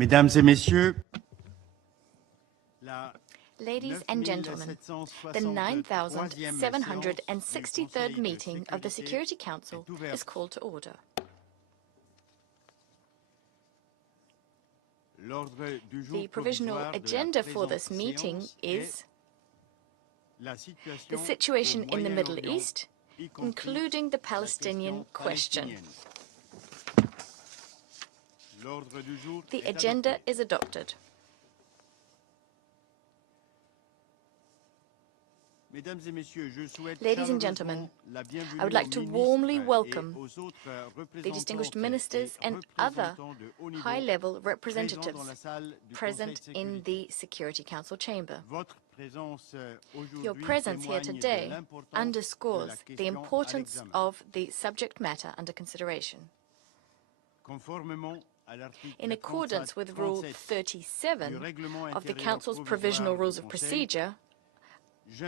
Mesdames et messieurs, Ladies and gentlemen, the 9,763rd meeting of the Security Council is called to order. The provisional agenda for this meeting is the situation in the Middle East, including the Palestinian question. The agenda is adopted. Ladies and gentlemen, I would like to warmly welcome the distinguished ministers and other high-level representatives present in the Security Council chamber. Your presence here today underscores the importance of the subject matter under consideration. In accordance with Rule 37 of the Council's Provisional Rules of Procedure,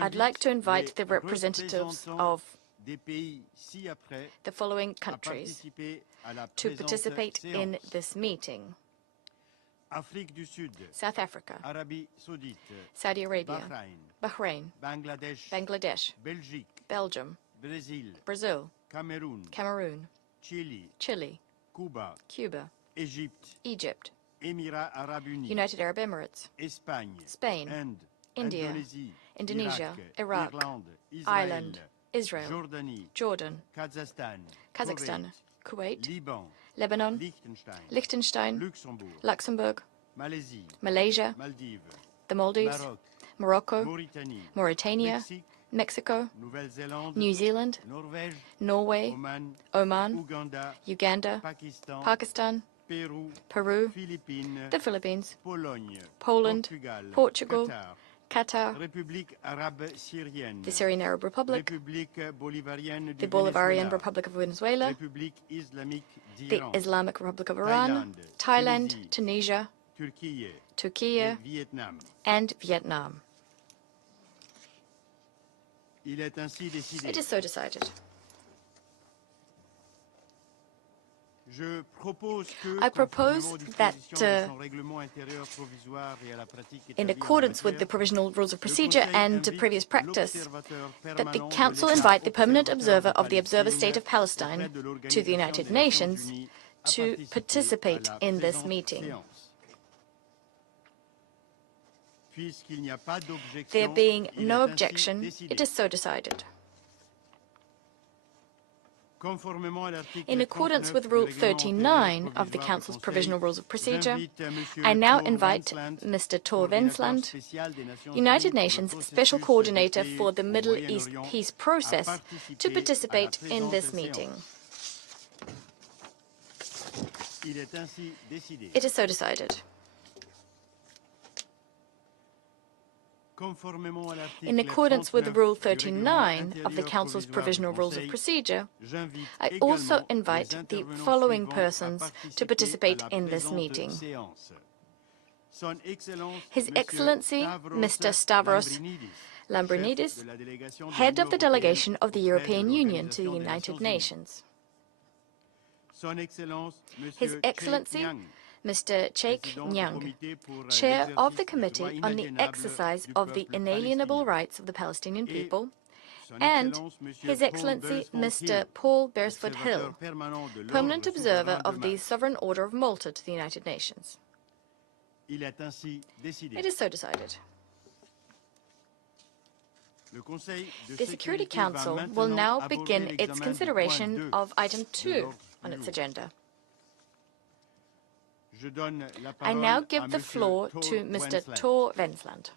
I'd like to invite the representatives of the following countries to participate in this meeting: South Africa, Saudi Arabia, Bahrain, Bangladesh, Belgium, Brazil, Cameroon, Chile, Cuba, Egypt, United Arab Emirates, Spain, India, Indonesia, Iraq, Ireland, Israel, Jordan, Kazakhstan, Kuwait, Lebanon, Liechtenstein, Luxembourg, Malaysia, the Maldives, Morocco, Mauritania, Mexico, New Zealand, Norway, Oman, Uganda, Pakistan, Peru, the Philippines, Poland, Portugal, Qatar, the Syrian Arab Republic, the Bolivarian Republic of Venezuela, the Islamic Republic of Iran, Thailand, Tunisia, Turkey, and Vietnam. It is so decided. I propose that, in accordance with the Provisional Rules of Procedure and previous practice, that the Council invite the permanent observer of the Observer State of Palestine to the United Nations to participate in this meeting. There being no objection, it is so decided. In accordance with Rule 39 of the Council's Provisional Rules of Procedure, I now invite Mr. Tor Wennesland, United Nations Special Coordinator for the Middle East Peace Process, to participate in this meeting. It is so decided. In accordance with Rule 39 of the Council's Provisional Rules of Procedure, I also invite the following persons to participate in this meeting: His Excellency Mr. Stavros Lambrinidis, Head of the Delegation of the European Union to the United Nations; His Excellency Mr. Cheikh Nyang, Chair of the Committee on the Exercise of the Inalienable Rights of the Palestinian People, and His Excellency Mr. Paul Beresford-Hill, Permanent Observer of the Sovereign Order of Malta to the United Nations. It is so decided. The Security Council will now begin its consideration of Item 2 on its agenda. I now give the floor to Mr. Tor Wennesland.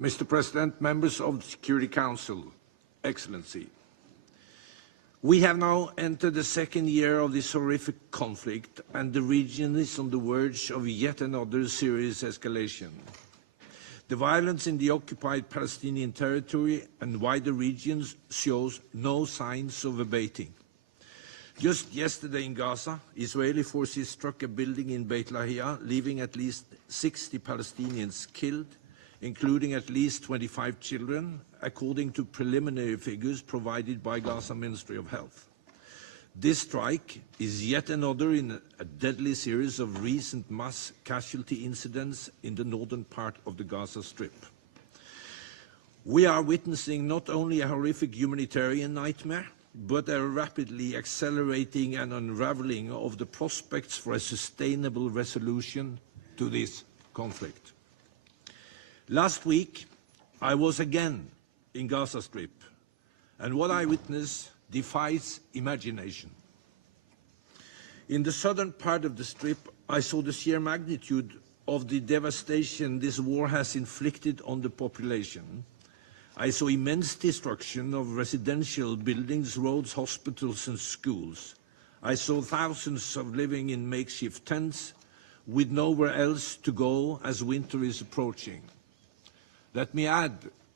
Mr. President, members of the Security Council, Excellency, we have now entered the second year of this horrific conflict, and the region is on the verge of yet another serious escalation. The violence in the occupied Palestinian territory and wider regions shows no signs of abating. Just yesterday in Gaza, Israeli forces struck a building in Beit Lahia, leaving at least 60 Palestinians killed, including at least 25 children, according to preliminary figures provided by Gaza Ministry of Health. This strike is yet another in a deadly series of recent mass casualty incidents in the northern part of the Gaza Strip. We are witnessing not only a horrific humanitarian nightmare, but a rapidly accelerating and unraveling of the prospects for a sustainable resolution to this conflict. Last week, I was again in Gaza Strip, and what I witnessed defies imagination. In the southern part of the Strip, I saw the sheer magnitude of the devastation this war has inflicted on the population. I saw immense destruction of residential buildings, roads, hospitals and schools. I saw thousands of living in makeshift tents with nowhere else to go as winter is approaching. Let me add,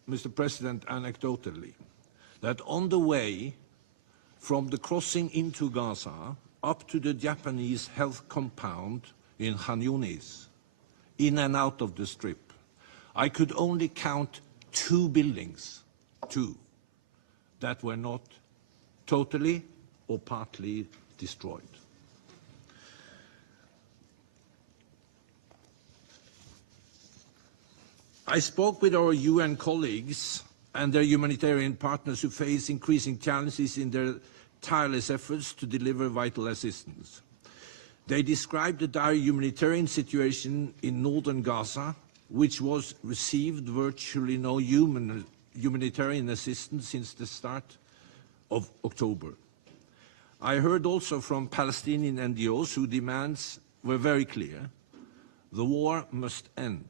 Mr. President, anecdotally, that on the way from the crossing into Gaza up to the Japanese health compound in Khan Yunis, in and out of the Strip, I could only count 2 buildings, 2, that were not totally or partly destroyed. I spoke with our UN colleagues and their humanitarian partners who face increasing challenges in their tireless efforts to deliver vital assistance. They described the dire humanitarian situation in northern Gaza, which was received virtually no humanitarian assistance since the start of October. I heard also from Palestinian NGOs whose demands were very clear. The war must end.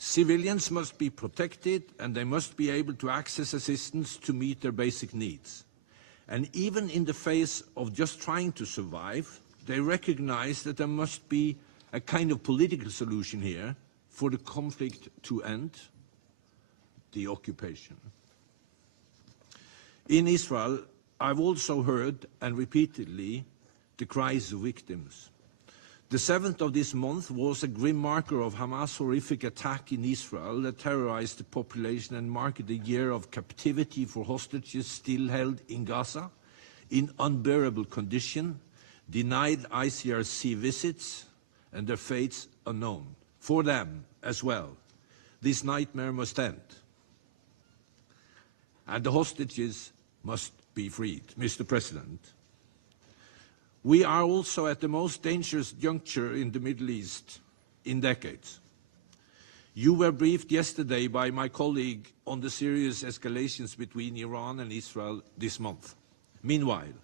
Civilians must be protected and they must be able to access assistance to meet their basic needs. And even in the face of just trying to survive, they recognize that there must be a kind of political solution here for the conflict to end, the occupation. In Israel, I've also heard, and repeatedly, the cries of victims. The 7th of this month was a grim marker of Hamas' horrific attack in Israel that terrorized the population and marked a year of captivity for hostages still held in Gaza in unbearable condition, denied ICRC visits, and their fates unknown. For them as well, this nightmare must end. And the hostages must be freed. Mr. President, we are also at the most dangerous juncture in the Middle East in decades. You were briefed yesterday by my colleague on the serious escalations between Iran and Israel this month. Meanwhile,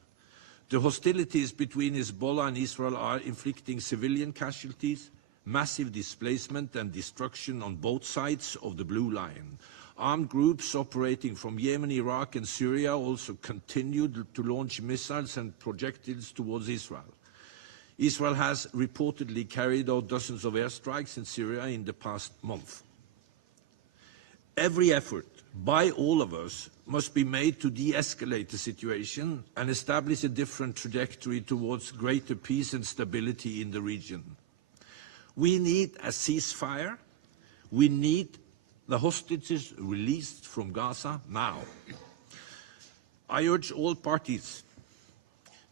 the hostilities between Hezbollah and Israel are inflicting civilian casualties, massive displacement and destruction on both sides of the Blue Line. Armed groups operating from Yemen, Iraq and Syria also continued to launch missiles and projectiles towards Israel. Israel has reportedly carried out dozens of airstrikes in Syria in the past month. Every effort by all of us must be made to de-escalate the situation and establish a different trajectory towards greater peace and stability in the region. We need a ceasefire. We need the hostages released from Gaza now. I urge all parties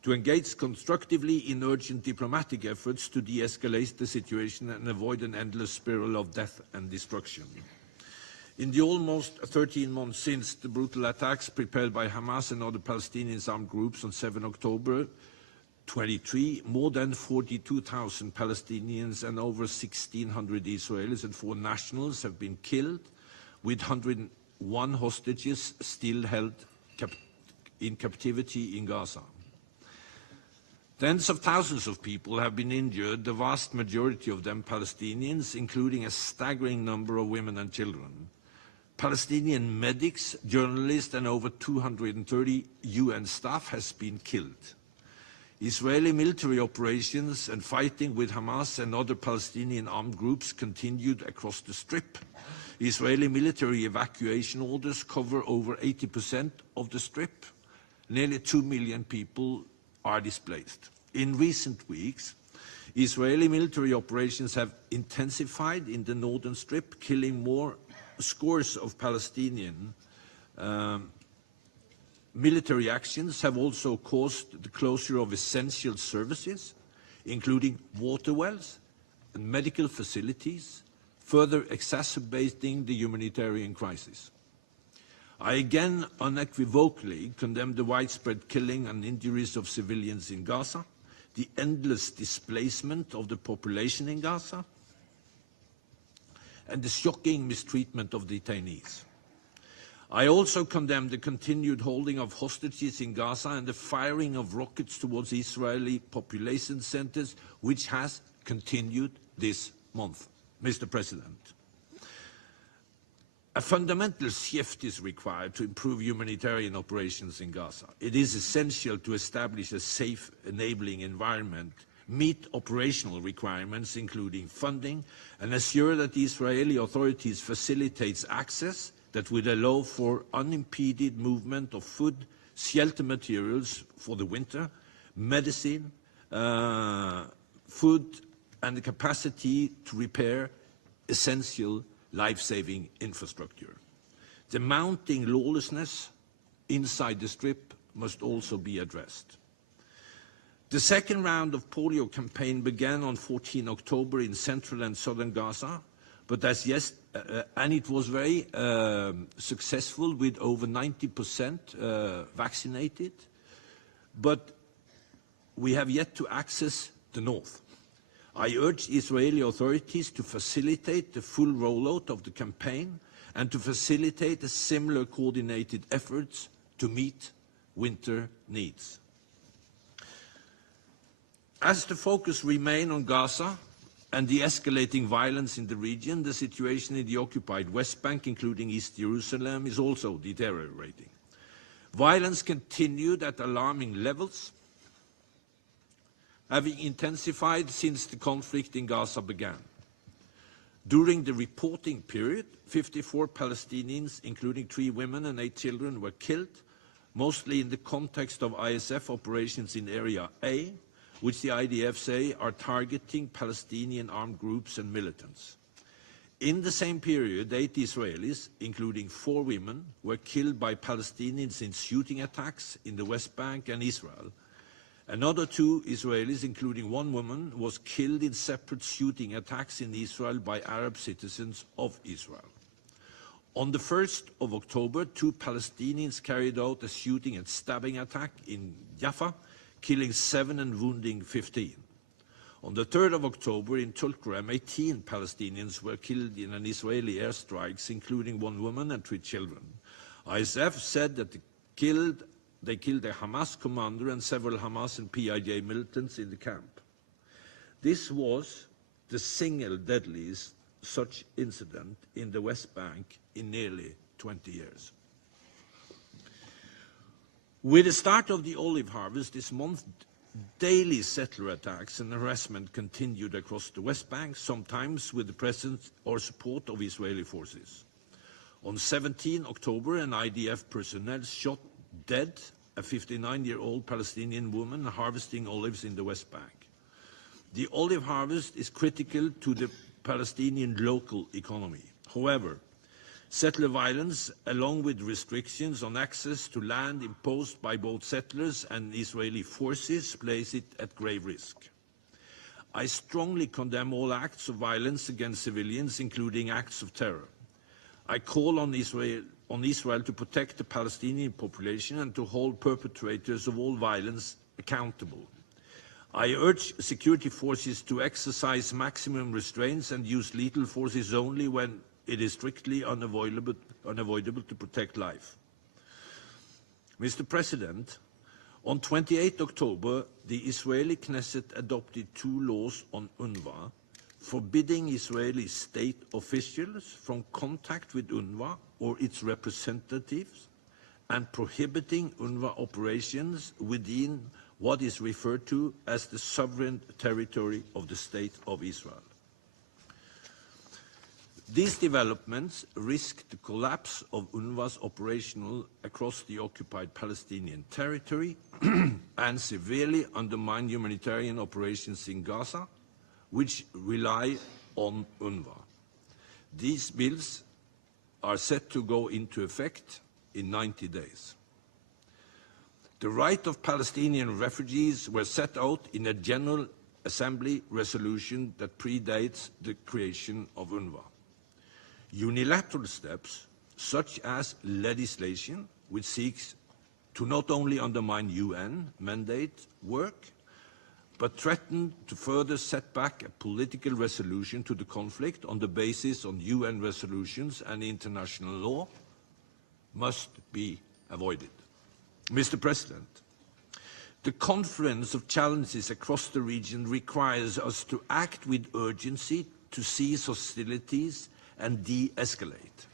to engage constructively in urgent diplomatic efforts to de-escalate the situation and avoid an endless spiral of death and destruction. In the almost 13 months since the brutal attacks prepared by Hamas and other Palestinian armed groups on 7 October 23, more than 42,000 Palestinians and over 1,600 Israelis and foreign nationals have been killed, with 101 hostages still held in captivity in Gaza. Tens of thousands of people have been injured, the vast majority of them Palestinians, including a staggering number of women and children. Palestinian medics, journalists and over 230 UN staff has been killed. Israeli military operations and fighting with Hamas and other Palestinian armed groups continued across the Strip. Israeli military evacuation orders cover over 80% of the Strip. Nearly 2 million people are displaced. In recent weeks, Israeli military operations have intensified in the northern Strip, killing more scores of Palestinians Military actions have also caused the closure of essential services, including water wells and medical facilities, further exacerbating the humanitarian crisis. I again unequivocally condemn the widespread killing and injuries of civilians in Gaza, the endless displacement of the population in Gaza, and the shocking mistreatment of detainees. I also condemn the continued holding of hostages in Gaza and the firing of rockets towards Israeli population centers, which has continued this month. Mr. President, a fundamental shift is required to improve humanitarian operations in Gaza. It is essential to establish a safe, enabling environment, meet operational requirements, including funding, and assure that the Israeli authorities facilitate access that would allow for unimpeded movement of food, shelter materials for the winter, medicine, food, and the capacity to repair essential life-saving infrastructure. The mounting lawlessness inside the Strip must also be addressed. The second round of polio campaign began on 14 October in central and southern Gaza, but and it was very successful with over 90% vaccinated, but we have yet to access the north. I urge Israeli authorities to facilitate the full rollout of the campaign and to facilitate a similar coordinated efforts to meet winter needs. As the focus remains on Gaza and the escalating violence in the region, the situation in the occupied West Bank, including East Jerusalem, is also deteriorating. Violence continued at alarming levels, having intensified since the conflict in Gaza began. During the reporting period, 54 Palestinians, including 3 women and 8 children, were killed, mostly in the context of ISF operations in Area A, which the IDF say are targeting Palestinian armed groups and militants. In the same period, 8 Israelis, including 4 women, were killed by Palestinians in shooting attacks in the West Bank and Israel. Another 2 Israelis, including 1 woman, was killed in separate shooting attacks in Israel by Arab citizens of Israel. On the 1st of October, 2 Palestinians carried out a shooting and stabbing attack in Jaffa, killing 7 and wounding 15. On the 3rd of October in Tulkarem, 18 Palestinians were killed in an Israeli airstrikes, including 1 woman and 3 children. ISF said that they killed a Hamas commander and several Hamas and PIJ militants in the camp. This was the single deadliest such incident in the West Bank in nearly 20 years. With the start of the olive harvest this month, daily settler attacks and harassment continued across the West Bank, sometimes with the presence or support of Israeli forces. On 17 October, an IDF personnel shot dead a 59-year-old Palestinian woman harvesting olives in the West Bank. The olive harvest is critical to the Palestinian local economy. However, settler violence, along with restrictions on access to land imposed by both settlers and Israeli forces, place it at grave risk. I strongly condemn all acts of violence against civilians, including acts of terror. I call on Israel to protect the Palestinian population and to hold perpetrators of all violence accountable. I urge security forces to exercise maximum restraints and use lethal forces only when it is strictly unavoidable to protect life. Mr. President, on 28 October, the Israeli Knesset adopted 2 laws on UNRWA, forbidding Israeli state officials from contact with UNRWA or its representatives and prohibiting UNRWA operations within what is referred to as the sovereign territory of the State of Israel. These developments risk the collapse of UNRWA's operational across the occupied Palestinian territory and severely undermine humanitarian operations in Gaza, which rely on UNRWA. These bills are set to go into effect in 90 days. The right of Palestinian refugees were set out in a General Assembly resolution that predates the creation of UNRWA. Unilateral steps, such as legislation, which seeks to not only undermine UN mandate work, but threaten to further set back a political resolution to the conflict on the basis of UN resolutions and international law, must be avoided. Mr. President, the confluence of challenges across the region requires us to act with urgency to cease hostilities and de-escalate.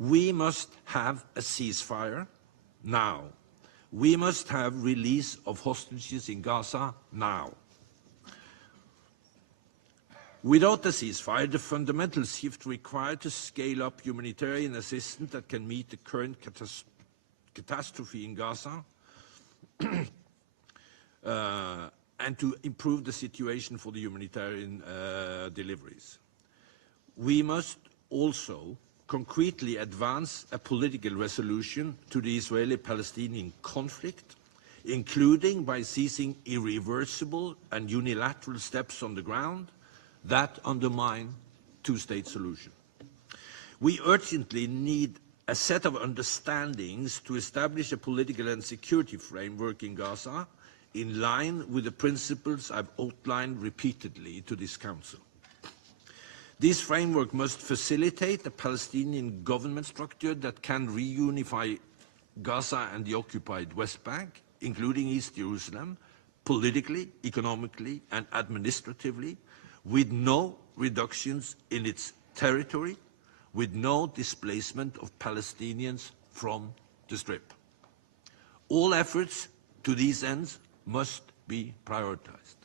We must have a ceasefire now. We must have release of hostages in Gaza now. Without a ceasefire, the fundamental shift required to scale up humanitarian assistance that can meet the current catastrophe in Gaza and to improve the situation for the humanitarian deliveries. We must also concretely advance a political resolution to the Israeli-Palestinian conflict, including by seizing irreversible and unilateral steps on the ground that undermine two-state solution. We urgently need a set of understandings to establish a political and security framework in Gaza in line with the principles I've outlined repeatedly to this Council. This framework must facilitate a Palestinian government structure that can reunify Gaza and the occupied West Bank, including East Jerusalem, politically, economically, and administratively, with no reductions in its territory, with no displacement of Palestinians from the Strip. All efforts to these ends must be prioritized.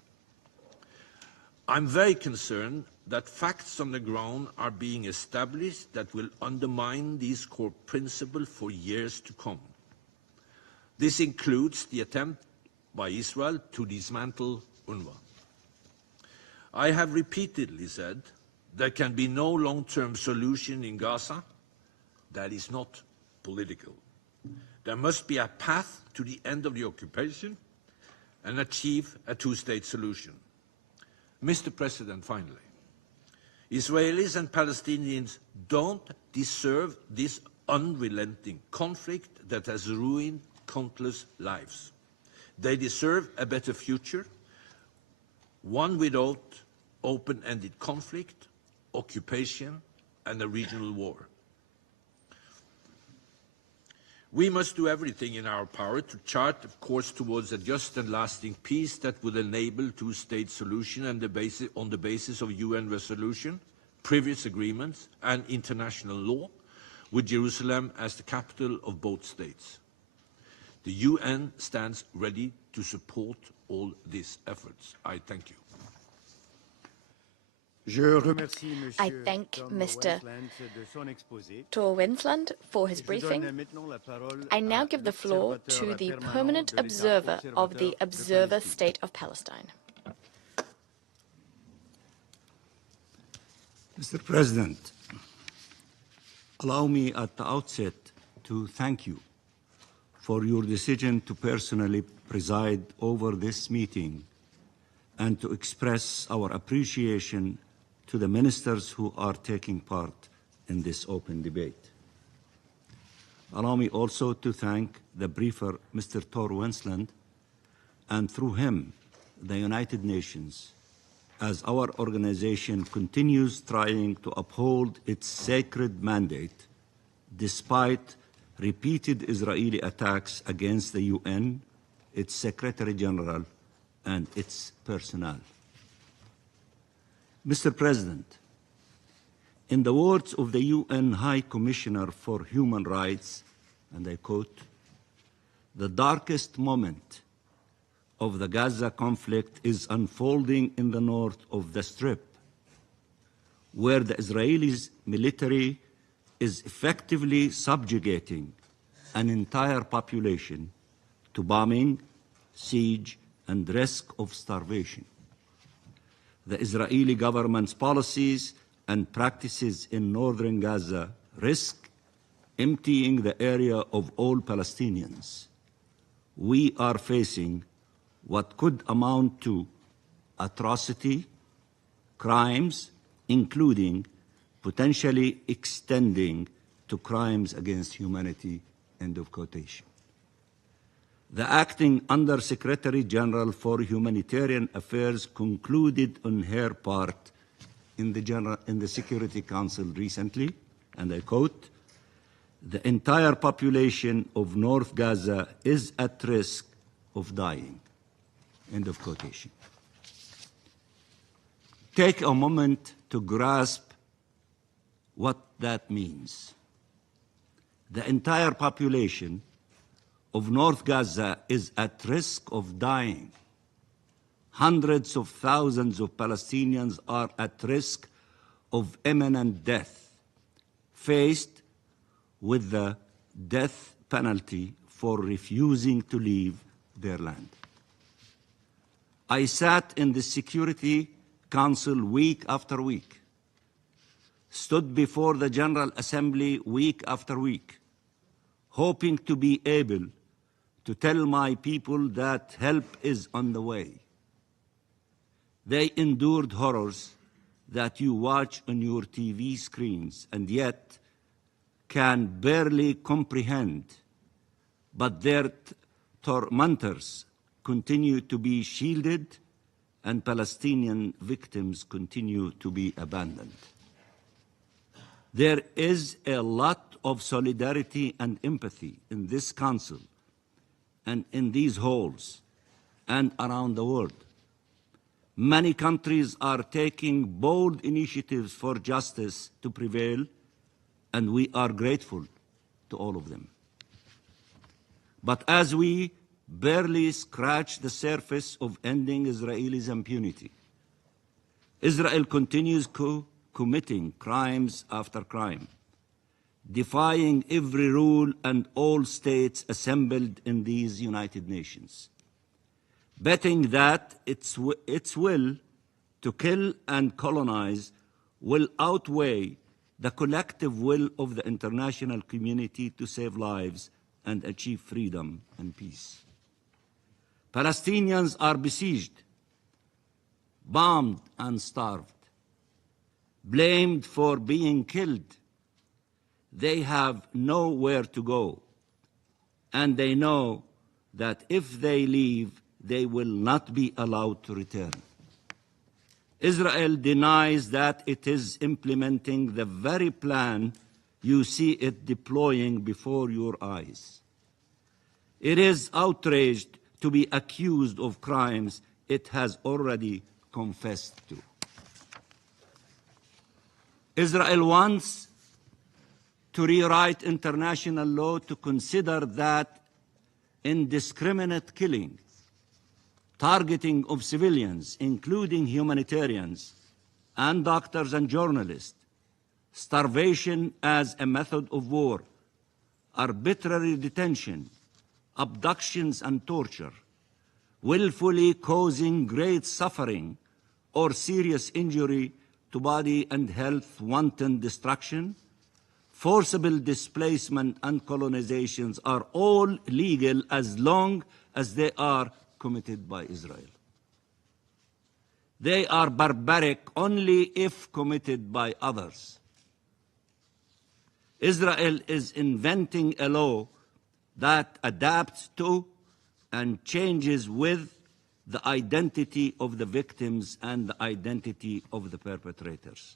I'm very concerned that facts on the ground are being established that will undermine these core principles for years to come. This includes the attempt by Israel to dismantle UNRWA. I have repeatedly said there can be no long-term solution in Gaza that is not political. There must be a path to the end of the occupation and achieve a two-state solution. Mr. President, finally, Israelis and Palestinians don't deserve this unrelenting conflict that has ruined countless lives. They deserve a better future, one without open-ended conflict, occupation, and a regional war. We must do everything in our power to chart a course towards a just and lasting peace that would enable two-state solution and on the basis of UN resolution, previous agreements, and international law, with Jerusalem as the capital of both states. The UN stands ready to support all these efforts. I thank you. I thank Mr. Tor Wennesland for his briefing. I now give the floor to the permanent observer of the Observer State of Palestine. Mr. President, allow me at the outset to thank you for your decision to personally preside over this meeting and to express our appreciation to the ministers who are taking part in this open debate. Allow me also to thank the briefer, Mr. Tor Wennesland, and through him, the United Nations, as our organization continues trying to uphold its sacred mandate despite repeated Israeli attacks against the UN, its Secretary General, and its personnel. Mr. President, in the words of the UN High Commissioner for Human Rights, and I quote, "The darkest moment of the Gaza conflict is unfolding in the north of the Strip, where the Israeli military is effectively subjugating an entire population to bombing, siege, and risk of starvation. The Israeli government's policies and practices in northern Gaza risk emptying the area of all Palestinians, we are facing what could amount to atrocity, crimes, including potentially extending to crimes against humanity, end of quotation. The acting Under-Secretary General for Humanitarian Affairs concluded on her part in the Security Council recently, and I quote, "The entire population of North Gaza is at risk of dying," end of quotation. Take a moment to grasp what that means. The entire population of North Gaza is at risk of dying. Hundreds of thousands of Palestinians are at risk of imminent death, faced with the death penalty for refusing to leave their land. I sat in the Security Council week after week, stood before the General Assembly week after week, hoping to be able to tell my people that help is on the way. They endured horrors that you watch on your TV screens and yet can barely comprehend, but their tormentors continue to be shielded and Palestinian victims continue to be abandoned. There is a lot of solidarity and empathy in this council and in these halls and around the world. Many countries are taking bold initiatives for justice to prevail, and we are grateful to all of them. But as we barely scratch the surface of ending Israelis' impunity, Israel continues committing crimes after crime, defying every rule and all states assembled in these United Nations, betting that its will to kill and colonize will outweigh the collective will of the international community to save lives and achieve freedom and peace. Palestinians are besieged, bombed and starved, blamed for being killed. They have nowhere to go, and they know that if they leave, they will not be allowed to return. Israel denies that it is implementing the very plan you see it deploying before your eyes. It is outraged to be accused of crimes it has already confessed to. Israel wants to rewrite international law to consider that indiscriminate killing, targeting of civilians, including humanitarians and doctors and journalists, starvation as a method of war, arbitrary detention, abductions and torture, willfully causing great suffering or serious injury to body and health, wanton destruction, forcible displacement and colonizations are all legal as long as they are committed by Israel. They are barbaric only if committed by others. Israel is inventing a law that adapts to and changes with the identity of the victims and the identity of the perpetrators.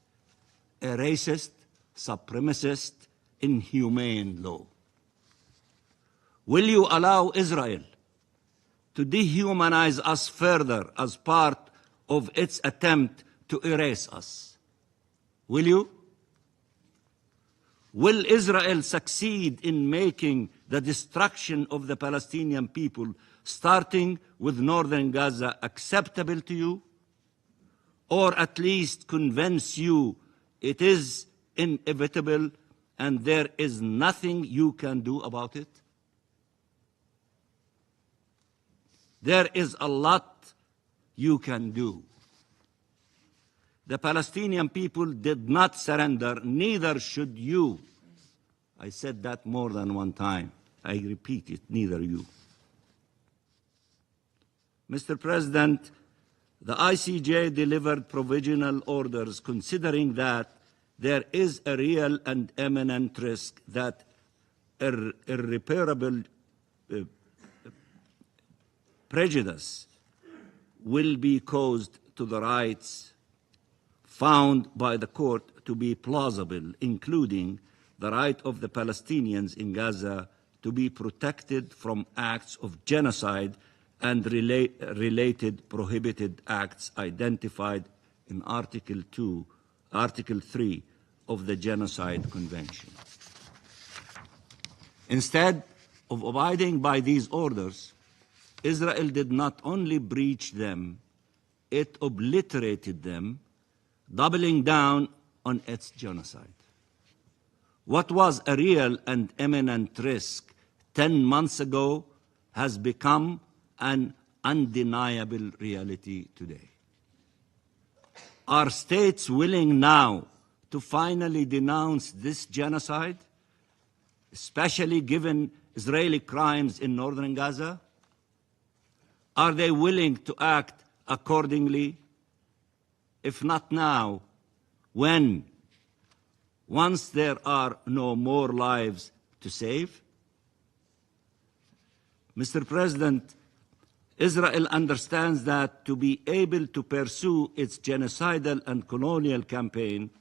A racist, supremacist, inhumane law. Will you allow Israel to dehumanize us further as part of its attempt to erase us? Will you? Will Israel succeed in making the destruction of the Palestinian people, starting with northern Gaza, acceptable to you? Or at least convince you it is inevitable and there is nothing you can do about it? There is a lot you can do. The Palestinian people did not surrender, neither should you. I said that more than one time. I repeat it, neither you. Mr. President, the ICJ delivered provisional orders considering that there is a real and imminent risk that irreparable prejudice will be caused to the rights found by the court to be plausible, including the right of the Palestinians in Gaza to be protected from acts of genocide and related prohibited acts identified in Article 3 of the Genocide Convention. Instead of abiding by these orders, Israel did not only breach them, it obliterated them, doubling down on its genocide. What was a real and imminent risk 10 months ago has become an undeniable reality today. Are states willing now to finally denounce this genocide, especially given Israeli crimes in northern Gaza? Are they willing to act accordingly? If not now, when? Once there are no more lives to save? Mr. President, Israel understands that to be able to pursue its genocidal and colonial campaign,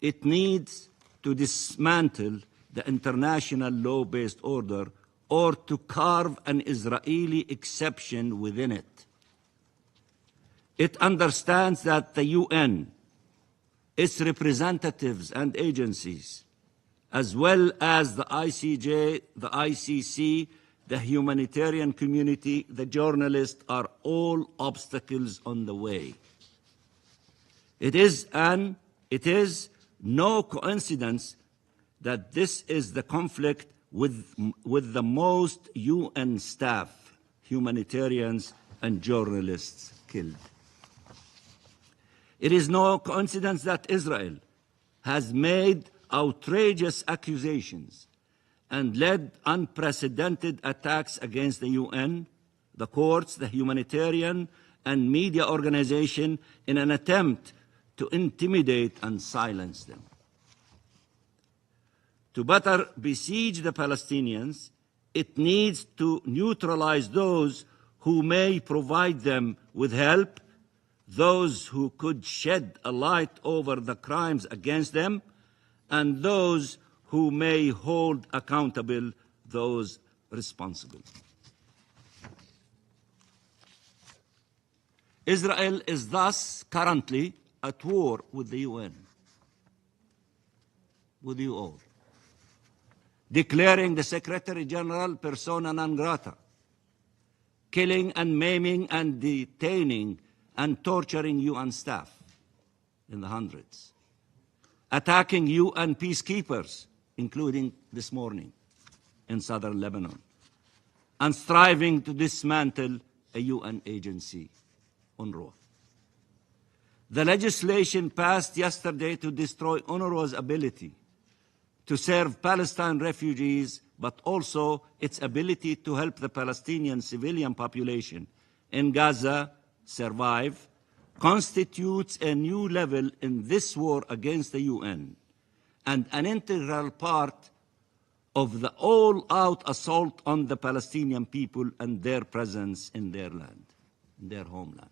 it needs to dismantle the international law-based order or to carve an Israeli exception within it. It understands that the UN, its representatives and agencies, as well as the ICJ, the ICC, the humanitarian community, the journalists, are all obstacles on the way. It is no coincidence that this is the conflict with the most UN staff, humanitarians, and journalists killed. It is no coincidence that Israel has made outrageous accusations and led unprecedented attacks against the UN, the courts, the humanitarian, and media organizations in an attempt to intimidate and silence them. To better besiege the Palestinians, it needs to neutralize those who may provide them with help, those who could shed a light over the crimes against them, and those who may hold accountable those responsible. Israel is thus currently at war with the UN, with you all, declaring the Secretary General persona non grata, killing and maiming and detaining and torturing UN staff in the hundreds, attacking UN peacekeepers, including this morning in southern Lebanon, and striving to dismantle a UN agency, UNRWA. The legislation passed yesterday to destroy UNRWA's ability to serve Palestine refugees, but also its ability to help the Palestinian civilian population in Gaza survive, constitutes a new level in this war against the UN and an integral part of the all-out assault on the Palestinian people and their presence in their land, in their homeland.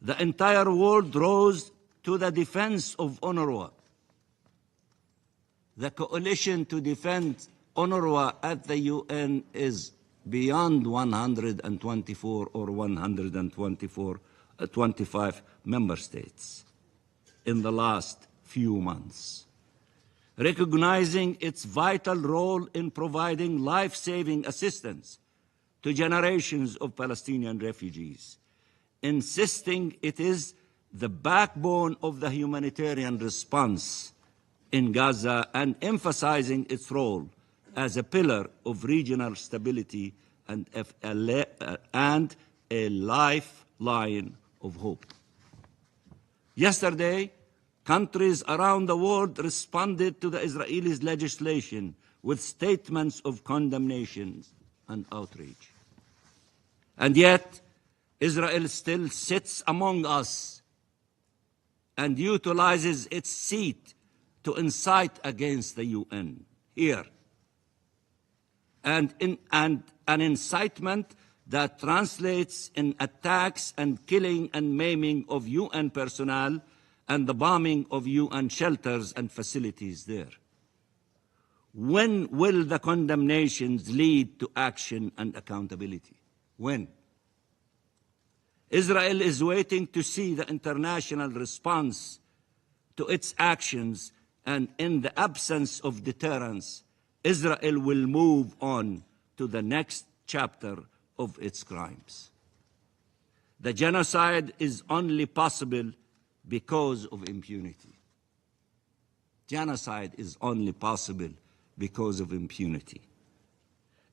The entire world rose to the defense of UNRWA. The coalition to defend UNRWA at the UN is beyond 124 or 125 member states in the last few months, recognizing its vital role in providing life-saving assistance to generations of Palestinian refugees, insisting it is the backbone of the humanitarian response in Gaza and emphasizing its role as a pillar of regional stability and a lifeline of hope. Yesterday, countries around the world responded to the Israelis' legislation with statements of condemnation and outrage. And yet, Israel still sits among us and utilizes its seat to incite against the UN here. And an incitement that translates in attacks and killing and maiming of UN personnel and the bombing of UN shelters and facilities there. When will the condemnations lead to action and accountability? When? Israel is waiting to see the international response to its actions, and in the absence of deterrence, Israel will move on to the next chapter of its crimes. The genocide is only possible because of impunity. Genocide is only possible because of impunity.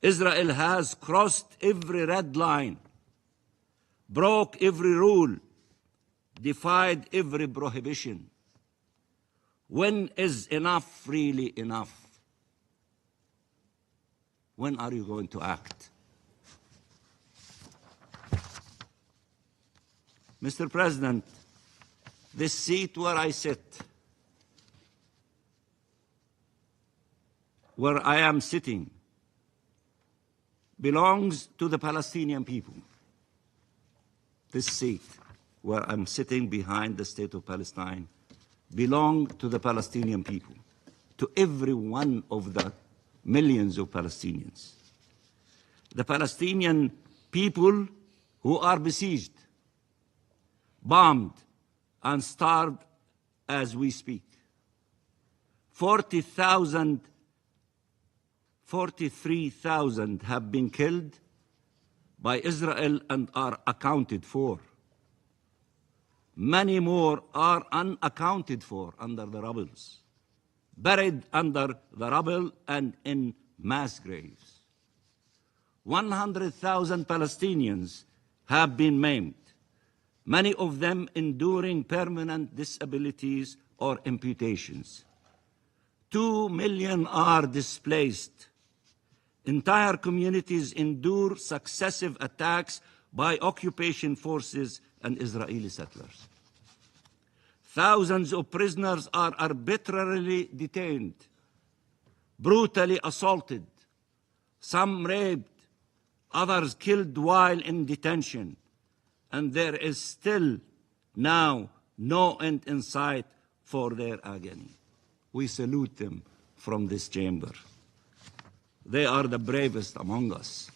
Israel has crossed every red line, broke every rule, defied every prohibition. When is enough really enough? When are you going to act? Mr. President, this seat where I sit, where I am sitting, belongs to the Palestinian people. This seat, where I'm sitting behind the state of Palestine, belongs to the Palestinian people, to every one of the millions of Palestinians. The Palestinian people who are besieged, bombed, and starved as we speak. 43,000 have been killed by Israel and are accounted for. Many more are unaccounted for under the rubble, buried under the rubble and in mass graves. 100,000 Palestinians have been maimed, many of them enduring permanent disabilities or amputations. 2 million are displaced. Entire communities endure successive attacks by occupation forces and Israeli settlers. Thousands of prisoners are arbitrarily detained, brutally assaulted, some raped, others killed while in detention, and there is still now no end in sight for their agony. We salute them from this chamber. They are the bravest among us.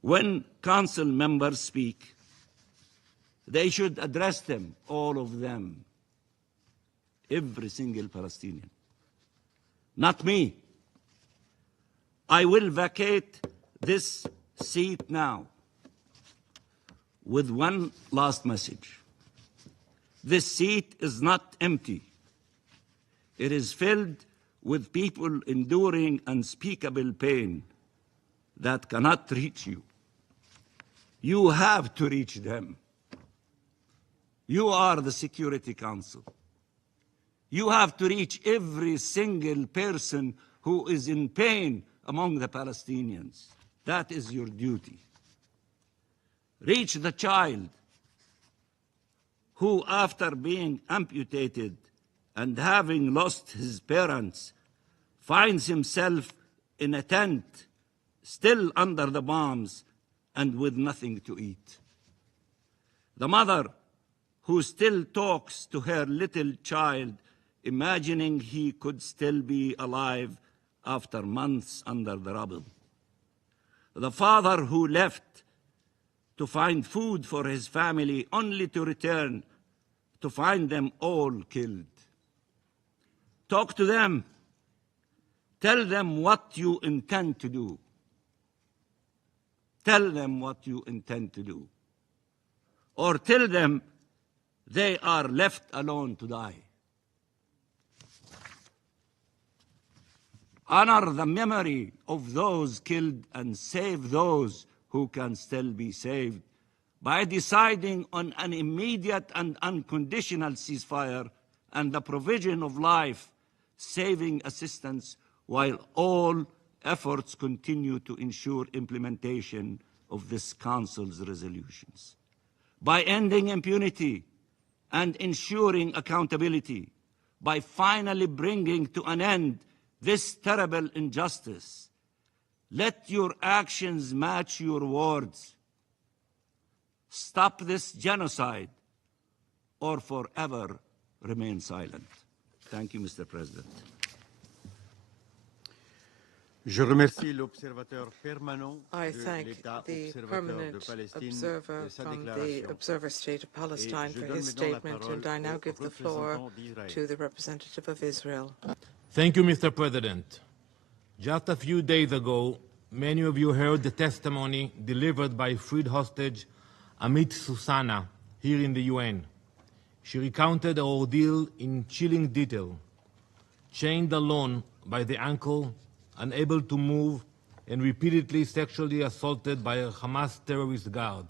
When council members speak, they should address them, all of them, every single Palestinian. Not me. I will vacate this seat now with one last message. This seat is not empty. It is filled with people enduring unspeakable pain that cannot reach you. You have to reach them. You are the Security Council. You have to reach every single person who is in pain among the Palestinians. That is your duty. Reach the child who, after being amputated and having lost his parents, finds himself in a tent, still under the bombs and with nothing to eat. The mother who still talks to her little child, imagining he could still be alive after months under the rubble. The father who left to find food for his family, only to return to find them all killed. Talk to them. Tell them what you intend to do. Tell them what you intend to do. Or tell them they are left alone to die. Honor the memory of those killed and save those who can still be saved by deciding on an immediate and unconditional ceasefire and the provision of life-saving assistance, while all efforts continue to ensure implementation of this Council's resolutions. By ending impunity and ensuring accountability, by finally bringing to an end this terrible injustice, let your actions match your words. Stop this genocide or forever remain silent. Thank you, Mr. President. Je remercie l'observateur permanent I de thank l'État the observateur de permanent Palestine observer de sa from the déclaration. Observer State of Palestine for his statement, and I now give the floor to the representative of Israel. Thank you, Mr. President. Just a few days ago, many of you heard the testimony delivered by freed hostage Amit Susana here in the UN. She recounted her ordeal in chilling detail. Chained alone by the ankle, unable to move, and repeatedly sexually assaulted by a Hamas terrorist guard.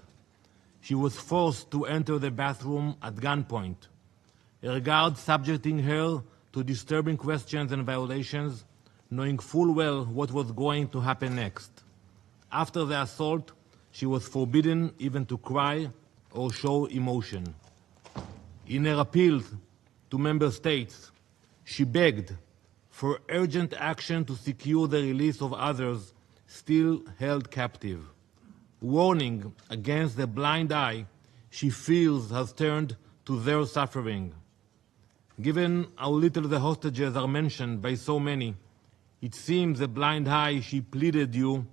She was forced to enter the bathroom at gunpoint, her guard subjecting her to disturbing questions and violations, knowing full well what was going to happen next. After the assault, she was forbidden even to cry or show emotion. In her appeals to member states, she begged for urgent action to secure the release of others still held captive, warning against the blind eye she feels has turned to their suffering. Given how little the hostages are mentioned by so many, it seems the blind eye she pleaded you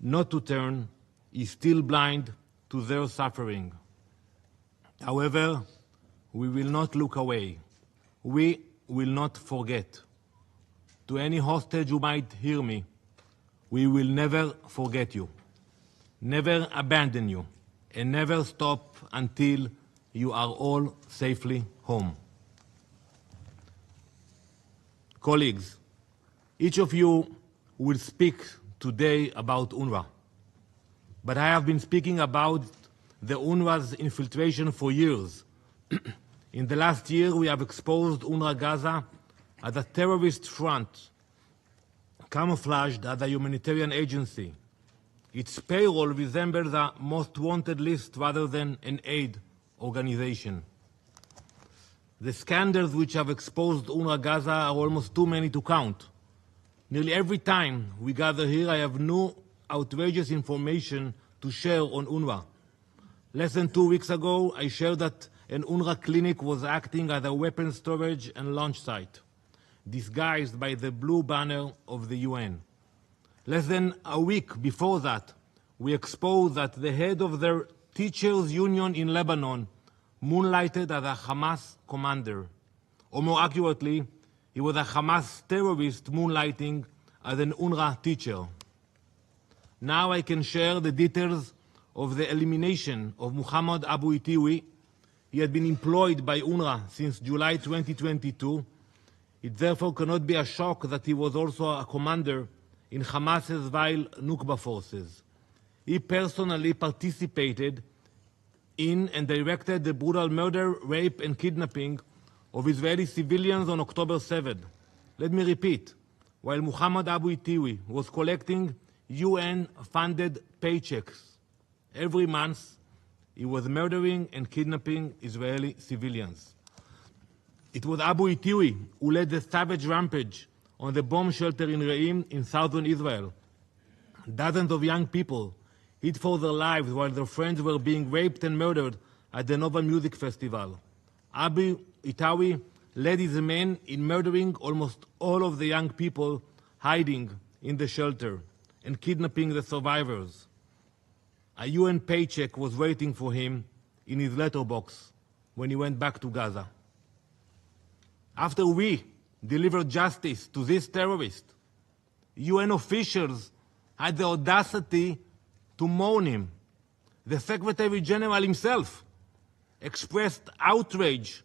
not to turn is still blind to their suffering. However, we will not look away. We will not forget. To any hostage who might hear me, we will never forget you, never abandon you, and never stop until you are all safely home. Colleagues, each of you will speak today about UNRWA, but I have been speaking about the UNRWA's infiltration for years. In the last year, we have exposed UNRWA Gaza as a terrorist front, camouflaged as a humanitarian agency. Its payroll resembles a most wanted list rather than an aid organization. The scandals which have exposed UNRWA Gaza are almost too many to count. Nearly every time we gather here, I have new outrageous information to share on UNRWA. Less than 2 weeks ago, I shared that an UNRWA clinic was acting as a weapons storage and launch site, disguised by the blue banner of the UN. Less than a week before that, we exposed that the head of their teachers' union in Lebanon moonlighted as a Hamas commander. Or more accurately, he was a Hamas terrorist moonlighting as an UNRWA teacher. Now I can share the details of the elimination of Muhammad Abu Itiwi. He had been employed by UNRWA since July 2022. It therefore cannot be a shock that he was also a commander in Hamas's vile Nukba forces. He personally participated in and directed the brutal murder, rape, and kidnapping of Israeli civilians on October 7. Let me repeat, while Muhammad Abu Itiwi was collecting UN-funded paychecks every month, he was murdering and kidnapping Israeli civilians. It was Abu Itiwi who led the savage rampage on the bomb shelter in Re'im in southern Israel. Dozens of young people hid for their lives while their friends were being raped and murdered at the Nova Music Festival. Abu Itiwi led his men in murdering almost all of the young people hiding in the shelter and kidnapping the survivors. A UN paycheck was waiting for him in his letterbox when he went back to Gaza. After we delivered justice to this terrorist, UN officials had the audacity to mourn him. The Secretary General himself expressed outrage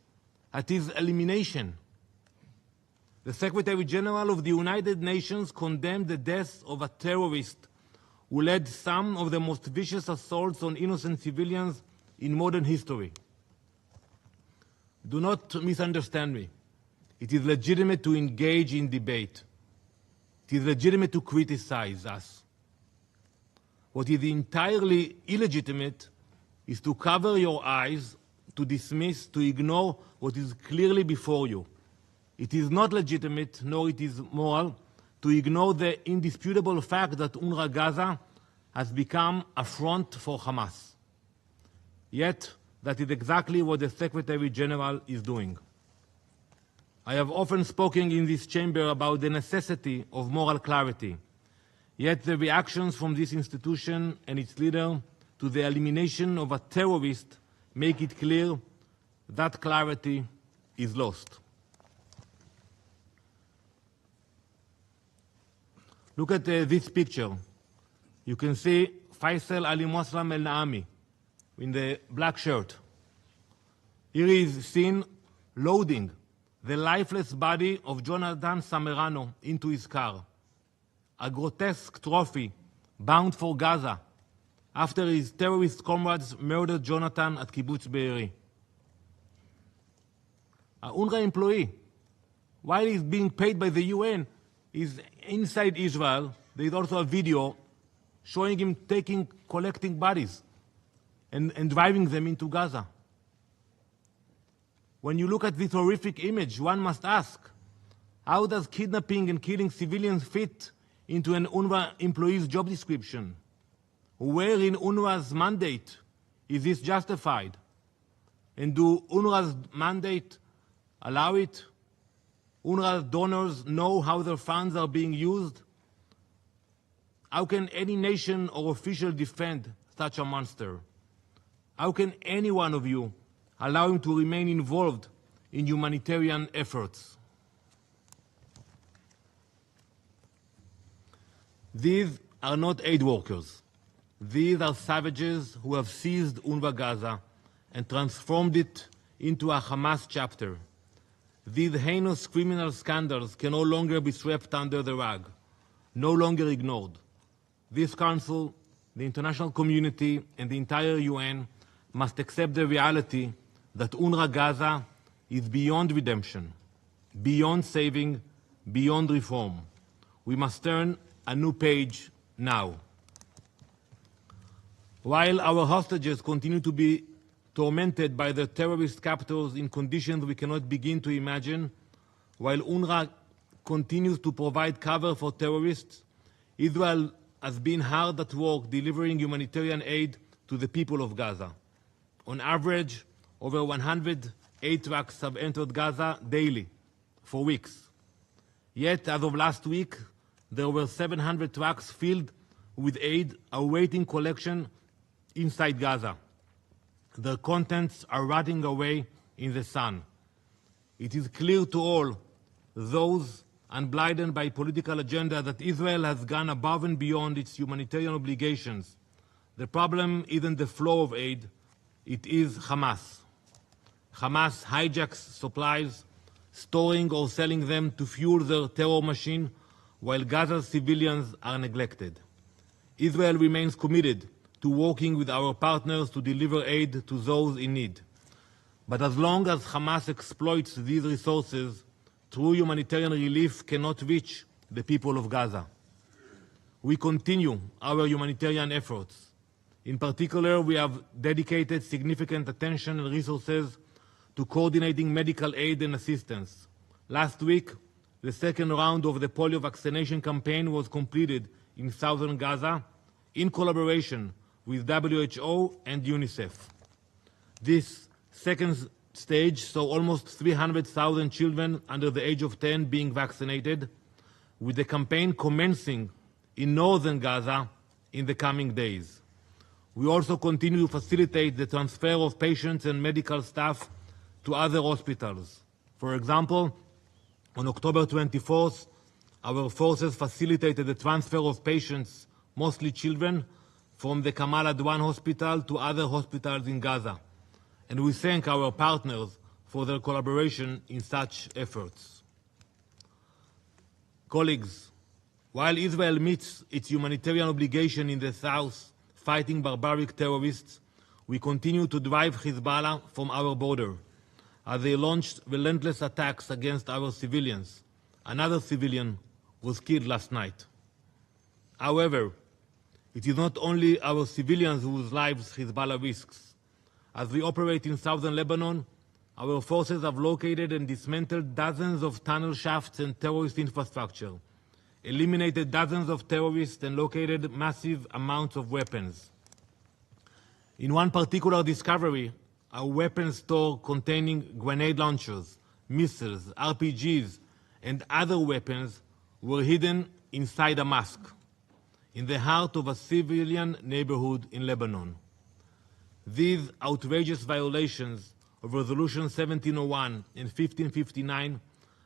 at his elimination. The Secretary General of the United Nations condemned the death of a terrorist who led some of the most vicious assaults on innocent civilians in modern history. Do not misunderstand me. It is legitimate to engage in debate. It is legitimate to criticize us. What is entirely illegitimate is to cover your eyes, to dismiss, to ignore what is clearly before you. It is not legitimate, nor it is moral, to ignore the indisputable fact that UNRWA Gaza has become a front for Hamas. Yet, that is exactly what the Secretary General is doing. I have often spoken in this chamber about the necessity of moral clarity. Yet the reactions from this institution and its leader to the elimination of a terrorist make it clear that clarity is lost. Look at this picture. You can see Faisal Ali Muslim El Naami in the black shirt. Here is seen loading the lifeless body of Jonathan Samerano into his car, a grotesque trophy bound for Gaza after his terrorist comrades murdered Jonathan at Kibbutz Be'eri. An UNRWA employee, while he's being paid by the UN, is inside Israel. There is also a video showing him collecting bodies and driving them into Gaza. When you look at this horrific image, one must ask, how does kidnapping and killing civilians fit into an UNRWA employee's job description? Where in UNRWA's mandate is this justified? And do UNRWA's mandate allow it? UNRWA donors know how their funds are being used? How can any nation or official defend such a monster? How can any one of you allow him to remain involved in humanitarian efforts? These are not aid workers. These are savages who have seized UNRWA Gaza and transformed it into a Hamas chapter. These heinous criminal scandals can no longer be swept under the rug, no longer ignored. This Council, the international community, and the entire UN must accept the reality that UNRWA Gaza is beyond redemption, beyond saving, beyond reform. We must turn a new page now. While our hostages continue to be tormented by their terrorist captors in conditions we cannot begin to imagine, while UNRWA continues to provide cover for terrorists, Israel has been hard at work delivering humanitarian aid to the people of Gaza. On average, over 100 aid trucks have entered Gaza daily for weeks. Yet, as of last week, there were 700 trucks filled with aid awaiting collection inside Gaza. Their contents are rotting away in the sun. It is clear to all those unblinded by political agenda that Israel has gone above and beyond its humanitarian obligations. The problem isn't the flow of aid, it is Hamas. Hamas hijacks supplies, storing or selling them to fuel their terror machine, while Gaza's civilians are neglected. Israel remains committed to working with our partners to deliver aid to those in need. But as long as Hamas exploits these resources, true humanitarian relief cannot reach the people of Gaza. We continue our humanitarian efforts. In particular, we have dedicated significant attention and resources to coordinating medical aid and assistance. Last week, the second round of the polio vaccination campaign was completed in southern Gaza in collaboration with WHO and UNICEF. This second stage saw almost 300,000 children under the age of 10 being vaccinated, with the campaign commencing in northern Gaza in the coming days. We also continue to facilitate the transfer of patients and medical staff to other hospitals. For example, on October 24th, our forces facilitated the transfer of patients, mostly children, from the Kamal Adwan Hospital to other hospitals in Gaza. And we thank our partners for their collaboration in such efforts. Colleagues, while Israel meets its humanitarian obligation in the south, fighting barbaric terrorists, we continue to drive Hezbollah from our border, as they launched relentless attacks against our civilians. Another civilian was killed last night. However, It is not only our civilians whose lives Hezbollah risks. As we operate in southern Lebanon, our forces have located and dismantled dozens of tunnel shafts and terrorist infrastructure, eliminated dozens of terrorists, and located massive amounts of weapons. In one particular discovery, a weapons store containing grenade launchers, missiles, RPGs, and other weapons were hidden inside a mosque, in the heart of a civilian neighborhood in Lebanon. These outrageous violations of Resolution 1701 and 1559,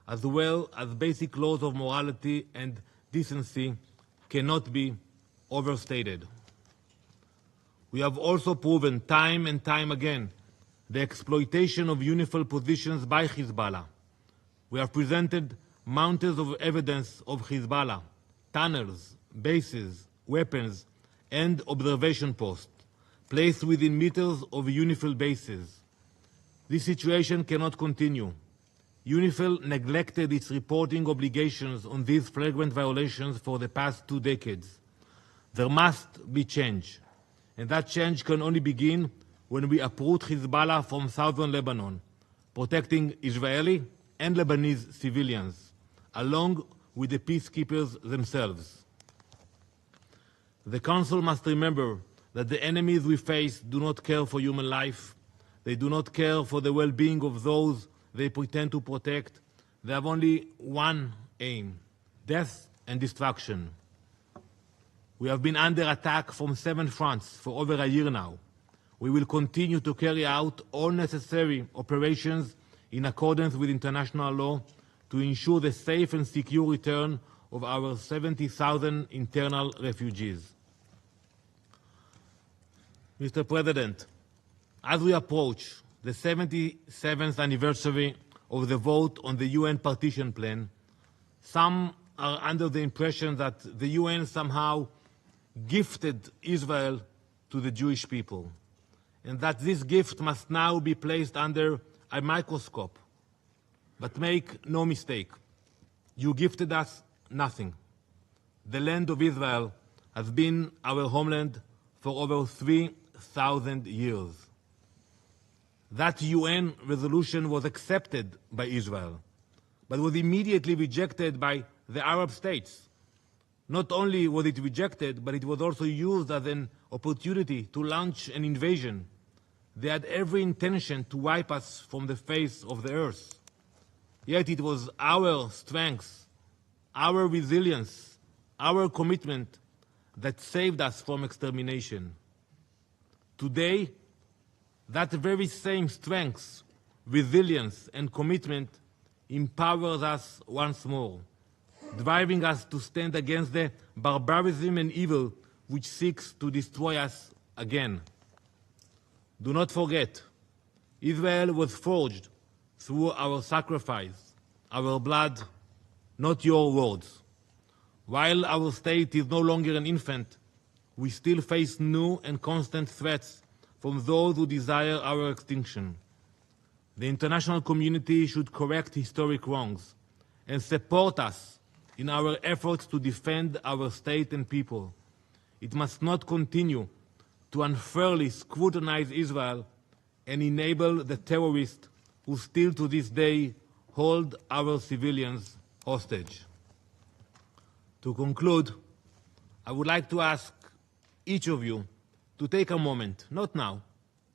as well as basic laws of morality and decency, cannot be overstated. We have also proven time and time again the exploitation of unified positions by Hezbollah. We have presented mountains of evidence of Hezbollah, tunnels, bases, weapons, and observation posts placed within meters of UNIFIL bases. This situation cannot continue. UNIFIL neglected its reporting obligations on these flagrant violations for the past 2 decades. There must be change, and that change can only begin when we uproot Hezbollah from southern Lebanon, protecting Israeli and Lebanese civilians, along with the peacekeepers themselves. The Council must remember that the enemies we face do not care for human life. They do not care for the well-being of those they pretend to protect. They have only one aim: death and destruction. We have been under attack from 7 fronts for over a year now. We will continue to carry out all necessary operations in accordance with international law to ensure the safe and secure return of our 70,000 internal refugees. Mr. President, as we approach the 77th anniversary of the vote on the UN partition plan, some are under the impression that the UN somehow gifted Israel to the Jewish people, and that this gift must now be placed under a microscope. But make no mistake, you gifted us nothing. The land of Israel has been our homeland for over 3,000 years. That UN resolution was accepted by Israel, but was immediately rejected by the Arab states. Not only was it rejected, but it was also used as an opportunity to launch an invasion. They had every intention to wipe us from the face of the earth. Yet it was our strength, our resilience, our commitment that saved us from extermination. Today, that very same strength, resilience, and commitment empowers us once more, driving us to stand against the barbarism and evil which seeks to destroy us again. Do not forget, Israel was forged through our sacrifice, our blood, not your words. While our state is no longer an infant, we still face new and constant threats from those who desire our extinction. The international community should correct historic wrongs and support us in our efforts to defend our state and people. It must not continue to unfairly scrutinize Israel and enable the terrorists who still to this day hold our civilians hostage. To conclude, I would like to ask each of you to take a moment, not now,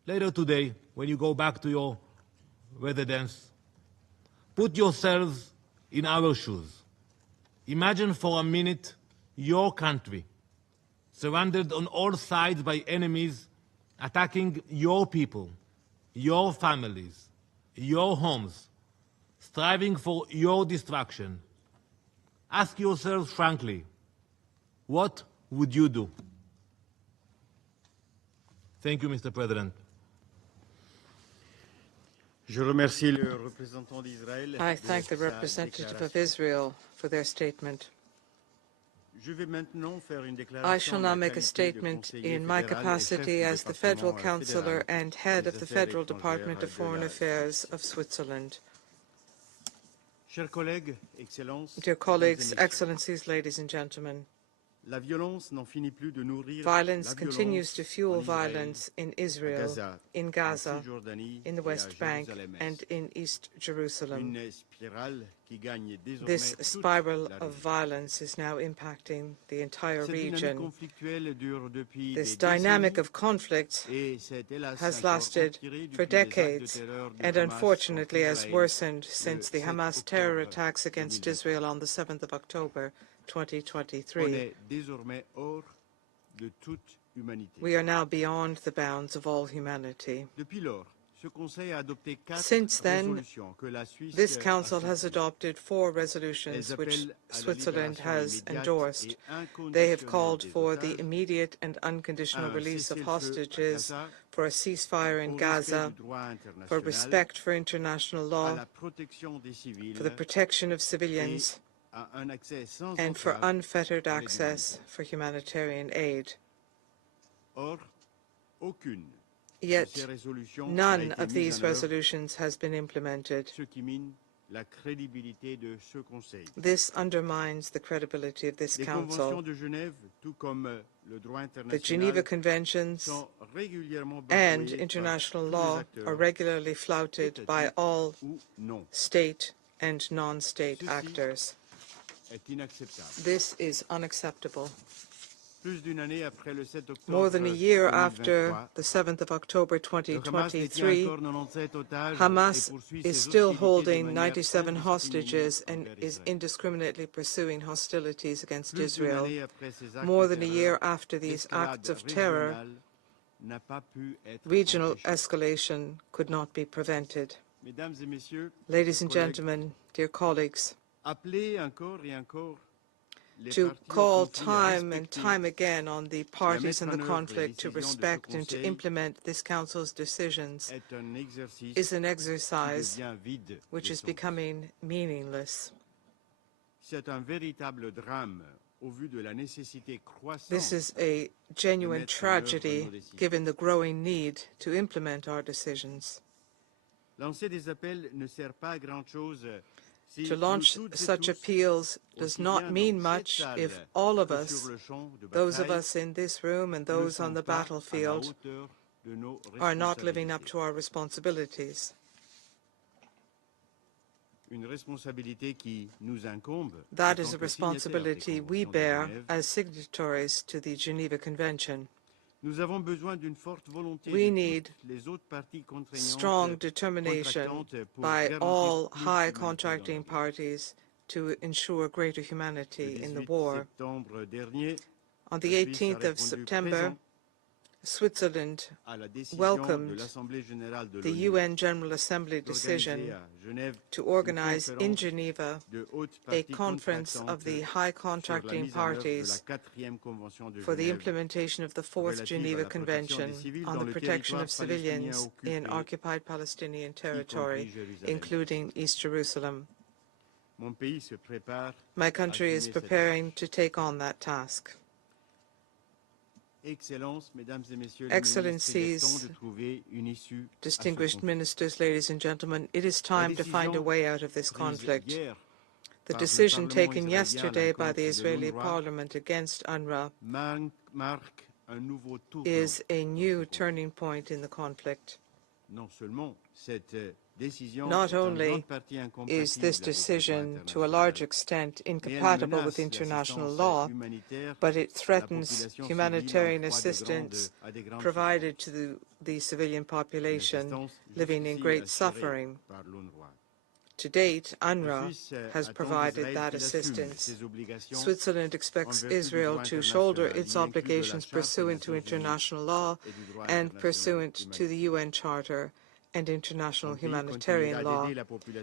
later today when you go back to your residence. Put yourselves in our shoes. Imagine for a minute your country, surrounded on all sides by enemies attacking your people, your families, your homes, striving for your destruction. Ask yourselves frankly, what would you do? Thank you, Mr. President. I thank the representative of Israel for their statement. I shall now make a statement in my capacity as the Federal Councillor and Head of the Federal Department of Foreign Affairs of Switzerland. Dear colleagues, Excellencies, ladies and gentlemen, Violence continues to fuel violence in Israel, in Gaza, in the West Bank, and in East Jerusalem. This spiral of violence is now impacting the entire region. This dynamic of conflict has lasted for decades and unfortunately has worsened since the Hamas terror attacks against Israel on the 7th of October 2023. We are now beyond the bounds of all humanity. Since then, this Council has adopted 4 resolutions which Switzerland has endorsed. They have called for the immediate and unconditional release of hostages, for a ceasefire in Gaza, for respect for international law, for the protection of civilians, and for unfettered access for humanitarian aid. Yet none of these resolutions has been implemented. This undermines the credibility of this Council. The Geneva Conventions and international law are regularly flouted by all state and non-state actors. This is unacceptable. More than a year after the 7th of October 2023, Hamas is still holding 97 hostages and is indiscriminately pursuing hostilities against Israel. More than a year after these acts of terror, regional escalation could not be prevented. Ladies and gentlemen, dear colleagues, to call time and time again on the parties in the conflict to respect and to implement this Council's decisions is an exercise which is becoming meaningless. This is a genuine tragedy given the growing need to implement our decisions. To launch such appeals does not mean much if all of us, those of us in this room and those on the battlefield, are not living up to our responsibilities. That is a responsibility we bear as signatories to the Geneva Convention. We need strong determination by all high contracting parties to ensure greater humanity in the war. On the 18th of September, Switzerland welcomed the UN General Assembly decision to organize in Geneva a conference of the high contracting parties for the implementation of the 4th Geneva Convention on the protection of civilians in occupied Palestinian territory, including East Jerusalem. My country is preparing to take on that task. Excellencies, distinguished ministers, ladies and gentlemen, it is time to find a way out of this conflict. The decision taken yesterday by the Israeli parliament against UNRWA is a new turning point in the conflict. Not only is this decision to a large extent incompatible with international law, but it threatens humanitarian assistance provided to the civilian population living in great suffering. To date, UNRWA has provided that assistance. Switzerland expects Israel to shoulder its obligations pursuant to international law and pursuant to the UN Charter and international humanitarian law.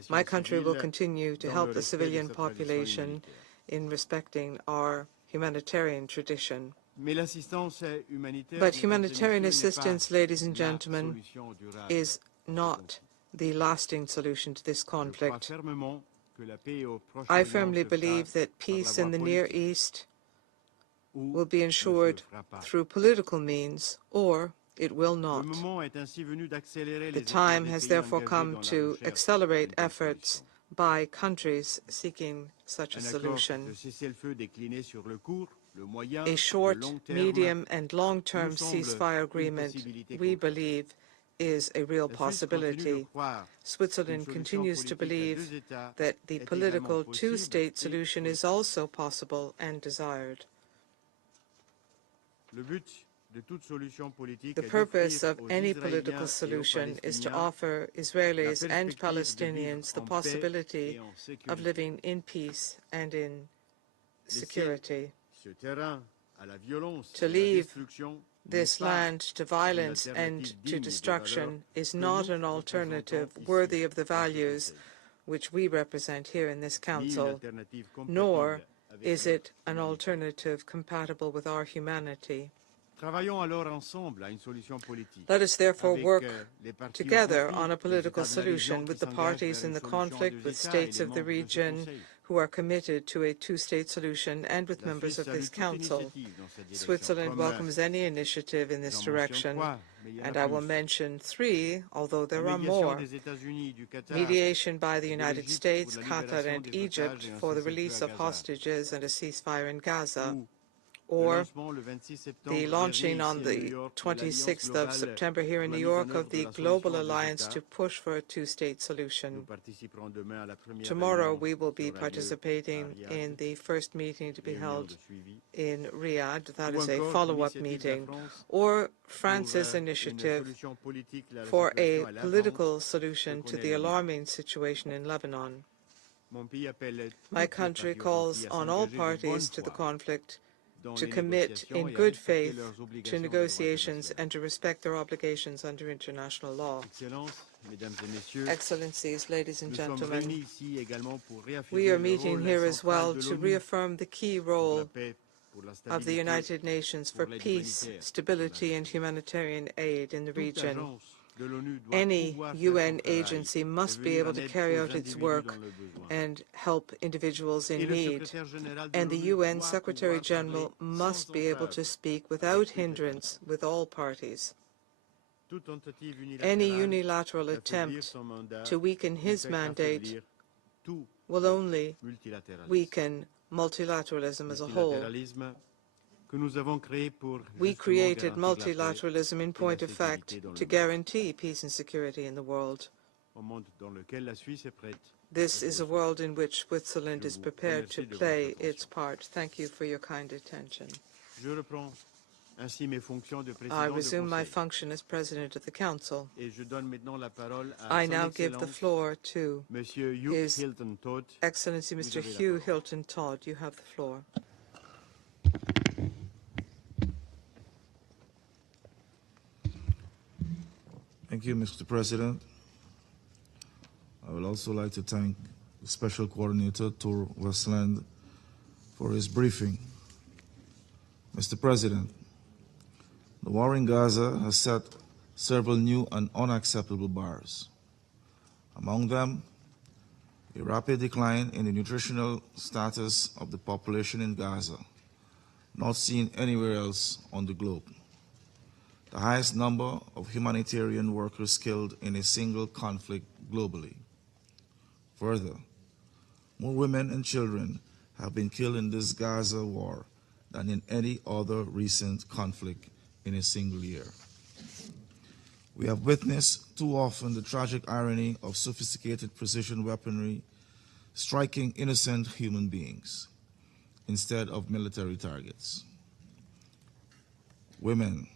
My country will continue to help the civilian population in respecting our humanitarian tradition. But humanitarian assistance, ladies and gentlemen, is not the lasting solution to this conflict. I firmly believe that peace in the Near East will be ensured through political means, or it will not. The time has therefore come to accelerate efforts by countries seeking such a solution. A short, medium, and long-term ceasefire agreement, we believe, is a real possibility. Switzerland continues to believe that the political two-state solution is also possible and desired. The purpose of any political solution is to offer Israelis and Palestinians the possibility of living in peace and in security. To leave this land to violence and to destruction is not an alternative worthy of the values which we represent here in this Council, nor is it an alternative compatible with our humanity. Let us therefore work together on a political solution with the parties in the conflict, with states of the region who are committed to a two-state solution, and with members of this Council. Switzerland welcomes any initiative in this direction, and I will mention three, although there are more. Mediation by the United States, Qatar, and Egypt for the release of hostages and a ceasefire in Gaza, or the launching on the 26th of September here in New York of the Global Alliance to push for a two-state solution. Tomorrow we will be participating in the first meeting to be held in Riyadh. That is a follow-up meeting. Or France's initiative for a political solution to the alarming situation in Lebanon. My country calls on all parties to the conflict to commit in good faith to negotiations and to respect their obligations under international law. Excellencies, ladies and gentlemen, we are meeting here as well to reaffirm the key role of the United Nations for peace, stability, and humanitarian aid in the region. Any UN agency must be able to carry out its work and help individuals in need, and the UN Secretary-General must be able to speak without hindrance with all parties. Any unilateral attempt to weaken his mandate will only weaken multilateralism as a whole. We created multilateralism in point of fact to guarantee peace and security in the world. This is a world in which Switzerland is prepared to play its part. Thank you for your kind attention. I resume my function as President of the Council. I now give the floor to His Excellency Mr. Hugh Hilton Todd. You have the floor. Thank you, Mr. President. I would also like to thank the Special Coordinator, Tor Wennesland, for his briefing. Mr. President, the war in Gaza has set several new and unacceptable bars. Among them, a rapid decline in the nutritional status of the population in Gaza, not seen anywhere else on the globe. The highest number of humanitarian workers killed in a single conflict globally. Further, more women and children have been killed in this Gaza war than in any other recent conflict in a single year. We have witnessed too often the tragic irony of sophisticated precision weaponry striking innocent human beings instead of military targets. Women,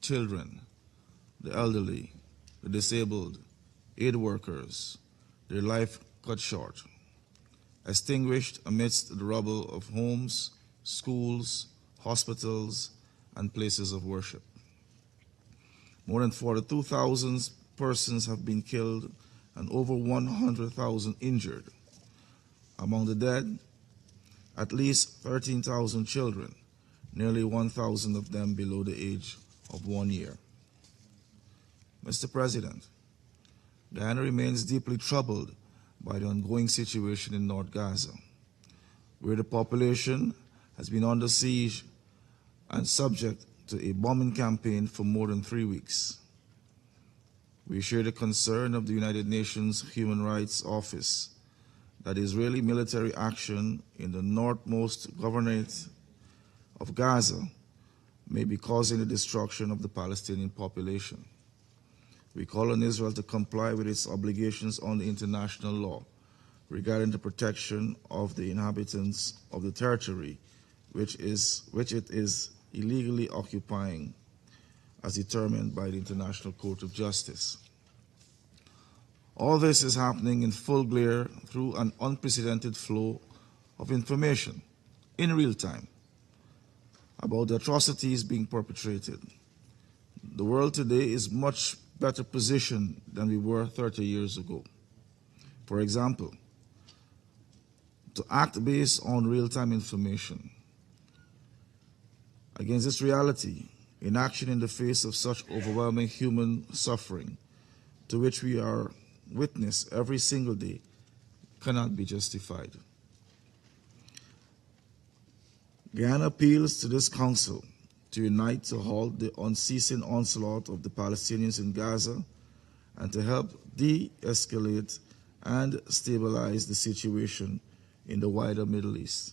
children, the elderly, the disabled, aid workers, their life cut short, extinguished amidst the rubble of homes, schools, hospitals, and places of worship. More than 42,000 persons have been killed and over 100,000 injured. Among the dead, at least 13,000 children, nearly 1,000 of them below the age of 1 year. Mr. President, Guyana remains deeply troubled by the ongoing situation in North Gaza, where the population has been under siege and subject to a bombing campaign for more than 3 weeks. We share the concern of the United Nations Human Rights Office that Israeli military action in the northmost governorate of Gaza may be causing the destruction of the Palestinian population. We call on Israel to comply with its obligations under international law regarding the protection of the inhabitants of the territory which it is illegally occupying, as determined by the International Court of Justice. All this is happening in full glare through an unprecedented flow of information in real time about the atrocities being perpetrated. The world today is much better positioned than we were 30 years ago. For example, to act based on real-time information. Against this reality, inaction in the face of such overwhelming human suffering to which we are witness every single day cannot be justified. Guyana appeals to this Council to unite to halt the unceasing onslaught of the Palestinians in Gaza and to help de-escalate and stabilize the situation in the wider Middle East.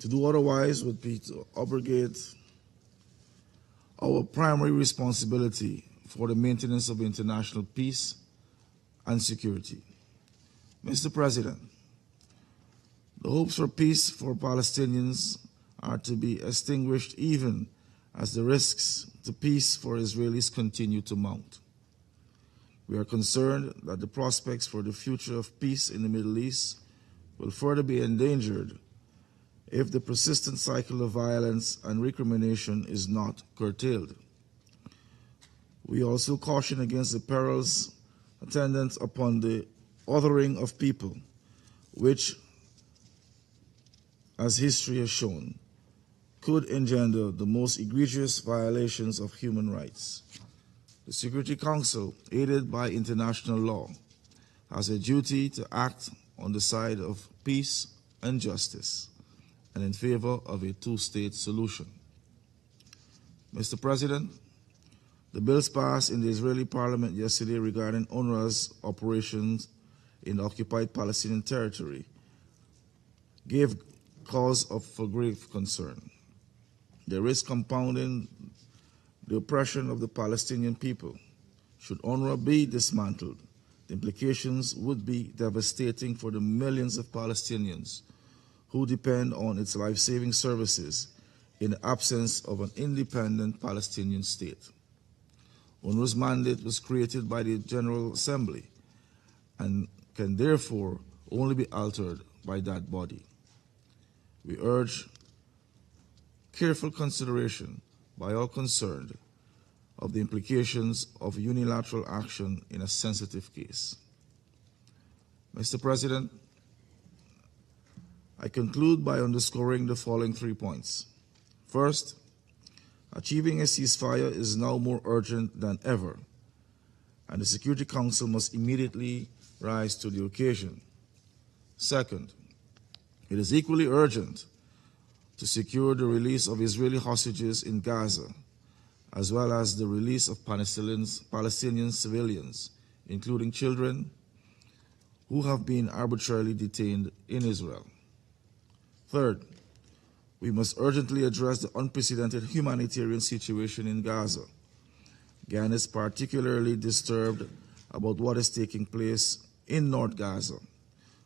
To do otherwise would be to abrogate our primary responsibility for the maintenance of international peace and security. Mr. President, the hopes for peace for Palestinians are to be extinguished even as the risks to peace for Israelis continue to mount. We are concerned that the prospects for the future of peace in the Middle East will further be endangered if the persistent cycle of violence and recrimination is not curtailed. We also caution against the perils attendant upon the othering of people, which, as history has shown, could engender the most egregious violations of human rights. The Security Council, aided by international law, has a duty to act on the side of peace and justice and in favor of a two-state solution. Mr. President, the bills passed in the Israeli parliament yesterday regarding UNRWA's operations in the occupied Palestinian territory gave cause for grave concern. They risk compounding the oppression of the Palestinian people. Should UNRWA be dismantled, the implications would be devastating for the millions of Palestinians who depend on its life-saving services in the absence of an independent Palestinian state. UNRWA's mandate was created by the General Assembly and can therefore only be altered by that body. We urge careful consideration by all concerned of the implications of unilateral action in a sensitive case. Mr. President, I conclude by underscoring the following 3 points. First, achieving a ceasefire is now more urgent than ever, and the Security Council must immediately rise to the occasion. Second, it is equally urgent to secure the release of Israeli hostages in Gaza, as well as the release of Palestinian civilians, including children, who have been arbitrarily detained in Israel. Third, we must urgently address the unprecedented humanitarian situation in Gaza. Guyana is particularly disturbed about what is taking place in North Gaza,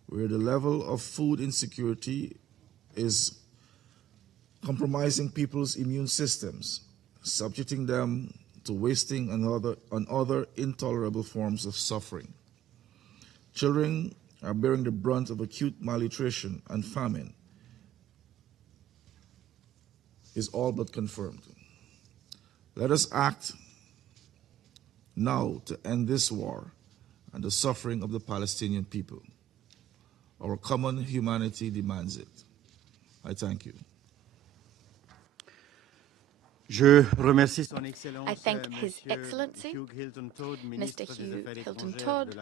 where the level of food insecurity is compromising people's immune systems, subjecting them to wasting and other intolerable forms of suffering. Children are bearing the brunt of acute malnutrition, and famine is all but confirmed. Let us act now to end this war and the suffering of the Palestinian people. Our common humanity demands it. I thank you. I thank His Excellency, Mr. Hugh Hilton Todd,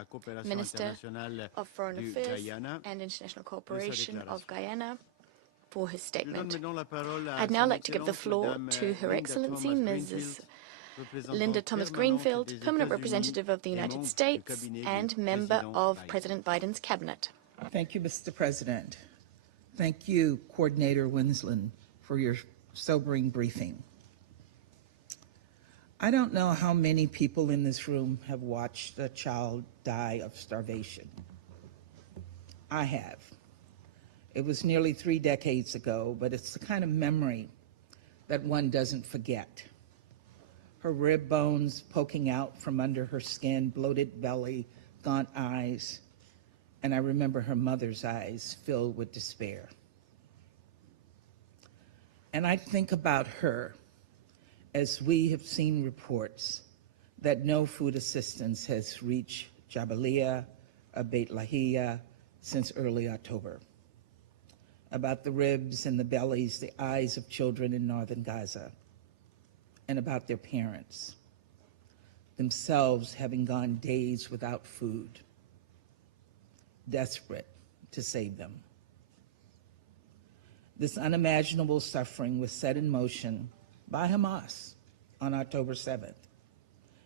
Minister of Foreign Affairs and International Cooperation of Guyana, for his statement. I'd now like to give the floor to Her Excellency, Mrs. Linda Thomas-Greenfield, Permanent Representative of the United States and member of President Biden's cabinet. Thank you, Mr. President. Thank you, Coordinator Wennesland, for for your sobering briefing. I don't know how many people in this room have watched a child die of starvation. I have. It was nearly 3 decades ago, but it's the kind of memory that one doesn't forget. Her rib bones poking out from under her skin, bloated belly, gaunt eyes, and I remember her mother's eyes filled with despair. And I think about her as we have seen reports that no food assistance has reached Jabalia or Beit Lahia since early October. About the ribs and the bellies, the eyes of children in northern Gaza, and about their parents, themselves having gone days without food, desperate to save them. This unimaginable suffering was set in motion by Hamas on October 7th,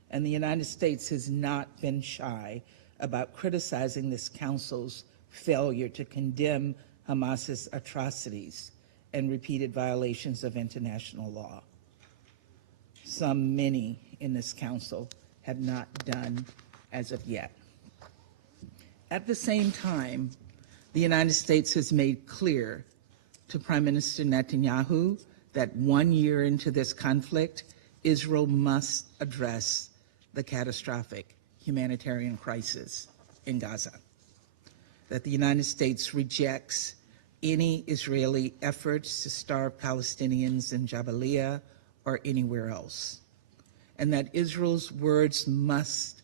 and the United States has not been shy about criticizing this council's failure to condemn Hamas's atrocities and repeated violations of international law. Many in this council have not done as of yet. At the same time, the United States has made clear to Prime Minister Netanyahu that 1 year into this conflict, Israel must address the catastrophic humanitarian crisis in Gaza, that the United States rejects any Israeli efforts to starve Palestinians in Jabalia or anywhere else, and that Israel's words must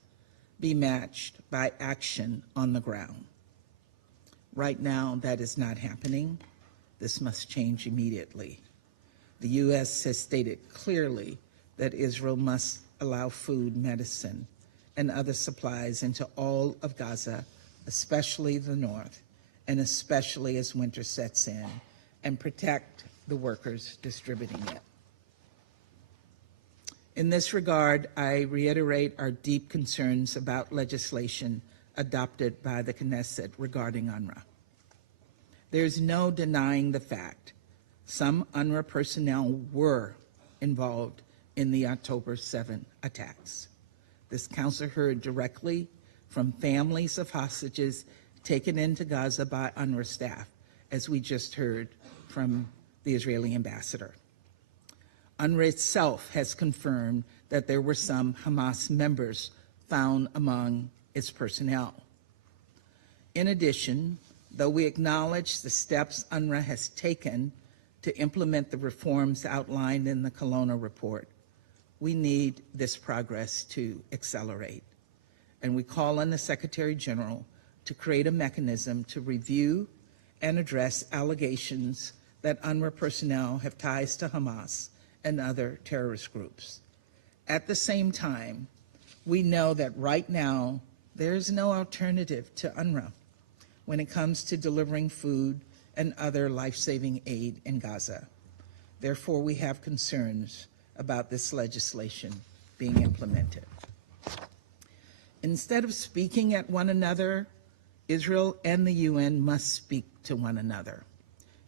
be matched by action on the ground. Right now, that is not happening. This must change immediately. The U.S. has stated clearly that Israel must allow food, medicine, and other supplies into all of Gaza, especially the north, and especially as winter sets in, and protect the workers distributing it. In this regard, I reiterate our deep concerns about legislation adopted by the Knesset regarding UNRWA. There's no denying the fact some UNRWA personnel were involved in the October 7 attacks. This council heard directly from families of hostages taken into Gaza by UNRWA staff, as we just heard from the Israeli ambassador. UNRWA itself has confirmed that there were some Hamas members found among its personnel. In addition, though we acknowledge the steps UNRWA has taken to implement the reforms outlined in the Kelowna report, we need this progress to accelerate. And we call on the Secretary General to create a mechanism to review and address allegations that UNRWA personnel have ties to Hamas and other terrorist groups. At the same time, we know that right now there is no alternative to UNRWA when it comes to delivering food and other life-saving aid in Gaza. Therefore, we have concerns about this legislation being implemented. Instead of speaking at one another, Israel and the UN must speak to one another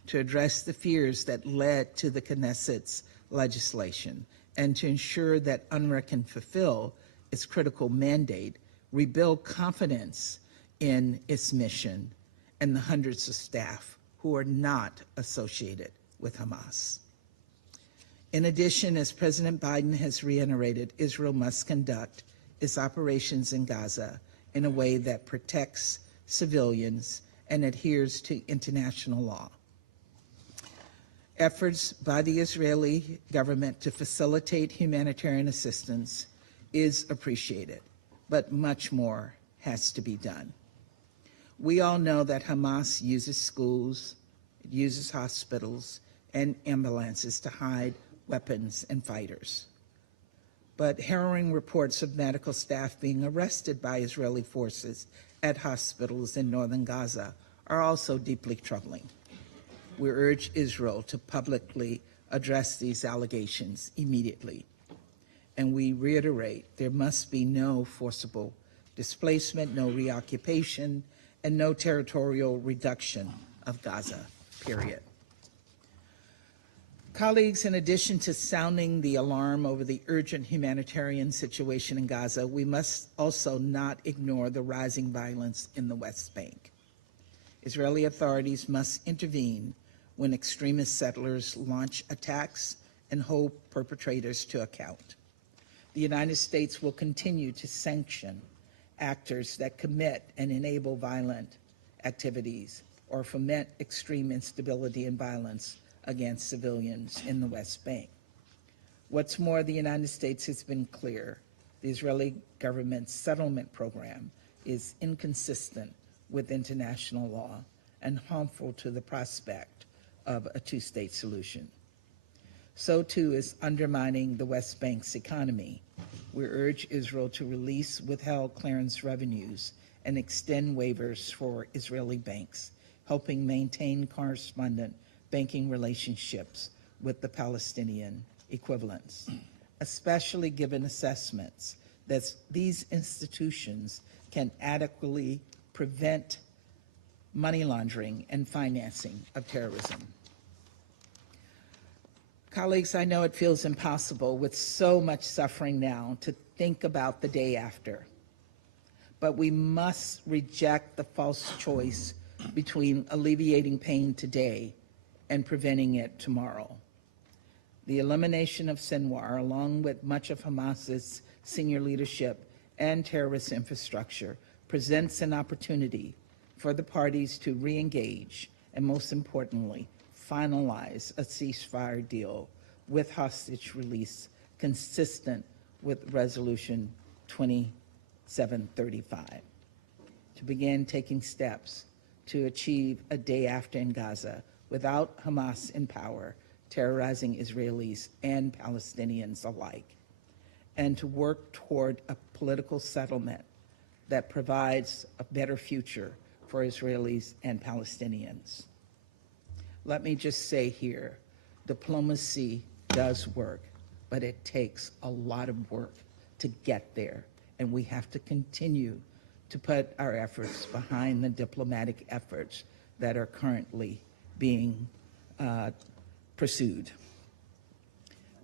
to address the fears that led to the Knesset's legislation and to ensure that UNRWA can fulfill its critical mandate, rebuild confidence in its mission, and the hundreds of staff who are not associated with Hamas. In addition, as President Biden has reiterated, Israel must conduct its operations in Gaza in a way that protects civilians and adheres to international law. Efforts by the Israeli government to facilitate humanitarian assistance is appreciated, but much more has to be done. We all know that Hamas uses schools, it uses hospitals and ambulances to hide weapons and fighters. But harrowing reports of medical staff being arrested by Israeli forces at hospitals in northern Gaza are also deeply troubling. We urge Israel to publicly address these allegations immediately. And we reiterate there must be no forcible displacement, no reoccupation, and no territorial reduction of Gaza, period. Colleagues, in addition to sounding the alarm over the urgent humanitarian situation in Gaza, we must also not ignore the rising violence in the West Bank. Israeli authorities must intervene when extremist settlers launch attacks and hold perpetrators to account. The United States will continue to sanction actors that commit and enable violent activities or foment extreme instability and violence against civilians in the West Bank. What's more, the United States has been clear. The Israeli government's settlement program is inconsistent with international law and harmful to the prospect of a two-state solution. So too is undermining the West Bank's economy. We urge Israel to release withheld clearance revenues and extend waivers for Israeli banks, helping maintain correspondent banking relationships with the Palestinian equivalents, especially given assessments that these institutions can adequately prevent money laundering and financing of terrorism. Colleagues, I know it feels impossible with so much suffering now to think about the day after, but we must reject the false choice between alleviating pain today and preventing it tomorrow. The elimination of Sinwar, along with much of Hamas's senior leadership and terrorist infrastructure, presents an opportunity for the parties to re-engage and, most importantly, finalize a ceasefire deal with hostage release consistent with Resolution 2735, to begin taking steps to achieve a day after in Gaza without Hamas in power, terrorizing Israelis and Palestinians alike, and to work toward a political settlement that provides a better future for Israelis and Palestinians. Let me just say here, diplomacy does work, but it takes a lot of work to get there, and we have to continue to put our efforts behind the diplomatic efforts that are currently being pursued.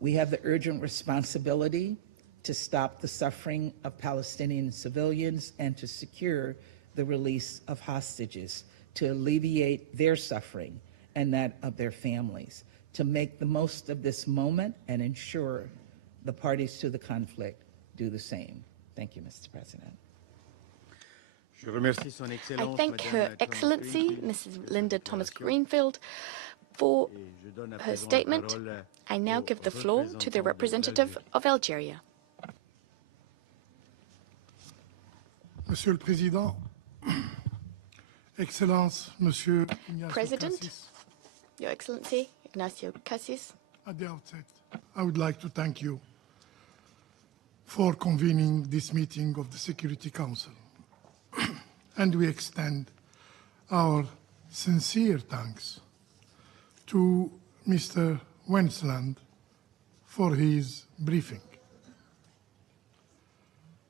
We have the urgent responsibility to stop the suffering of Palestinian civilians and to secure the release of hostages, to alleviate their suffering and that of their families, to make the most of this moment and ensure the parties to the conflict do the same. Thank you, Mr. President. I thank Her Excellency, Mrs. Linda Thomas-Greenfield, for her statement. I now give the floor to the representative of Algeria. Monsieur le Président, Excellence, Monsieur President, Cassis, Your Excellency, Ignacio Cassis, at the outset, I would like to thank you for convening this meeting of the Security Council. And we extend our sincere thanks to Mr. Wennesland for his briefing.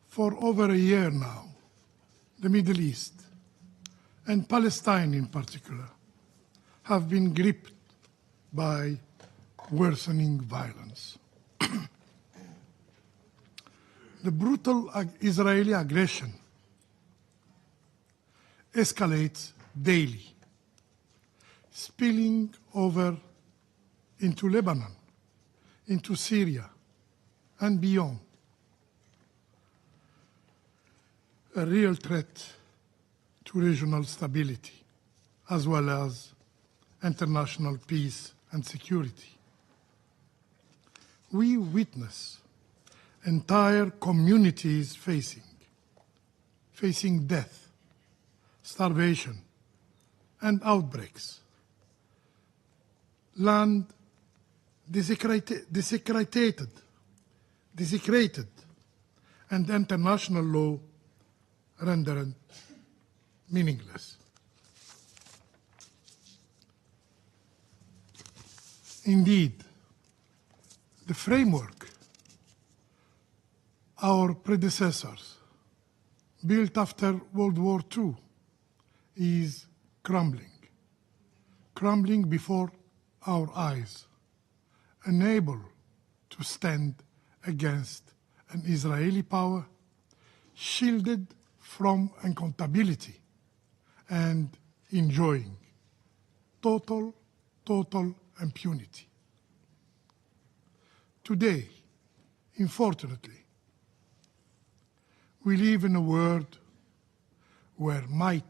For over a year now, the Middle East, and Palestine in particular, have been gripped by worsening violence. The brutal Israeli aggression escalates daily, spilling over into Lebanon, into Syria, and beyond. A real threat to regional stability, as well as international peace and security. We witness entire communities facing death, starvation, and outbreaks. Land desecrated, and international law rendered meaningless. Indeed, the framework our predecessors built after World War II is crumbling before our eyes. unable to stand against an Israeli power, shielded from accountability and enjoying total impunity. Today, unfortunately, we live in a world where might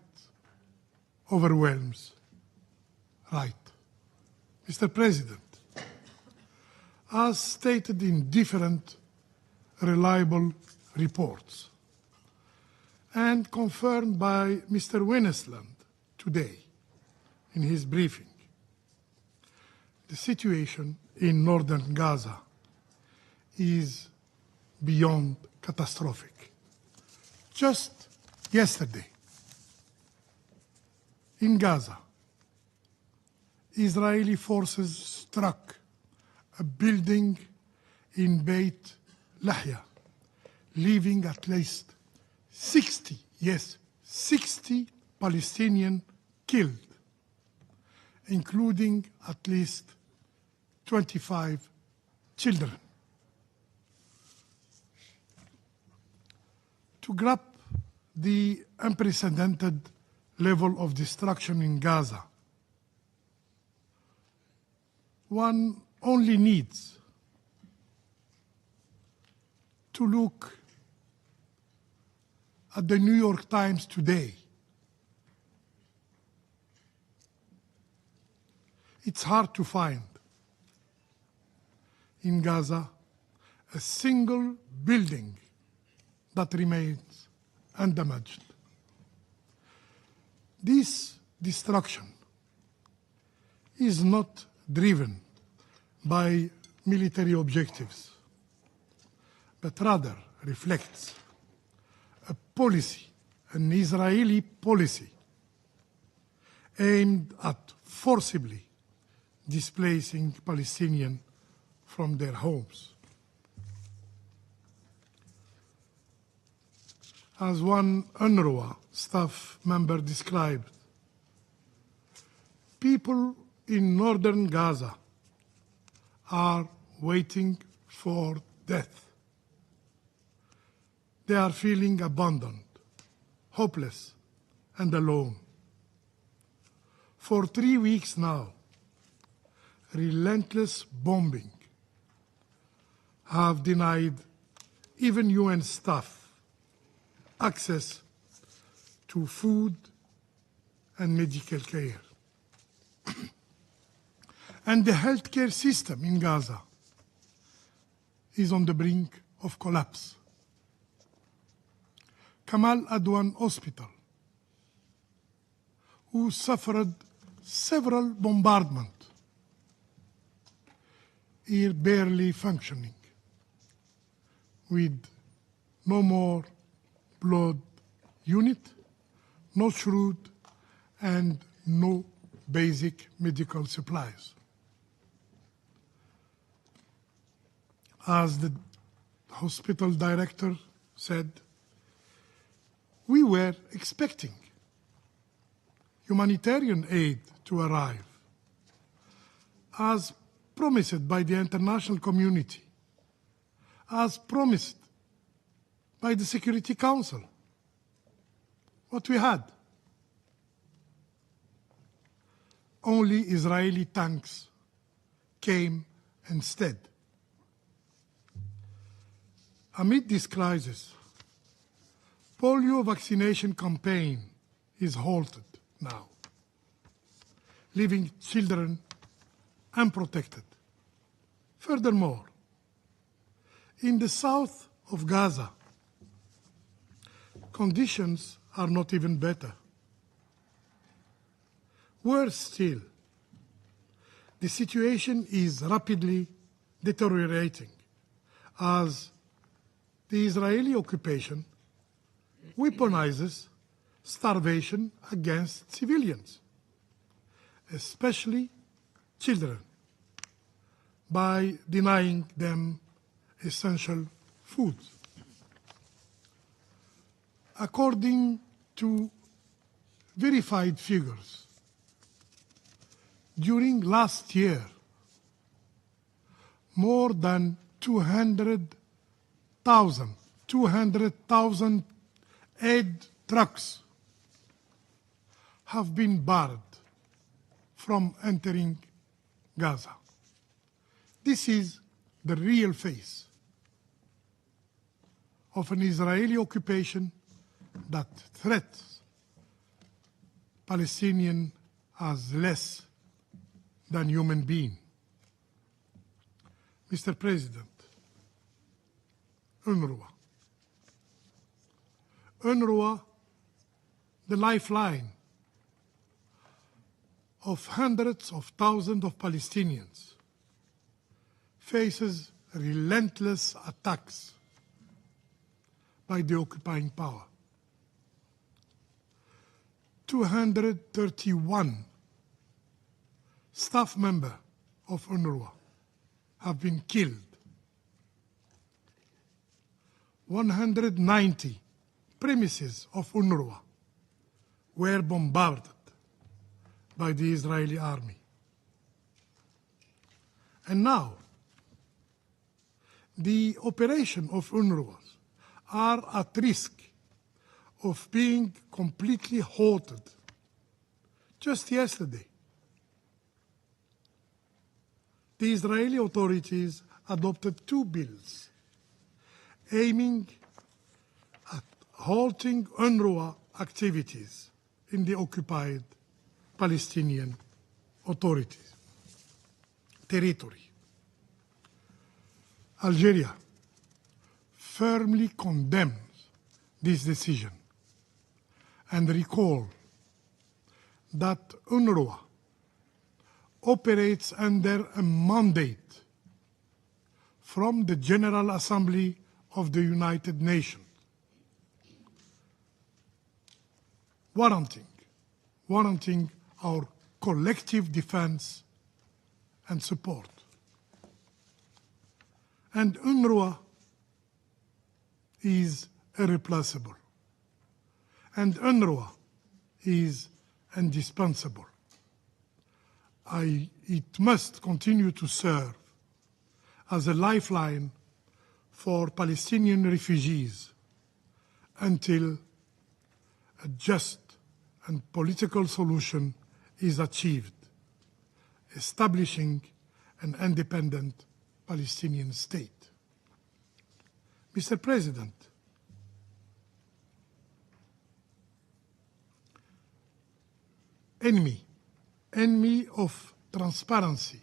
overwhelms right. Mr. President, as stated in different reliable reports and confirmed by Mr. Wennesland today in his briefing, the situation in northern Gaza is beyond catastrophic. Just yesterday, in Gaza, Israeli forces struck a building in Beit Lahya, leaving at least 60 Palestinians killed, including at least 25 children. To grasp the unprecedented level of destruction in Gaza, one only needs to look at the New York Times today. It's hard to find in Gaza a single building that remains undamaged. This destruction is not driven by military objectives, but rather reflects a policy, an Israeli policy, aimed at forcibly displacing Palestinians from their homes. As one UNRWA staff member described, people in northern Gaza are waiting for death. They are feeling abandoned, hopeless, and alone. For 3 weeks now, relentless bombing have denied even UN staff access to food and medical care. And the healthcare system in Gaza is on the brink of collapse. Kamal Adwan Hospital, who suffered several bombardments, is barely functioning, with no more blood unit, no shroud, and no basic medical supplies. As the hospital director said, we were expecting humanitarian aid to arrive, as promised by the international community, as promised by the Security Council. What we had? Only Israeli tanks came instead. Amid this crisis, polio vaccination campaign is halted now, leaving children unprotected. Furthermore, in the south of Gaza, conditions are not even better. Worse still, the situation is rapidly deteriorating as the Israeli occupation weaponizes starvation against civilians, especially children, by denying them essential food. According to verified figures, during last year, more than 200,000 aid trucks have been barred from entering Gaza. This is the real face of an Israeli occupation that threats Palestinians as less than human beings. Mr. President, UNRWA, the lifeline of hundreds of thousands of Palestinians, faces relentless attacks by the occupying power. 231 staff members of UNRWA have been killed. 190 premises of UNRWA were bombarded by the Israeli army. And now, the operation of UNRWA are at risk of being completely halted. Just yesterday, the Israeli authorities adopted 2 bills aiming at halting UNRWA activities in the occupied Palestinian territory. Algeria firmly condemns this decision and recall that UNRWA operates under a mandate from the General Assembly of the United Nations, warranting our collective defense and support. And UNRWA is irreplaceable, and UNRWA is indispensable. It must continue to serve as a lifeline for Palestinian refugees until a just and political solution is achieved, establishing an independent Palestinian state. Mr. President, enemy of transparency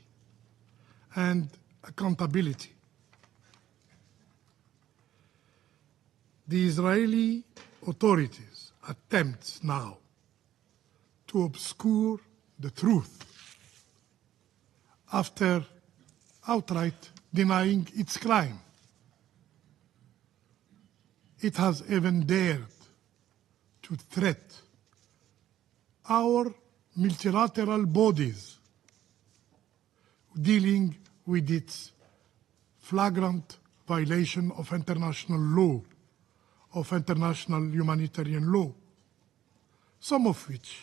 and accountability. The Israeli authorities attempt now to obscure the truth after outright denying its crime. It has even dared to threat our multilateral bodies dealing with its flagrant violation of international law, of international humanitarian law, some of which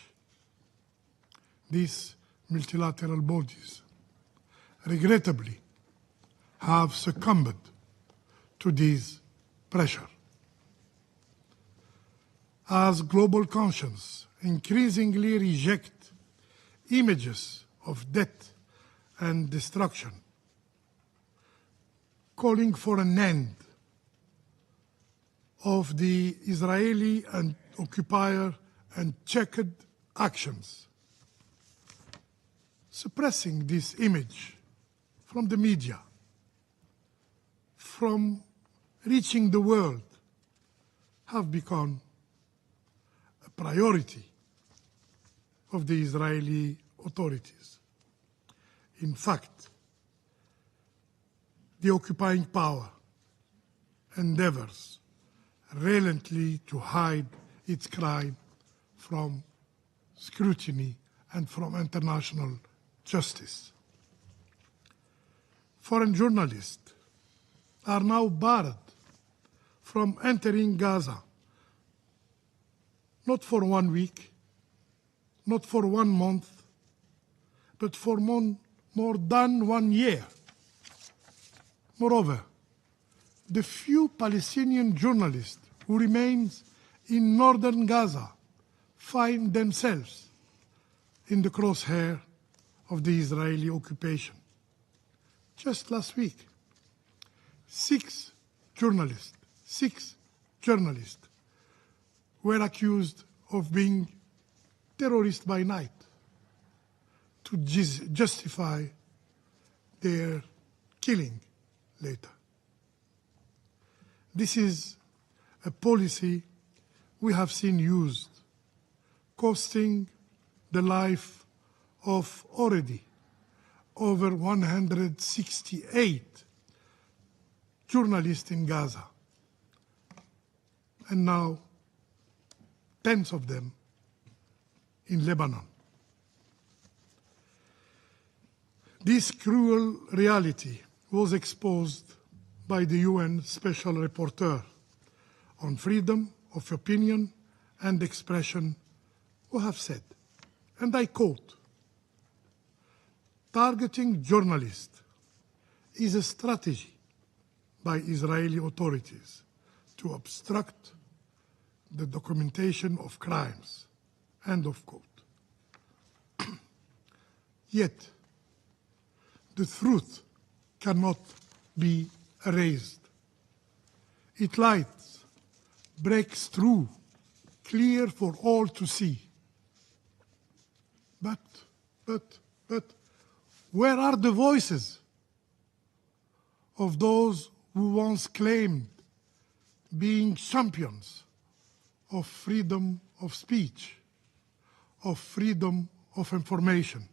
these multilateral bodies regrettably have succumbed to this pressure. As global conscience increasingly reject images of death and destruction, calling for an end of the Israeli and occupier and checked actions, suppressing this image from the media, from reaching the world, have become a priority of the Israeli authorities. In fact, the occupying power endeavors relentlessly to hide its crime from scrutiny and from international justice. Foreign journalists are now barred from entering Gaza, not for 1 week, not for 1 month, but for more than 1 year. Moreover, the few Palestinian journalists who remain in northern Gaza find themselves in the crosshair of the Israeli occupation. Just last week, six journalists were accused of being terrorists by night to justify their killing later. This is a policy we have seen used, costing the life of already over 168 journalists in Gaza, and now tens of them in Lebanon. This cruel reality was exposed by the UN Special Rapporteur on freedom of opinion and expression, who have said, and I quote, "Targeting journalists is a strategy by Israeli authorities to obstruct the documentation of crimes," end of quote. Yet, the truth cannot be erased. Its light breaks through, clear for all to see. But, where are the voices of those who once claimed being champions of freedom of speech, of freedom of information?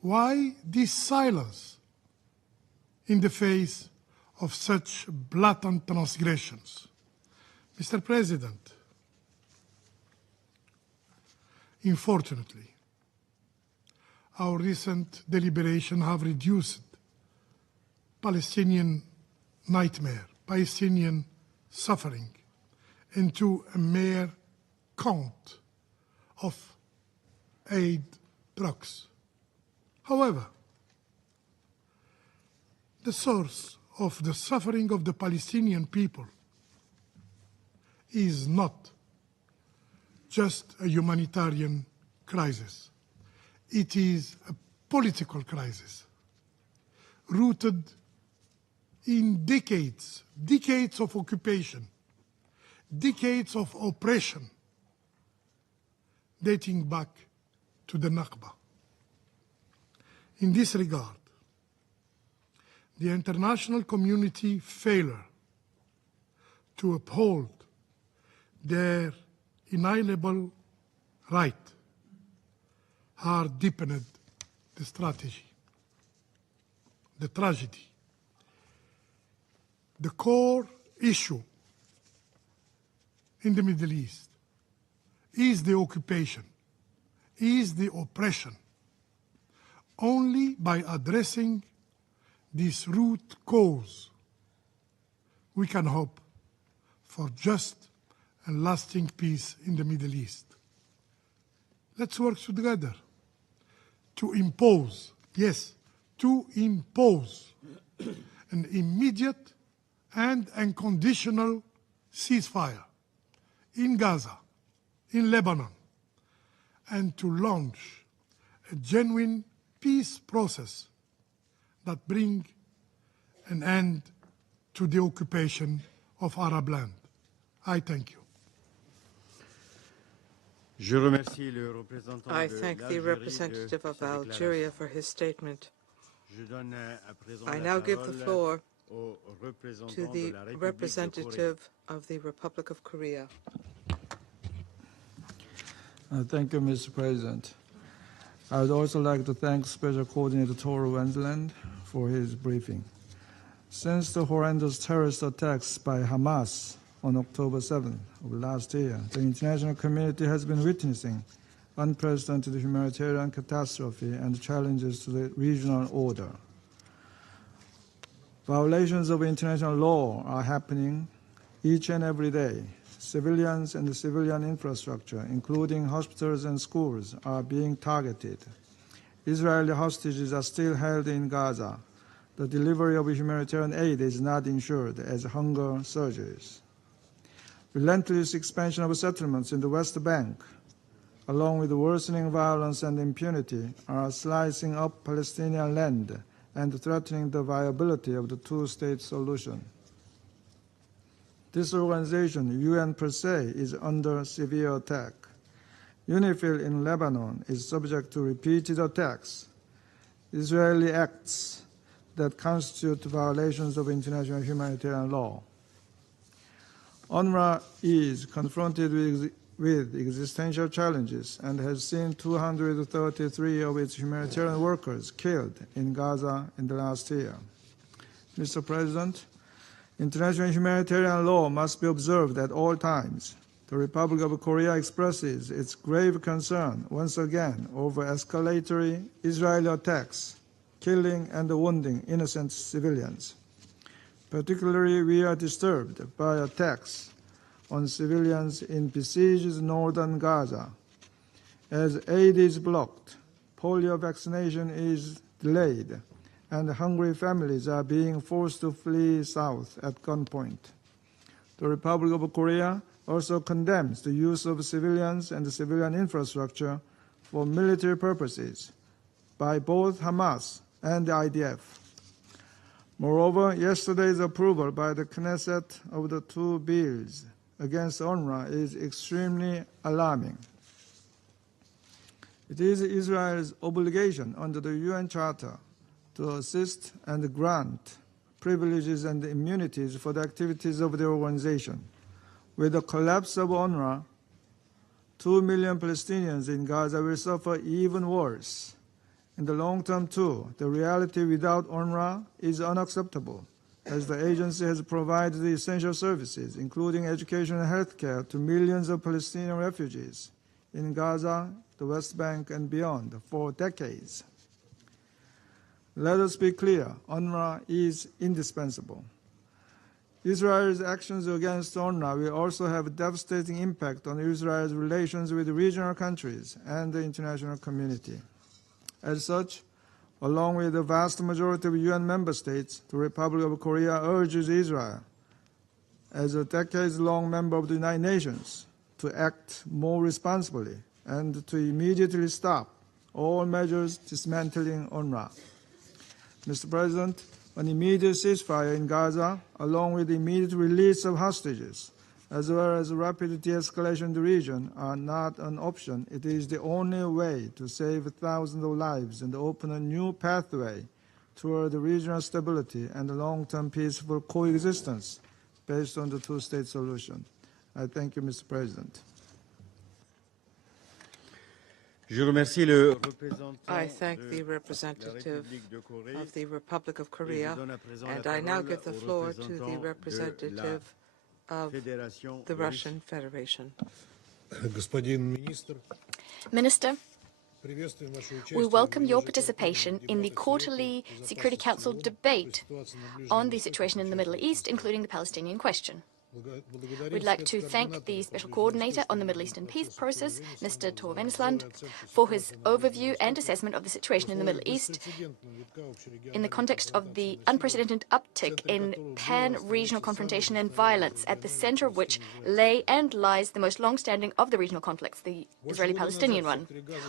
Why this silence in the face of such blatant transgressions? Mr. President, unfortunately, our recent deliberations have reduced Palestinian nightmare, Palestinian suffering, into a mere count of aid trucks. However, the source of the suffering of the Palestinian people is not just a humanitarian crisis. It is a political crisis rooted in decades of occupation, decades of oppression, dating back to the Nakba. In this regard, the international community failure to uphold their inalienable right has deepened the strategy, the tragedy. The core issue in the Middle East is the occupation, is the oppression. Only by addressing this root cause, we can hope for just and lasting peace in the Middle East. Let's work together to impose, yes, to impose an immediate and unconditional ceasefire in Gaza, in Lebanon, and to launch a genuine peace process that brings an end to the occupation of Arab land. I thank you. I thank the representative of Algeria for his statement. I now give the floor to the representative of the Republic of Korea. Thank you, Mr. President. I would also like to thank Special Coordinator Tor Wennesland for his briefing. Since the horrendous terrorist attacks by Hamas on October 7th of last year, the international community has been witnessing unprecedented humanitarian catastrophe and challenges to the regional order. Violations of international law are happening each and every day. Civilians and civilian infrastructure, including hospitals and schools, are being targeted. Israeli hostages are still held in Gaza. the delivery of humanitarian aid is not ensured as hunger surges. Relentless expansion of settlements in the West Bank, along with worsening violence and impunity, are slicing up Palestinian land and threatening the viability of the two-state solution. This organization, UN per se, is under severe attack. UNIFIL in Lebanon is subject to repeated attacks, Israeli acts that constitute violations of international humanitarian law. UNRWA is confronted with existential challenges and has seen 233 of its humanitarian workers killed in Gaza in the last year. Mr. President, international humanitarian law must be observed at all times. The Republic of Korea expresses its grave concern once again over escalatory Israeli attacks, killing and wounding innocent civilians. Particularly, we are disturbed by attacks on civilians in besieged northern Gaza. As aid is blocked, polio vaccination is delayed, and hungry families are being forced to flee south at gunpoint. The Republic of Korea also condemns the use of civilians and civilian infrastructure for military purposes by both Hamas and the IDF. Moreover, yesterday's approval by the Knesset of the two bills against UNRWA is extremely alarming. It is Israel's obligation under the UN Charter to assist and grant privileges and immunities for the activities of the organization. With the collapse of UNRWA, 2 million Palestinians in Gaza will suffer even worse. In the long term, too, the reality without UNRWA is unacceptable, as the agency has provided the essential services, including education and health care, to millions of Palestinian refugees in Gaza, the West Bank, and beyond for decades. Let us be clear, UNRWA is indispensable. Israel's actions against UNRWA will also have a devastating impact on Israel's relations with regional countries and the international community. As such, along with the vast majority of UN member states, the Republic of Korea urges Israel, as a decades-long member of the United Nations, to act more responsibly and to immediately stop all measures dismantling UNRWA. Mr. President, an immediate ceasefire in Gaza, along with the immediate release of hostages, as well as rapid de-escalation in the region, are not an option. It is the only way to save thousands of lives and open a new pathway toward regional stability and long-term peaceful coexistence based on the two-state solution. I thank you, Mr. President. I thank the representative of the Republic of Korea, and I now give the floor to the representative of the Russian Federation. Minister, we welcome your participation in the quarterly Security Council debate on the situation in the Middle East, including the Palestinian question. We'd like to thank the Special Coordinator on the Middle Eastern Peace Process, Mr. Wennesland, for his overview and assessment of the situation in the Middle East in the context of the unprecedented uptick in pan-regional confrontation and violence, at the center of which lay and lies the most long-standing of the regional conflicts, the Israeli-Palestinian one.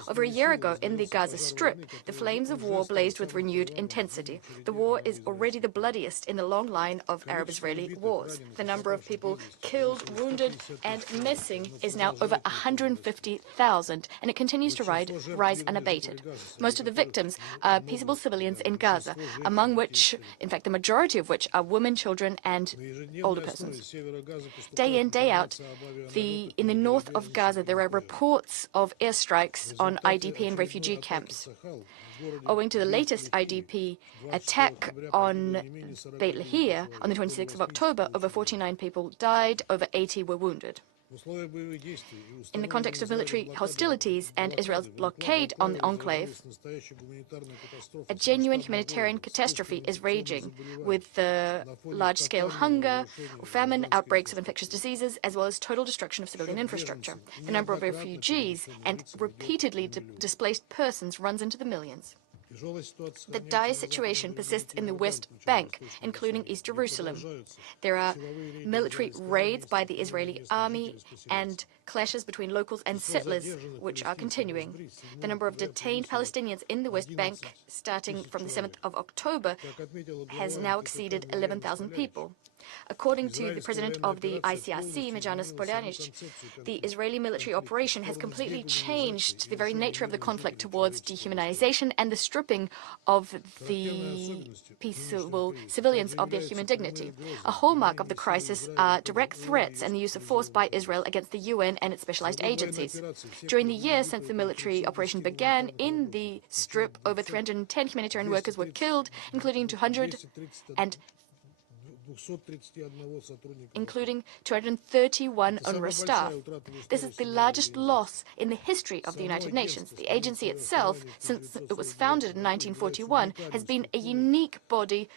Over a year ago, in the Gaza Strip, the flames of war blazed with renewed intensity. The war is already the bloodiest in the long line of Arab-Israeli wars. The number of people killed, wounded, and missing is now over 150,000, and it continues to rise unabated. Most of the victims are peaceable civilians in Gaza, among which, in fact, the majority of which are women, children, and older persons. Day in, day out, in the north of Gaza, there are reports of airstrikes on IDP and refugee camps. Owing to the latest IDP attack on Beit Lahia on the 26th of October, over 49 people died, over 80 were wounded. In the context of military hostilities and Israel's blockade on the enclave, a genuine humanitarian catastrophe is raging, with large-scale hunger, famine, outbreaks of infectious diseases, as well as total destruction of civilian infrastructure. The number of refugees and repeatedly displaced persons runs into the millions. The dire situation persists in the West Bank, including East Jerusalem. There are military raids by the Israeli army and clashes between locals and settlers, which are continuing. The number of detained Palestinians in the West Bank, starting from the 7th of October, has now exceeded 11,000 people. According to the president of the ICRC, Mejanis Polyanich, the Israeli military operation has completely changed the very nature of the conflict towards dehumanization and the stripping of the peaceable civilians of their human dignity. A hallmark of the crisis are direct threats and the use of force by Israel against the UN and its specialized agencies. During the year since the military operation began in the Strip, over 310 humanitarian workers were killed, including 231 UNRWA staff. This is the largest loss in the history of the United Nations. The agency itself, since it was founded in 1941, has been a unique body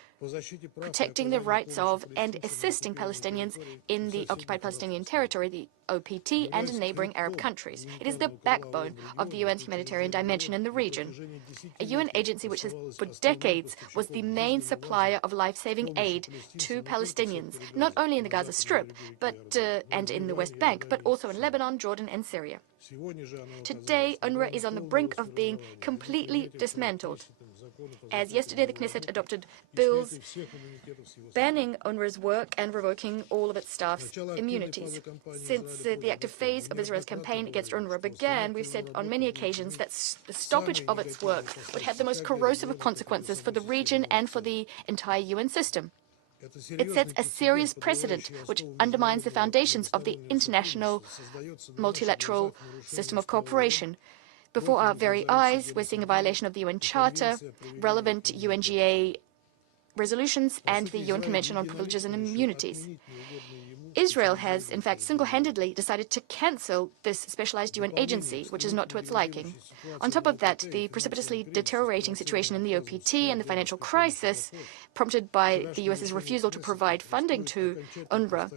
protecting the rights of and assisting Palestinians in the occupied Palestinian territory, the OPT, and in neighboring Arab countries. It is the backbone of the UN's humanitarian dimension in the region. A UN agency which has, for decades, was the main supplier of life-saving aid to Palestinians, not only in the Gaza Strip and in the West Bank, but also in Lebanon, Jordan, and Syria. Today, UNRWA is on the brink of being completely dismantled. As yesterday, the Knesset adopted bills banning UNRWA's work and revoking all of its staff's immunities. Since the active phase of Israel's campaign against UNRWA began, we've said on many occasions that the stoppage of its work would have the most corrosive of consequences for the region and for the entire UN system. It sets a serious precedent which undermines the foundations of the international multilateral system of cooperation. Before our very eyes, we're seeing a violation of the UN Charter, relevant UNGA resolutions, and the UN Convention on Privileges and Immunities. Israel has, in fact, single-handedly decided to cancel this specialized UN agency, which is not to its liking. On top of that, the precipitously deteriorating situation in the OPT and the financial crisis prompted by the US's refusal to provide funding to UNRWA,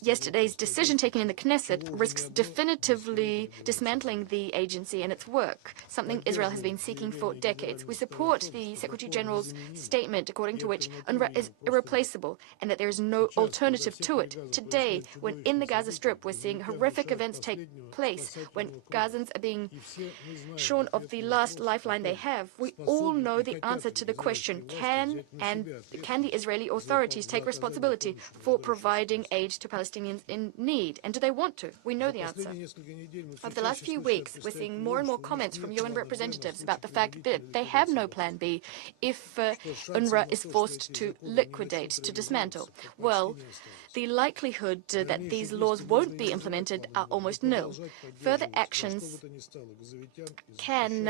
yesterday's decision taken in the Knesset risks definitively dismantling the agency and its work, something Israel has been seeking for decades. We support the Secretary General's statement according to which UNRWA is irreplaceable and that there is no alternative to it. Today, when in the Gaza Strip we're seeing horrific events take place, when Gazans are being shorn of the last lifeline they have, we all know the answer to the question, can the Israeli authorities take responsibility for providing aid to Palestinians in need? And do they want to? We know the answer. Over the last few weeks, we're seeing more and more comments from UN representatives about the fact that they have no plan B if UNRWA is forced to liquidate, to dismantle. Well, the likelihood that these laws won't be implemented are almost nil. Further actions can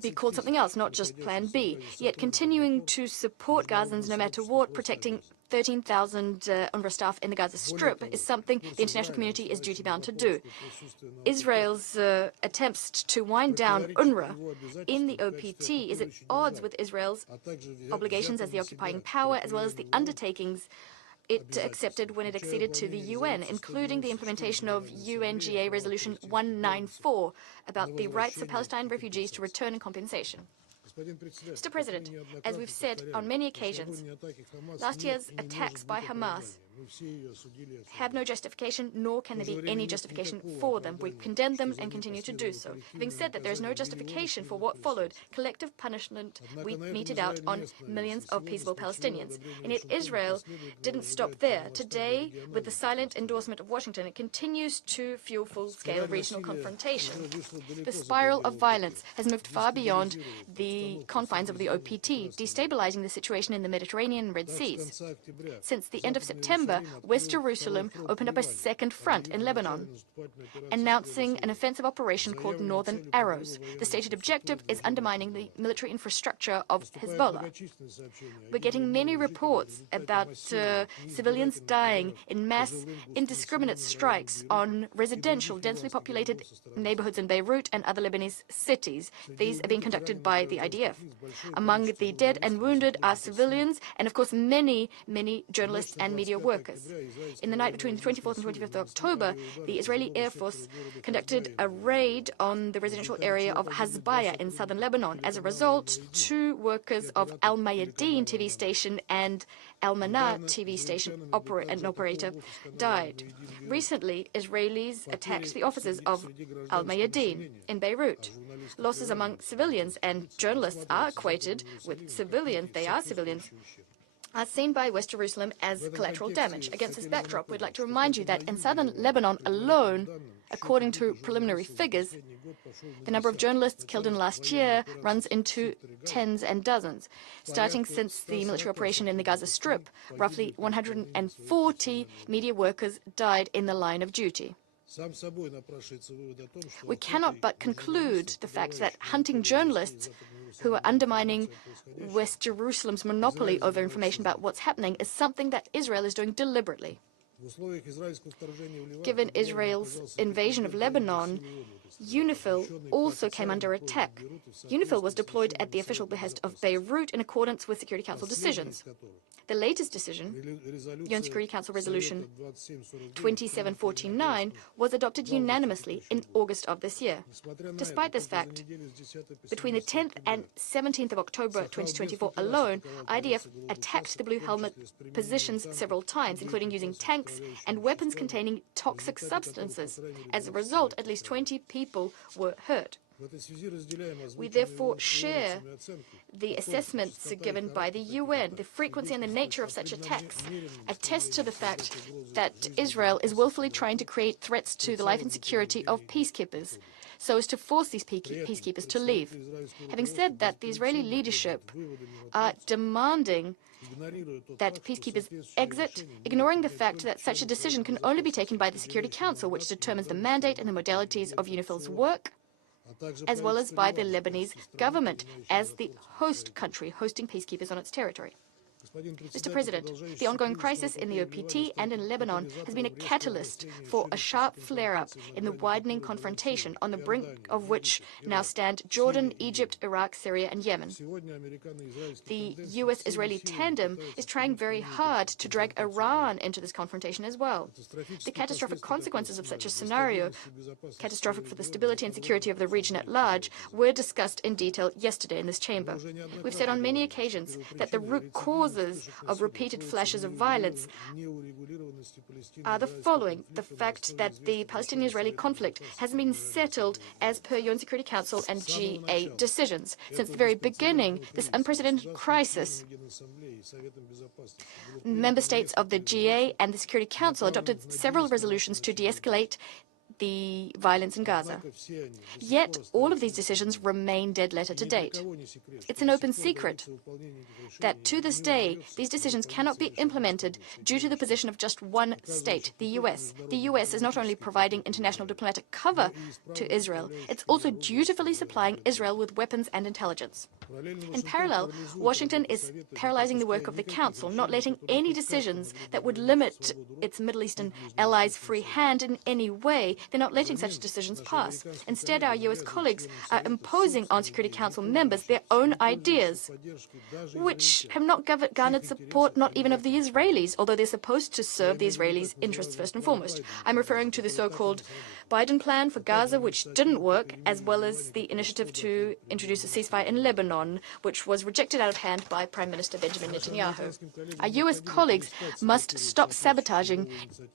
be called something else, not just Plan B. Yet continuing to support Gazans no matter what, protecting 13,000 UNRWA staff in the Gaza Strip is something the international community is duty-bound to do. Israel's attempts to wind down UNRWA in the OPT is at odds with Israel's obligations as the occupying power, as well as the undertakings it accepted when it acceded to the UN, including the implementation of UNGA Resolution 194 about the rights of Palestine refugees to return and compensation. Mr. President, as we've said on many occasions, last year's attacks by Hamas have no justification, nor can there be any justification for them. We condemn them and continue to do so. Having said that there is no justification for what followed, collective punishment we meted out on millions of peaceable Palestinians. And yet Israel didn't stop there. Today, with the silent endorsement of Washington, it continues to fuel full-scale regional confrontation. The spiral of violence has moved far beyond the confines of the OPT, destabilizing the situation in the Mediterranean and Red Seas. Since the end of September, West Jerusalem opened up a second front in Lebanon, announcing an offensive operation called Northern Arrows. The stated objective is undermining the military infrastructure of Hezbollah. We're getting many reports about civilians dying in mass, indiscriminate strikes on residential, densely populated neighborhoods in Beirut and other Lebanese cities. These are being conducted by the IDF. Among the dead and wounded are civilians and, of course, many journalists and media workers. workers. In the night between the 24th and 25th of October, the Israeli Air Force conducted a raid on the residential area of Hasbaya in southern Lebanon. As a result, 2 workers of Al Mayadeen TV station and Al Mana TV station operator died. Recently, Israelis attacked the offices of Al Mayadeen in Beirut. Losses among civilians and journalists are equated with civilians, they are civilians, are seen by West Jerusalem as collateral damage. Against this backdrop, we'd like to remind you that in southern Lebanon alone, according to preliminary figures, the number of journalists killed in last year runs into tens and dozens. Starting since the military operation in the Gaza Strip, roughly 140 media workers died in the line of duty. We cannot but conclude the fact that hunting journalists who are undermining West Jerusalem's monopoly over information about what's happening is something that Israel is doing deliberately. Given Israel's invasion of Lebanon, UNIFIL also came under attack. UNIFIL was deployed at the official behest of Beirut in accordance with Security Council decisions. The latest decision, UN Security Council Resolution 2749, was adopted unanimously in August of this year. Despite this fact, between the 10th and 17th of October 2024 alone, IDF attacked the Blue Helmet positions several times, including using tanks and weapons containing toxic substances. As a result, at least 20 people were hurt. We therefore share the assessments given by the UN. The frequency and the nature of such attacks attest to the fact that Israel is willfully trying to create threats to the life and security of peacekeepers, so as to force these peacekeepers to leave. Having said that, the Israeli leadership are demanding that peacekeepers exit, ignoring the fact that such a decision can only be taken by the Security Council, which determines the mandate and the modalities of UNIFIL's work, as well as by the Lebanese government as the host country hosting peacekeepers on its territory. Mr. President, the ongoing crisis in the OPT and in Lebanon has been a catalyst for a sharp flare-up in the widening confrontation on the brink of which now stand Jordan, Egypt, Iraq, Syria, and Yemen. The U.S.-Israeli tandem is trying very hard to drag Iran into this confrontation as well. The catastrophic consequences of such a scenario, catastrophic for the stability and security of the region at large, were discussed in detail yesterday in this chamber. We've said on many occasions that the root causes of repeated flashes of violence are the following: the fact that the Palestinian-Israeli conflict hasn't been settled as per UN Security Council and GA decisions. Since the very beginning, this unprecedented crisis, member states of the GA and the Security Council adopted several resolutions to de-escalate the violence in Gaza. Yet, all of these decisions remain dead letter to date. It's an open secret that to this day, these decisions cannot be implemented due to the position of just one state, the U.S. The U.S. is not only providing international diplomatic cover to Israel, it's also dutifully supplying Israel with weapons and intelligence. In parallel, Washington is paralyzing the work of the Council, not letting any decisions that would limit its Middle Eastern allies' free hand in any way. They're not letting such decisions pass. Instead, our U.S. colleagues are imposing on Security Council members their own ideas, which have not garnered support not even of the Israelis, although they're supposed to serve the Israelis' interests first and foremost. I'm referring to the so-called Biden plan for Gaza, which didn't work, as well as the initiative to introduce a ceasefire in Lebanon, which was rejected out of hand by Prime Minister Benjamin Netanyahu. Our U.S. colleagues must stop sabotaging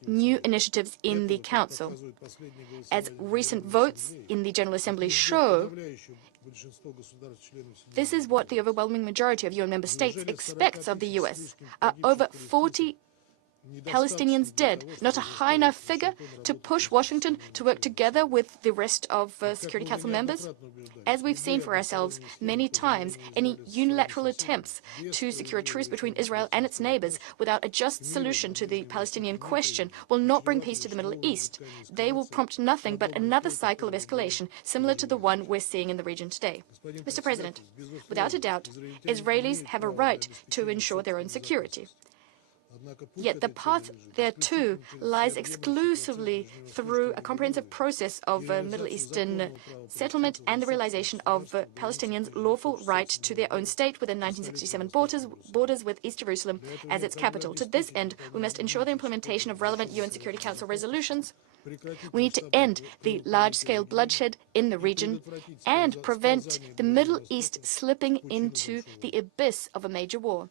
new initiatives in the Council. As recent votes in the General Assembly show, this is what the overwhelming majority of UN member states expects of the U.S. Over 40 Palestinians dead, not a high enough figure to push Washington to work together with the rest of Security Council members? As we've seen for ourselves many times, any unilateral attempts to secure a truce between Israel and its neighbors without a just solution to the Palestinian question will not bring peace to the Middle East. They will prompt nothing but another cycle of escalation, similar to the one we're seeing in the region today. Mr. President, without a doubt, Israelis have a right to ensure their own security. Yet the path thereto lies exclusively through a comprehensive process of Middle Eastern settlement and the realization of Palestinians' lawful right to their own state within 1967 borders with East Jerusalem as its capital. To this end, we must ensure the implementation of relevant UN Security Council resolutions. We need to end the large-scale bloodshed in the region and prevent the Middle East slipping into the abyss of a major war.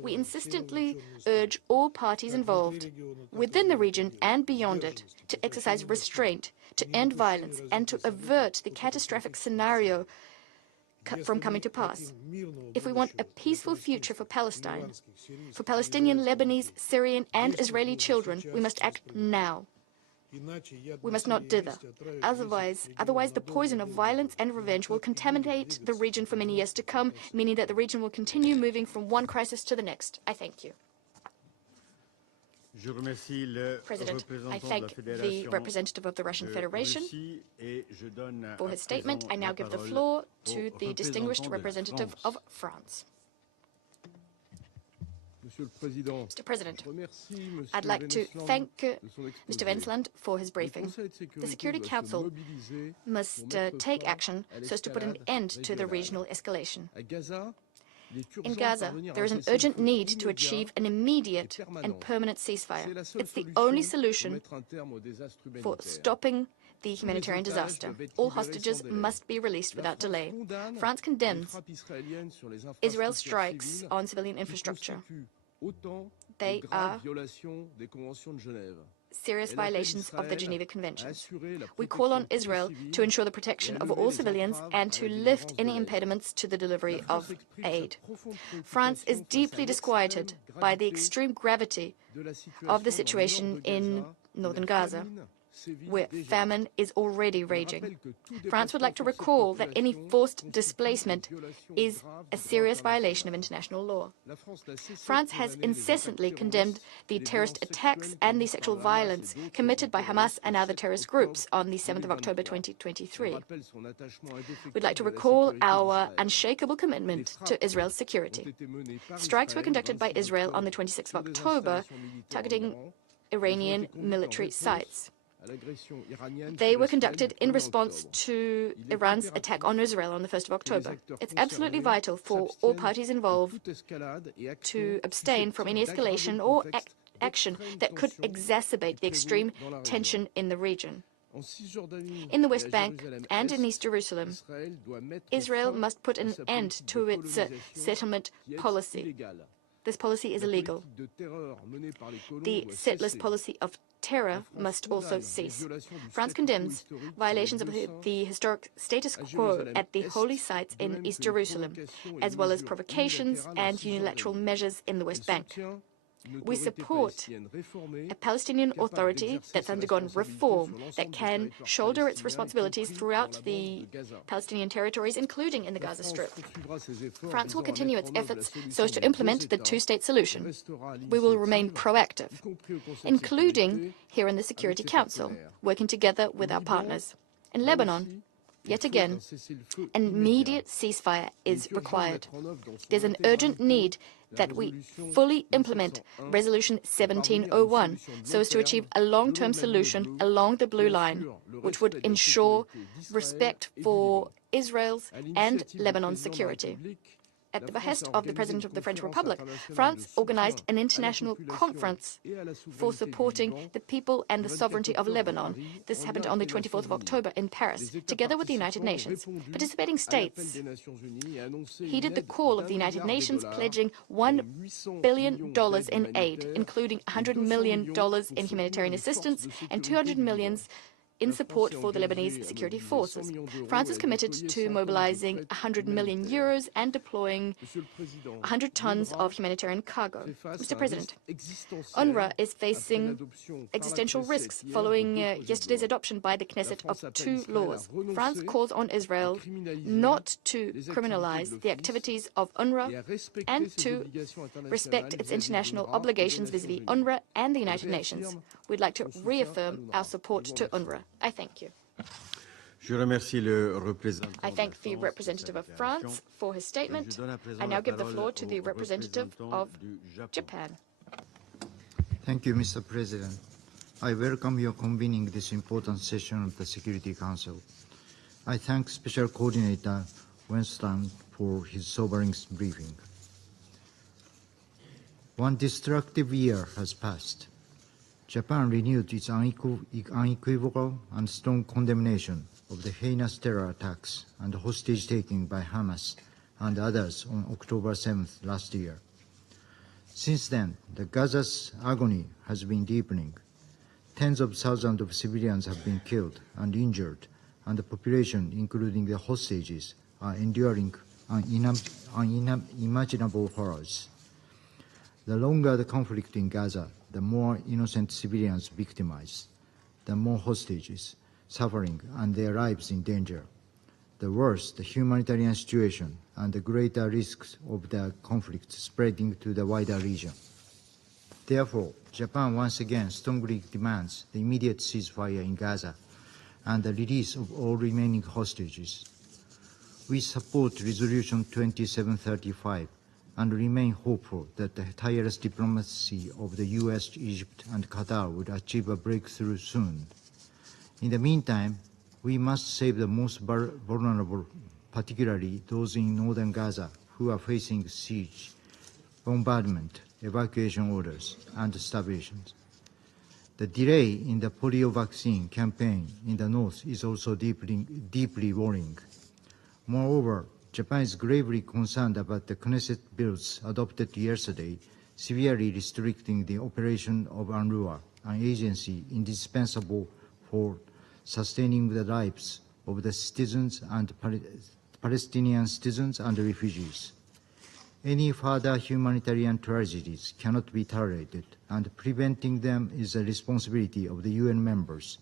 We insistently urge all parties involved within the region and beyond it to exercise restraint, to end violence, and to avert the catastrophic scenario from coming to pass. If we want a peaceful future for Palestine, for Palestinian, Lebanese, Syrian, and Israeli children, we must act now. We must not dither. Otherwise, the poison of violence and revenge will contaminate the region for many years to come, meaning that the region will continue moving from one crisis to the next. I thank you. President, I thank the representative of the Russian Federation for his statement. I now give the floor to the distinguished representative of France. Mr. President, I'd like to thank Mr. Wennesland for his briefing. The Security Council must take action so as to put an end to the regional escalation. In Gaza, there is an urgent need to achieve an immediate and permanent ceasefire. It's the only solution for stopping the humanitarian disaster. All hostages must be released without delay. France condemns Israel's strikes on civilian infrastructure. They are serious violations of the Geneva Conventions. We call on Israel to ensure the protection of all civilians and to lift any impediments to the delivery of aid. France is deeply disquieted by the extreme gravity of the situation in northern Gaza, where famine is already raging. France would like to recall that any forced displacement is a serious violation of international law. France has incessantly condemned the terrorist attacks and the sexual violence committed by Hamas and other terrorist groups on the 7th of October 2023. We'd like to recall our unshakable commitment to Israel's security. Strikes were conducted by Israel on the 26th of October, targeting Iranian military sites. They were conducted in response to Iran's attack on Israel on the 1st of October. It's absolutely vital for all parties involved to abstain from any escalation or action that could exacerbate the extreme tension in the region. In the West Bank and in East Jerusalem, Israel must put an end to its settlement policy. This policy is illegal. The settlers' policy of terror must also cease. France condemns violations of the historic status quo at the holy sites in East Jerusalem, as well as provocations and unilateral measures in the West Bank. We support a Palestinian Authority that's undergone reform, that can shoulder its responsibilities throughout the Palestinian territories, including in the Gaza Strip. France will continue its efforts so as to implement the two-state solution. We will remain proactive, including here in the Security Council, working together with our partners. In Lebanon, yet again, an immediate ceasefire is required. There's an urgent need that we fully implement Resolution 1701 so as to achieve a long-term solution along the blue line, which would ensure respect for Israel's and Lebanon's security. At the behest of the President of the French Republic, France organized an international conference for supporting the people and the sovereignty of Lebanon. This happened on the 24th of October in Paris, together with the United Nations. Participating states heeded the call of the United Nations, pledging $1 billion in aid, including $100 million in humanitarian assistance and $200 million in support for the Lebanese security forces. France is committed to mobilizing 100 million euros and deploying 100 tons of humanitarian cargo. Mr. President, UNRWA is facing existential risks following yesterday's adoption by the Knesset of two laws. France calls on Israel not to criminalize the activities of UNRWA and to respect its international obligations vis-à-vis UNRWA and the United Nations. We'd like to reaffirm our support to UNRWA. I thank you. I thank the representative of France for his statement. I now give the floor to the representative of Japan. Thank you, Mr. President. I welcome your convening this important session of the Security Council. I thank Special Coordinator Wennesland for his sobering briefing. One destructive year has passed. Japan renewed its unequivocal and strong condemnation of the heinous terror attacks and hostage-taking by Hamas and others on October 7th last year. Since then, the Gaza's agony has been deepening. Tens of thousands of civilians have been killed and injured, and the population, including the hostages, are enduring unimaginable horrors. The longer the conflict in Gaza, the more innocent civilians victimized, the more hostages suffering and their lives in danger, the worse the humanitarian situation and the greater risks of the conflict spreading to the wider region. Therefore, Japan once again strongly demands the immediate ceasefire in Gaza and the release of all remaining hostages. We support Resolution 2735 and remain hopeful that the tireless diplomacy of the US, Egypt, and Qatar would achieve a breakthrough soon. In the meantime, we must save the most vulnerable, particularly those in northern Gaza who are facing siege, bombardment, evacuation orders, and starvations. The delay in the polio vaccine campaign in the north is also deeply worrying. Moreover, Japan is gravely concerned about the Knesset bills adopted yesterday, severely restricting the operation of UNRWA, an agency indispensable for sustaining the lives of the citizens and Palestinian citizens and refugees. Any further humanitarian tragedies cannot be tolerated, and preventing them is a responsibility of the UN members.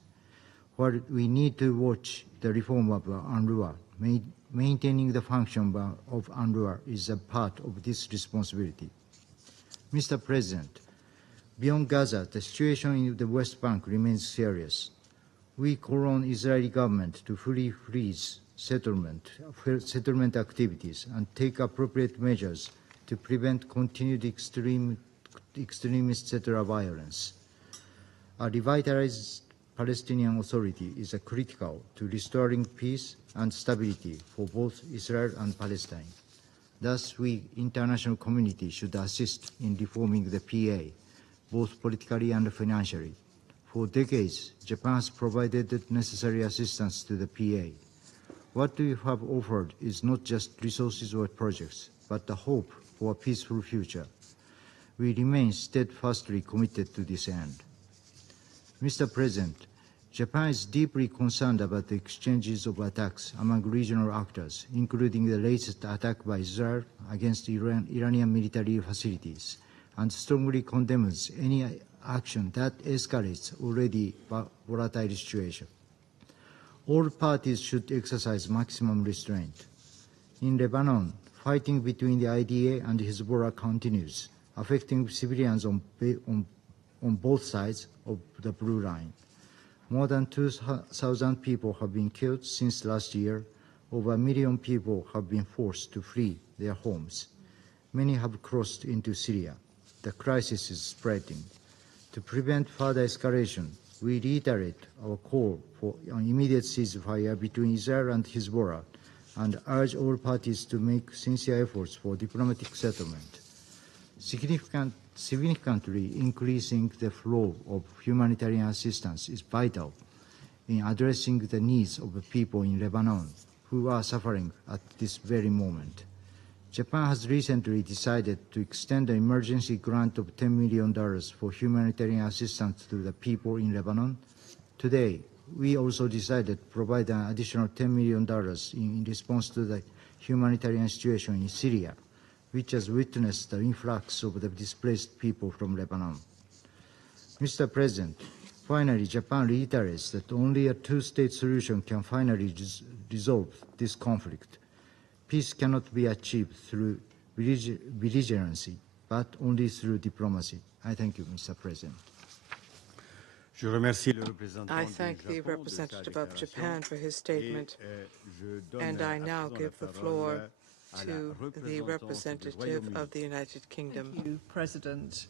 While we need to watch the reform of UNRWA, maintaining the function of UNRWA is a part of this responsibility. Mr. President, beyond Gaza, the situation in the West Bank remains serious. We call on the Israeli government to fully freeze settlement activities and take appropriate measures to prevent continued extremist settler violence. A revitalized Palestinian Authority is critical to restoring peace and stability for both Israel and Palestine. Thus, we, international community, should assist in reforming the PA, both politically and financially. For decades, Japan has provided the necessary assistance to the PA. What we have offered is not just resources or projects, but the hope for a peaceful future. We remain steadfastly committed to this end. Mr. President, Japan is deeply concerned about the exchanges of attacks among regional actors, including the latest attack by Israel against Iranian military facilities, and strongly condemns any action that escalates already volatile situation. All parties should exercise maximum restraint. In Lebanon, fighting between the IDA and Hezbollah continues, affecting civilians on both sides of the Blue Line. More than 2,000 people have been killed since last year. Over 1 million people have been forced to flee their homes. Many have crossed into Syria. The crisis is spreading. To prevent further escalation, we reiterate our call for an immediate ceasefire between Israel and Hezbollah and urge all parties to make sincere efforts for diplomatic settlement. Significantly increasing the flow of humanitarian assistance is vital in addressing the needs of the people in Lebanon who are suffering at this very moment. Japan has recently decided to extend an emergency grant of $10 million for humanitarian assistance to the people in Lebanon. Today, we also decided to provide an additional $10 million in response to the humanitarian situation in Syria, which has witnessed the influx of the displaced people from Lebanon. Mr. President, finally, Japan reiterates that only a two-state solution can finally resolve this conflict. Peace cannot be achieved through belligerency, but only through diplomacy. I thank you, Mr. President. I thank the representative of Japan for his statement, and I now give the floor to the representative of the United Kingdom. Thank you, President.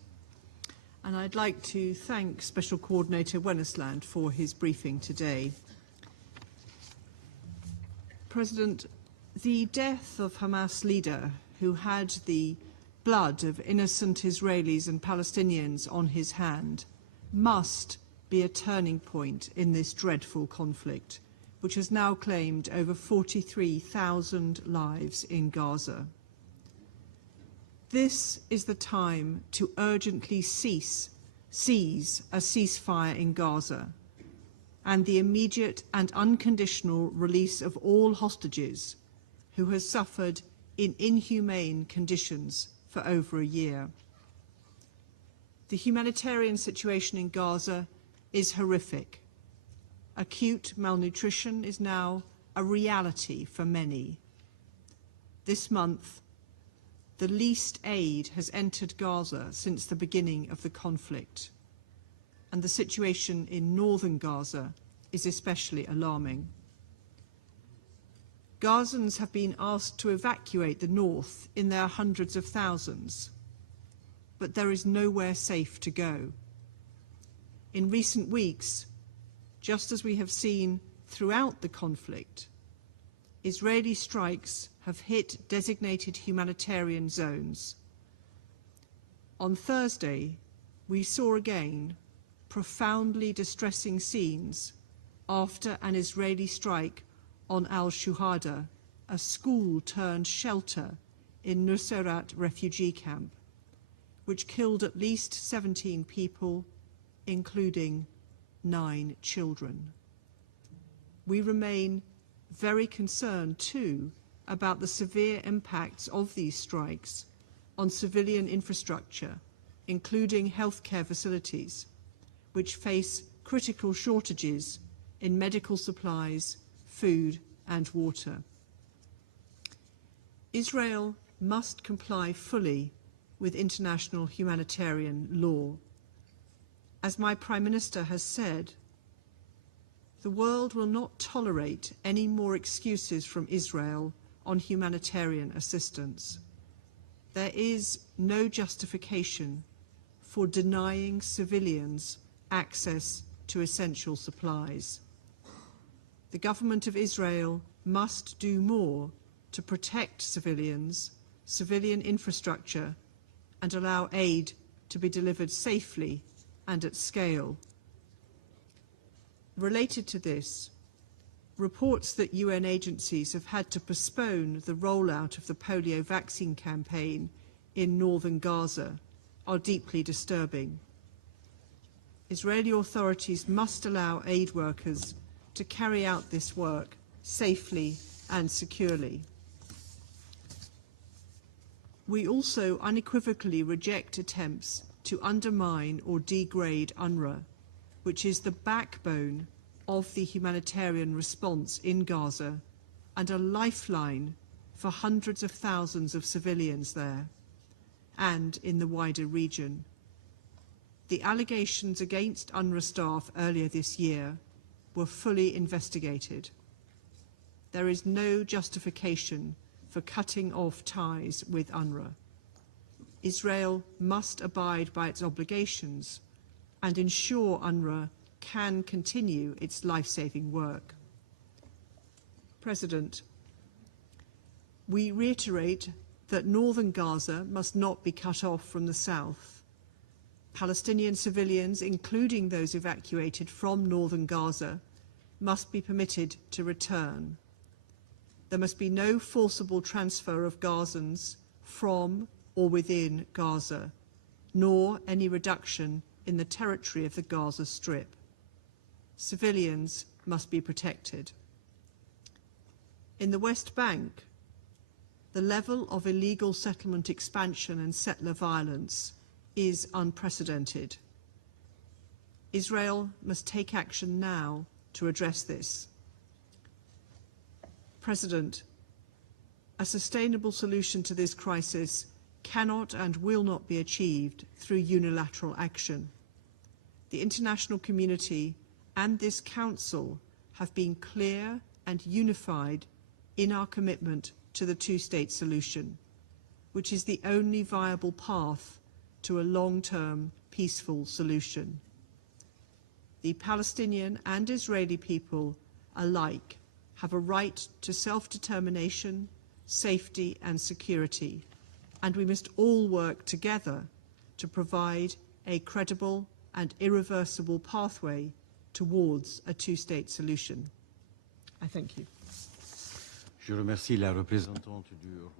And I'd like to thank Special Coordinator Wennesland for his briefing today. President, the death of Hamas leader who had the blood of innocent Israelis and Palestinians on his hand must be a turning point in this dreadful conflict, which has now claimed over 43,000 lives in Gaza. This is the time to urgently seize a ceasefire in Gaza and the immediate and unconditional release of all hostages who have suffered in inhumane conditions for over a year. The humanitarian situation in Gaza is horrific. Acute malnutrition is now a reality for many. This month, the least aid has entered Gaza since the beginning of the conflict, and the situation in northern Gaza is especially alarming. Gazans have been asked to evacuate the north in their hundreds of thousands, but there is nowhere safe to go. In recent weeks, just as we have seen throughout the conflict, Israeli strikes have hit designated humanitarian zones. On Thursday, we saw again profoundly distressing scenes after an Israeli strike on Al-Shuhada, a school-turned-shelter in Nuseirat refugee camp, which killed at least 17 people, including 9 children. We remain very concerned, too, about the severe impacts of these strikes on civilian infrastructure, including healthcare facilities, which face critical shortages in medical supplies, food and water. Israel must comply fully with international humanitarian law. As my Prime Minister has said, the world will not tolerate any more excuses from Israel on humanitarian assistance. There is no justification for denying civilians access to essential supplies. The government of Israel must do more to protect civilians, civilian infrastructure, and allow aid to be delivered safely and at scale. Related to this, reports that UN agencies have had to postpone the rollout of the polio vaccine campaign in northern Gaza are deeply disturbing. Israeli authorities must allow aid workers to carry out this work safely and securely. We also unequivocally reject attempts to undermine or degrade UNRWA, which is the backbone of the humanitarian response in Gaza and a lifeline for hundreds of thousands of civilians there and in the wider region. The allegations against UNRWA staff earlier this year were fully investigated. There is no justification for cutting off ties with UNRWA. Israel must abide by its obligations and ensure UNRWA can continue its life-saving work. President, we reiterate that northern Gaza must not be cut off from the south. Palestinian civilians, including those evacuated from northern Gaza, must be permitted to return. There must be no forcible transfer of Gazans from or within Gaza, nor any reduction in the territory of the Gaza Strip. Civilians must be protected. In the West Bank, the level of illegal settlement expansion and settler violence is unprecedented. Israel must take action now to address this. President, a sustainable solution to this crisis cannot and will not be achieved through unilateral action. the international community and this Council have been clear and unified in our commitment to the two-state solution, which is the only viable path to a long-term peaceful solution. The Palestinian and Israeli people alike have a right to self-determination, safety and security, and we must all work together to provide a credible and irreversible pathway towards a two-state solution. I thank you.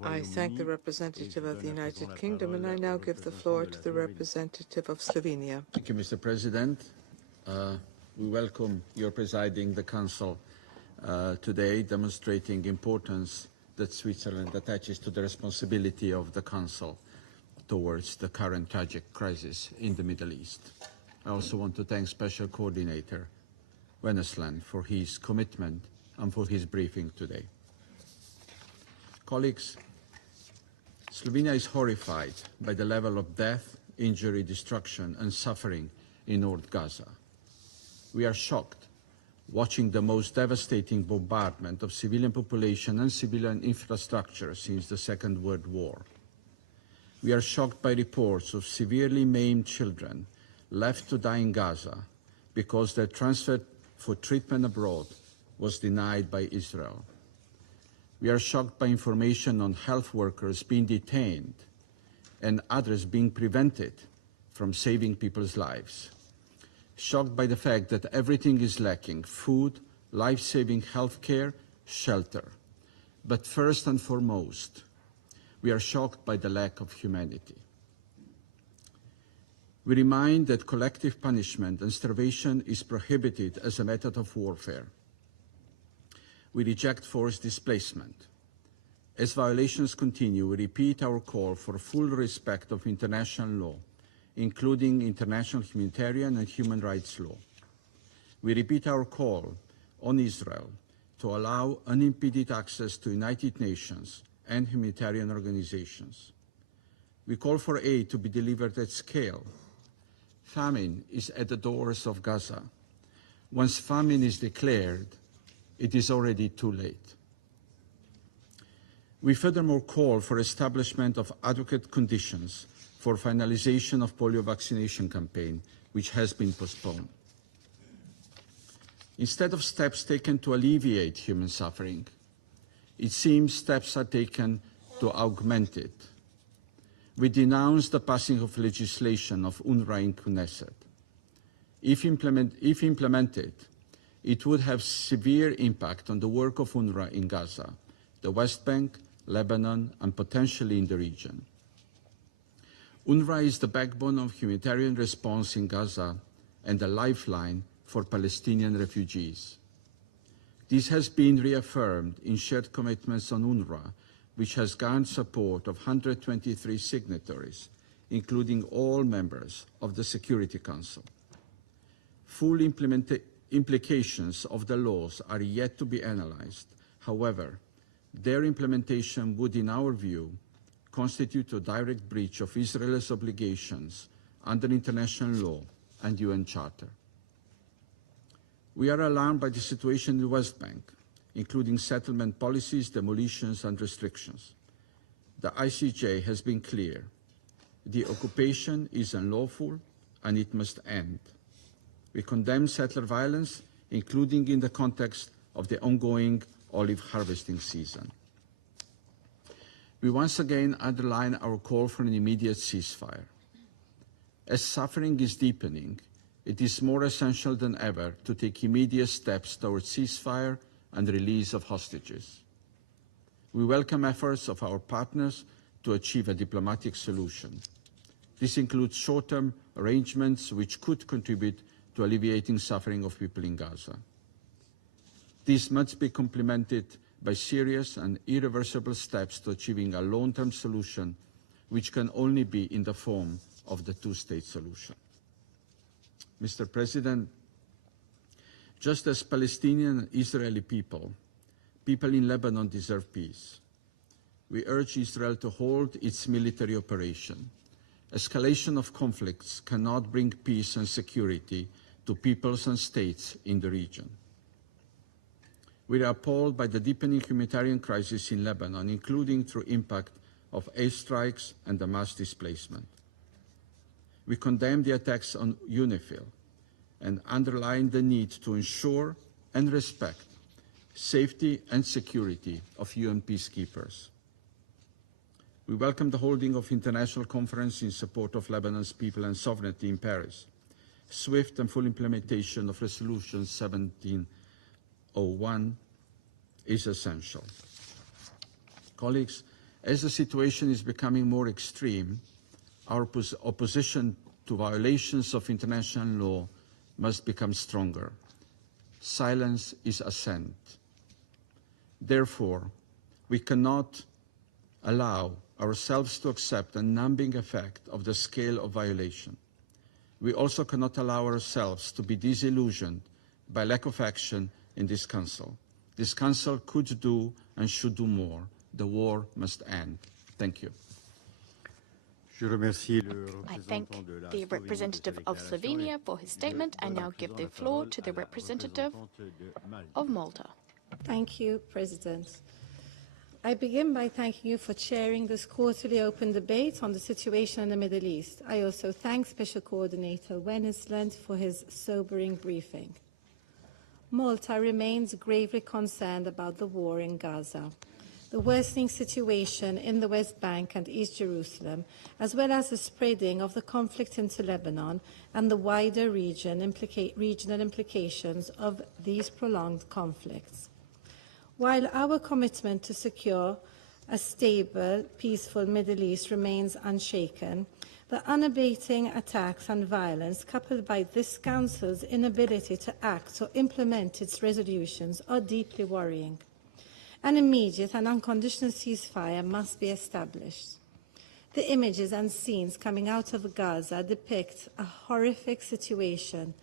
I thank the representative of the United Kingdom, and I now give the floor to the representative of Slovenia. Thank you, Mr. President. We welcome your presiding the Council today, demonstrating importance that Switzerland attaches to the responsibility of the Council towards the current tragic crisis in the Middle East. I also want to thank Special Coordinator Wennesland for his commitment and for his briefing today. Colleagues, Slovenia is horrified by the level of death, injury, destruction and suffering in North Gaza. We are shocked watching the most devastating bombardment of civilian population and civilian infrastructure since the Second World War. We are shocked by reports of severely maimed children left to die in Gaza because their transfer for treatment abroad was denied by Israel. We are shocked by information on health workers being detained and others being prevented from saving people's lives. Shocked by the fact that everything is lacking: food, life-saving health care, shelter. But first and foremost, we are shocked by the lack of humanity. We remind that collective punishment and starvation is prohibited as a method of warfare. We reject forced displacement. As violations continue, we repeat our call for full respect of international law, including international humanitarian and human rights law. We repeat our call on Israel to allow unimpeded access to United Nations and humanitarian organizations. We call for aid to be delivered at scale. Famine is at the doors of Gaza. Once famine is declared, it is already too late. We furthermore call for establishment of adequate conditions for finalization of polio vaccination campaign, which has been postponed. Instead of steps taken to alleviate human suffering, it seems steps are taken to augment it. We denounce the passing of legislation of UNRWA in Knesset. If implemented, it would have severe impact on the work of UNRWA in Gaza, the West Bank, Lebanon, and potentially in the region. UNRWA is the backbone of humanitarian response in Gaza and a lifeline for Palestinian refugees. This has been reaffirmed in shared commitments on UNRWA, which has garnered support of 123 signatories, including all members of the Security Council. Full implications of the laws are yet to be analyzed. However, their implementation would, in our view, constitute a direct breach of Israel's obligations under international law and UN Charter. We are alarmed by the situation in the West Bank, including settlement policies, demolitions, and restrictions. The ICJ has been clear. The occupation is unlawful and it must end. We condemn settler violence, including in the context of the ongoing olive harvesting season. We once again underline our call for an immediate ceasefire. As suffering is deepening, it is more essential than ever to take immediate steps towards ceasefire and release of hostages. We welcome efforts of our partners to achieve a diplomatic solution. This includes short-term arrangements which could contribute to alleviating suffering of people in Gaza. This must be complemented by serious and irreversible steps to achieving a long-term solution, which can only be in the form of the two-state solution. Mr. President, just as Palestinian and Israeli people in Lebanon deserve peace. We urge Israel to halt its military operation, Escalation of conflicts cannot bring peace and security to peoples and states in the region. We are appalled by the deepening humanitarian crisis in Lebanon, including through impact of airstrikes and the mass displacement. We condemn the attacks on UNIFIL and underline the need to ensure and respect safety and security of UN peacekeepers. We welcome the holding of international conference in support of Lebanon's people and sovereignty in Paris. Swift and full implementation of Resolution 1701 is essential. Colleagues, as the situation is becoming more extreme, our opposition to violations of international law must become stronger. Silence is assent. Therefore, we cannot allow ourselves to accept a numbing effect of the scale of violation. We also cannot allow ourselves to be disillusioned by lack of action in this Council. This Council could do and should do more. The war must end. Thank you. I thank the representative of Slovenia for his statement. I now give the floor to the representative of Malta. Thank you, President. I begin by thanking you for chairing this quarterly open debate on the situation in the Middle East. I also thank Special Coordinator Wennesland for his sobering briefing. Malta remains gravely concerned about the war in Gaza, the worsening situation in the West Bank and East Jerusalem, as well as the spreading of the conflict into Lebanon and the wider regional implications of these prolonged conflicts. While our commitment to secure a stable, peaceful Middle East remains unshaken, the unabating attacks and violence, coupled by this Council's inability to act or implement its resolutions, are deeply worrying. An immediate and unconditional ceasefire must be established. The images and scenes coming out of Gaza depict a horrific situation.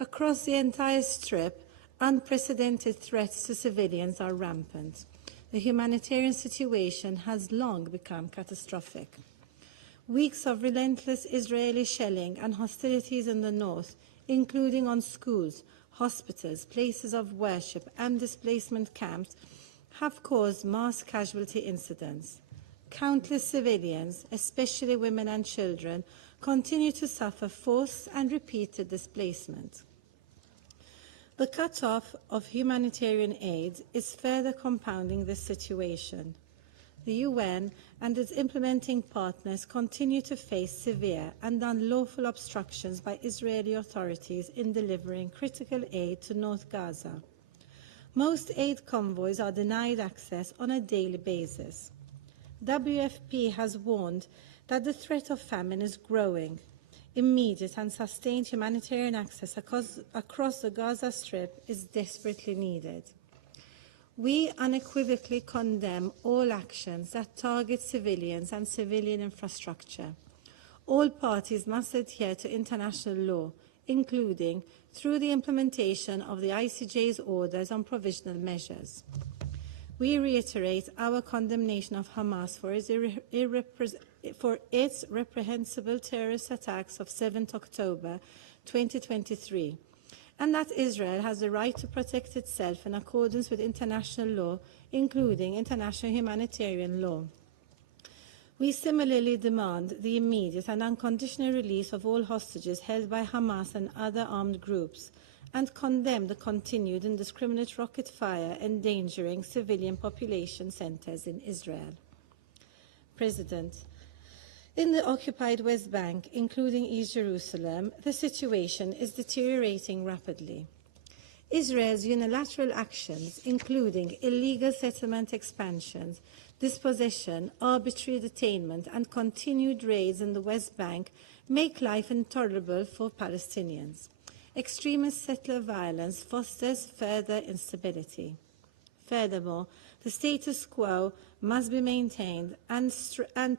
Across the entire Strip, unprecedented threats to civilians are rampant. The humanitarian situation has long become catastrophic. Weeks of relentless Israeli shelling and hostilities in the north, including on schools, hospitals, places of worship, and displacement camps, have caused mass casualty incidents. Countless civilians, especially women and children, continue to suffer forced and repeated displacement. The cut-off of humanitarian aid is further compounding this situation. The UN and its implementing partners continue to face severe and unlawful obstructions by Israeli authorities in delivering critical aid to North Gaza. Most aid convoys are denied access on a daily basis. WFP has warned that the threat of famine is growing. Immediate and sustained humanitarian access across the Gaza Strip is desperately needed. We unequivocally condemn all actions that target civilians and civilian infrastructure. All parties must adhere to international law, including through the implementation of the ICJ's orders on provisional measures. We reiterate our condemnation of Hamas for its reprehensible terrorist attacks of 7th October 2023, and that Israel has the right to protect itself in accordance with international law, including international humanitarian law. We similarly demand the immediate and unconditional release of all hostages held by Hamas and other armed groups, and condemn the continued indiscriminate rocket fire endangering civilian population centers in Israel. President, in the occupied West Bank, including East Jerusalem, the situation is deteriorating rapidly. Israel's unilateral actions, including illegal settlement expansions, dispossession, arbitrary detainment, and continued raids in the West Bank, make life intolerable for Palestinians. Extremist settler violence fosters further instability. Furthermore, the status quo must be maintained and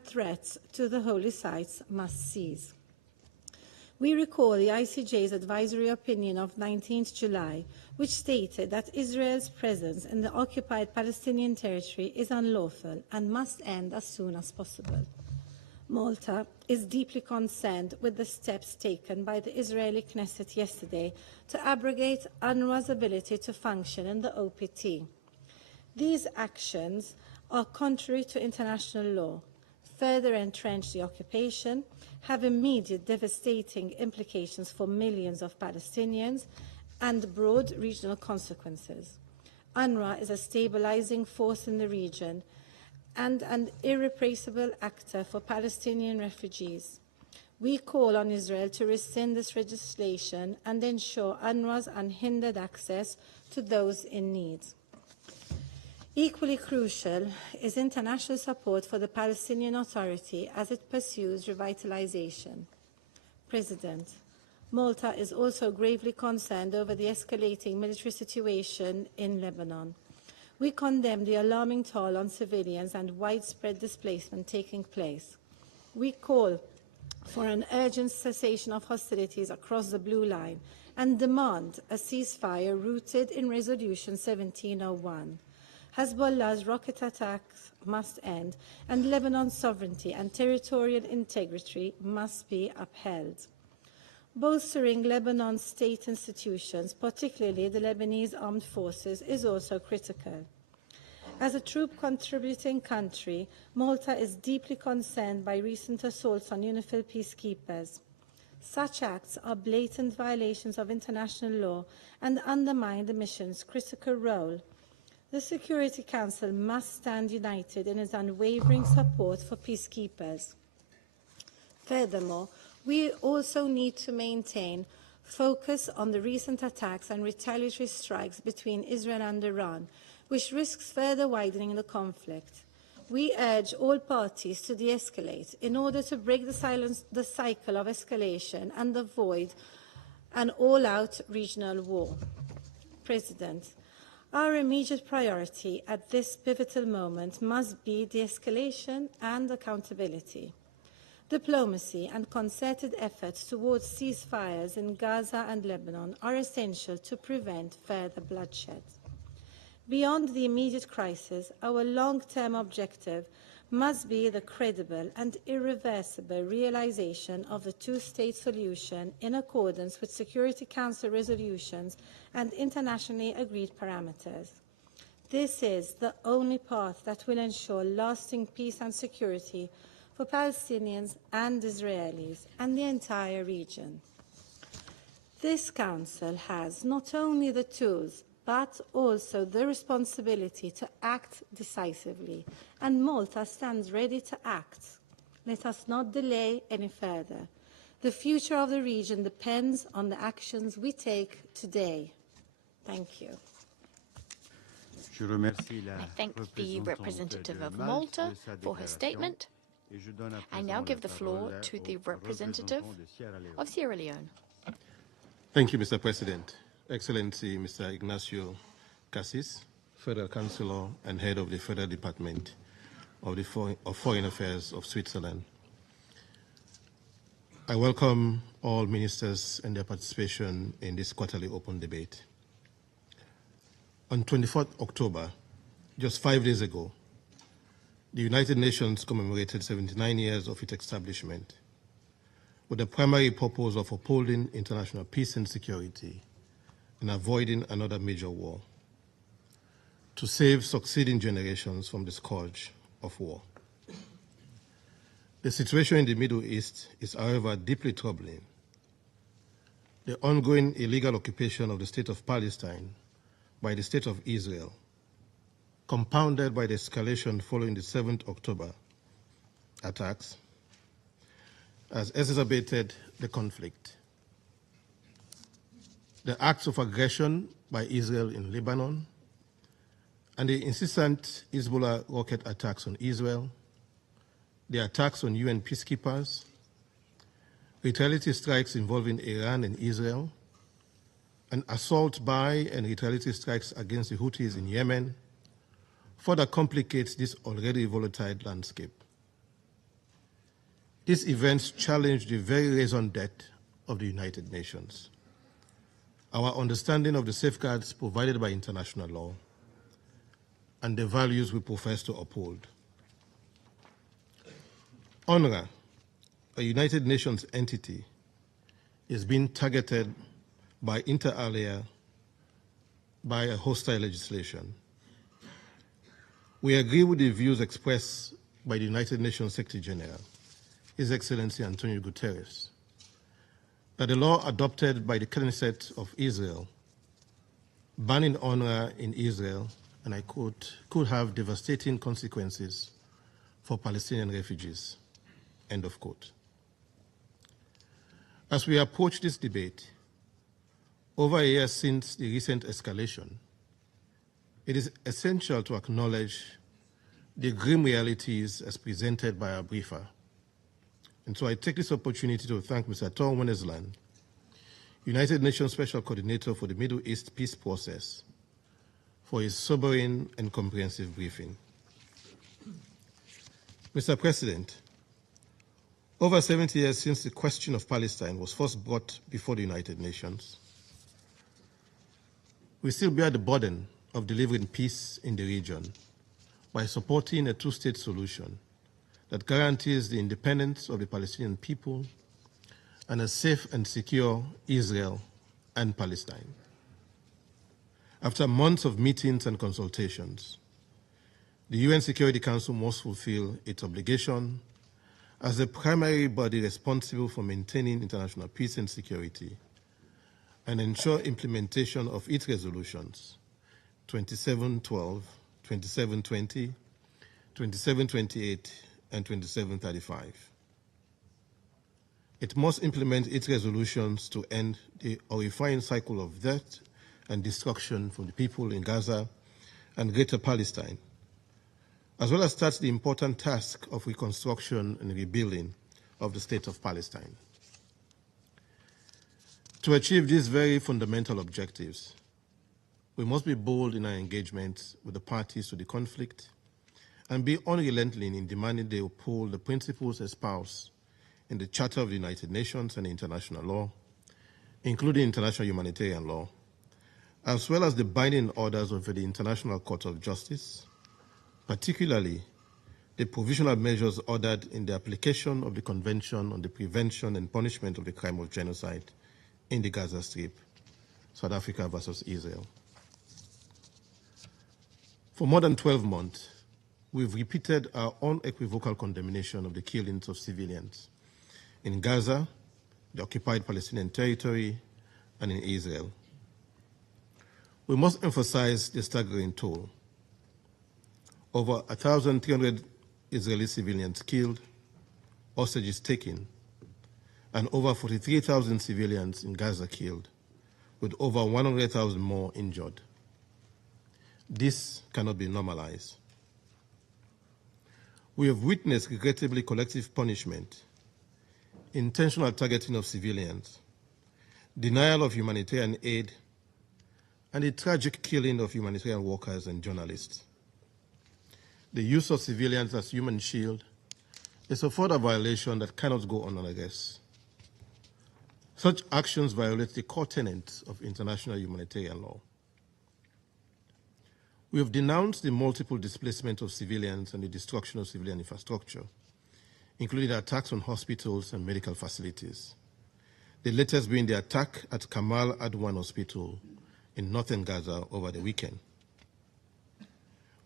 threats to the holy sites must cease. We recall the ICJ's advisory opinion of 19th July, which stated that Israel's presence in the occupied Palestinian territory is unlawful and must end as soon as possible. Malta is deeply concerned with the steps taken by the Israeli Knesset yesterday to abrogate UNRWA's ability to function in the OPT. These actions are contrary to international law, further entrench the occupation, have immediate devastating implications for millions of Palestinians, and broad regional consequences. UNRWA is a stabilizing force in the region and an irreplaceable actor for Palestinian refugees. We call on Israel to rescind this legislation and ensure UNRWA's unhindered access to those in need. Equally crucial is international support for the Palestinian Authority as it pursues revitalization. President, Malta is also gravely concerned over the escalating military situation in Lebanon. We condemn the alarming toll on civilians and widespread displacement taking place. We call for an urgent cessation of hostilities across the Blue Line and demand a ceasefire rooted in Resolution 1701. Hezbollah's rocket attacks must end, and Lebanon's sovereignty and territorial integrity must be upheld. Bolstering Lebanon's state institutions, particularly the Lebanese armed forces, is also critical. As a troop-contributing country, Malta is deeply concerned by recent assaults on UNIFIL peacekeepers. Such acts are blatant violations of international law and undermine the mission's critical role. The Security Council must stand united in its unwavering support for peacekeepers. Furthermore, we also need to maintain focus on the recent attacks and retaliatory strikes between Israel and Iran, which risks further widening the conflict. We urge all parties to de-escalate in order to break the cycle of escalation and avoid an all-out regional war. President, our immediate priority at this pivotal moment must be de-escalation and accountability. Diplomacy and concerted efforts towards ceasefires in Gaza and Lebanon are essential to prevent further bloodshed. Beyond the immediate crisis, our long-term objective must be the credible and irreversible realization of the two-state solution in accordance with Security Council resolutions and internationally agreed parameters. This is the only path that will ensure lasting peace and security for Palestinians and Israelis and the entire region. This Council has not only the tools, but also the responsibility to act decisively, and Malta stands ready to act. Let us not delay any further. The future of the region depends on the actions we take today. Thank you. I thank the representative of Malta for her statement. I now give the floor to the representative of Sierra Leone. Thank you, Mr. President. Excellency, Mr. Ignacio Cassis, Federal Councillor and Head of the Federal Department of Foreign Affairs of Switzerland. I welcome all ministers and their participation in this quarterly open debate. On 24th October, just 5 days ago, the United Nations commemorated 79 years of its establishment with the primary purpose of upholding international peace and security and avoiding another major war, to save succeeding generations from the scourge of war. The situation in the Middle East is, however, deeply troubling. The ongoing illegal occupation of the state of Palestine by the state of Israel, compounded by the escalation following the 7th October attacks, has exacerbated the conflict. The acts of aggression by Israel in Lebanon and the incessant Hezbollah rocket attacks on Israel, the attacks on UN peacekeepers, retaliatory strikes involving Iran and Israel, and assault by and retaliatory strikes against the Houthis in Yemen further complicates this already volatile landscape. These events challenge the very raison d'etre of the United Nations, our understanding of the safeguards provided by international law, and the values we profess to uphold. UNRWA a United Nations entity is being targeted by inter alia by a hostile legislation. We agree with the views expressed by the United Nations Secretary General, His Excellency Antonio Guterres, that the law adopted by the Knesset of Israel banning UNRWA in Israel, and I quote, could have devastating consequences for Palestinian refugees, end of quote. As we approach this debate, over a year since the recent escalation, it is essential to acknowledge the grim realities as presented by our briefer. And so I take this opportunity to thank Mr. Wennesland, United Nations Special Coordinator for the Middle East Peace Process, for his sobering and comprehensive briefing. Mr. President, over 70 years since the question of Palestine was first brought before the United Nations, we still bear the burden of delivering peace in the region by supporting a two-state solution that guarantees the independence of the Palestinian people and a safe and secure Israel and Palestine. After months of meetings and consultations, the UN Security Council must fulfill its obligation as the primary body responsible for maintaining international peace and security and ensure implementation of its resolutions 2712, 2720, 2728, and 2735. It must implement its resolutions to end the horrifying cycle of death and destruction for the people in Gaza and Greater Palestine, as well as start the important task of reconstruction and rebuilding of the State of Palestine. To achieve these very fundamental objectives, we must be bold in our engagements with the parties to the conflict and be unrelenting in demanding they uphold the principles espoused in the Charter of the United Nations and international law, including international humanitarian law, as well as the binding orders of the International Court of Justice, particularly the provisional measures ordered in the application of the Convention on the Prevention and Punishment of the Crime of Genocide in the Gaza Strip, South Africa versus Israel. For more than 12 months, we've repeated our unequivocal condemnation of the killings of civilians in Gaza, the occupied Palestinian territory, and in Israel. We must emphasize the staggering toll. Over 1,300 Israeli civilians killed, hostages taken, and over 43,000 civilians in Gaza killed, with over 100,000 more injured. This cannot be normalized. We have witnessed regrettably collective punishment, intentional targeting of civilians, denial of humanitarian aid, and the tragic killing of humanitarian workers and journalists. The use of civilians as human shield is a further violation that cannot go unaddressed. Such actions violate the core tenets of international humanitarian law. We have denounced the multiple displacement of civilians and the destruction of civilian infrastructure, including attacks on hospitals and medical facilities, the latest being the attack at Kamal Adwan Hospital in northern Gaza over the weekend.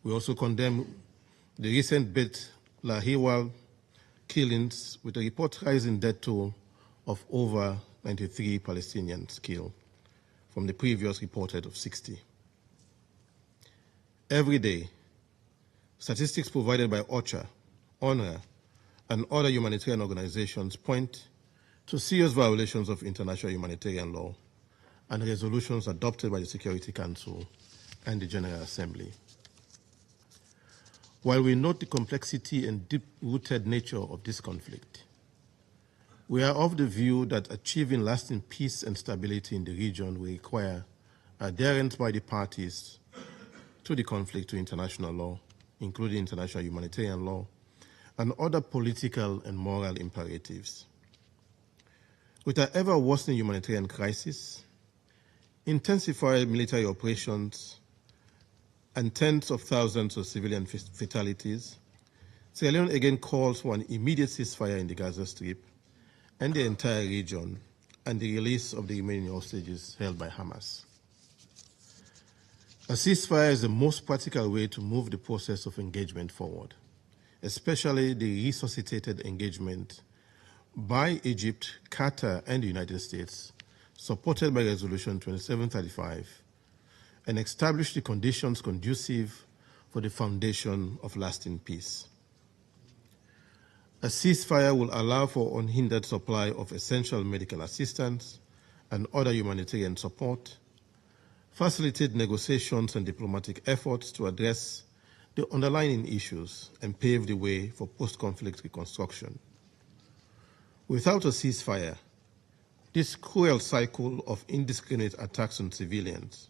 We also condemn the recent Beit Lahiwal killings, with a report rising death toll of over 93 Palestinians killed from the previous reported of 60. Every day, statistics provided by OCHA, UNRWA, and other humanitarian organizations point to serious violations of international humanitarian law and resolutions adopted by the Security Council and the General Assembly. While we note the complexity and deep-rooted nature of this conflict, we are of the view that achieving lasting peace and stability in the region will require adherence by the parties to the conflict to international law, including international humanitarian law, and other political and moral imperatives. With our ever-worsening humanitarian crisis, intensified military operations, and tens of thousands of civilian fatalities, Sierra Leone again calls for an immediate ceasefire in the Gaza Strip and the entire region, and the release of the remaining hostages held by Hamas. A ceasefire is the most practical way to move the process of engagement forward, especially the resuscitated engagement by Egypt, Qatar, and the United States, supported by Resolution 2735, and establish the conditions conducive for the foundation of lasting peace. A ceasefire will allow for unhindered supply of essential medical assistance and other humanitarian support, facilitate negotiations and diplomatic efforts to address the underlying issues, and pave the way for post-conflict reconstruction. Without a ceasefire, this cruel cycle of indiscriminate attacks on civilians,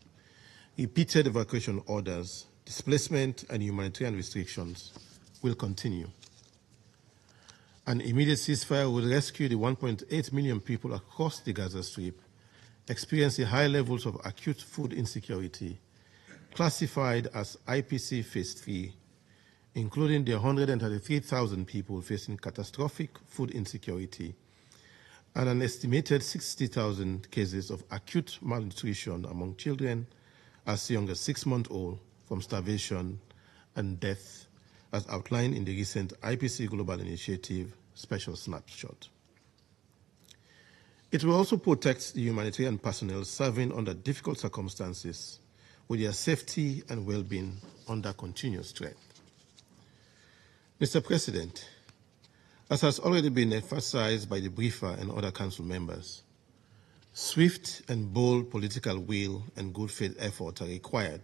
repeated evacuation orders, displacement, and humanitarian restrictions will continue. An immediate ceasefire will rescue the 1.8 million people across the Gaza Strip experiencing high levels of acute food insecurity, classified as IPC Phase 3, including the 133,000 people facing catastrophic food insecurity and an estimated 60,000 cases of acute malnutrition among children as young as 6-month-old from starvation and death, as outlined in the recent IPC Global Initiative Special Snapshot. It will also protect the humanitarian personnel serving under difficult circumstances, with their safety and well-being under continuous threat. Mr. President, as has already been emphasized by the briefer and other council members, swift and bold political will and good faith efforts are required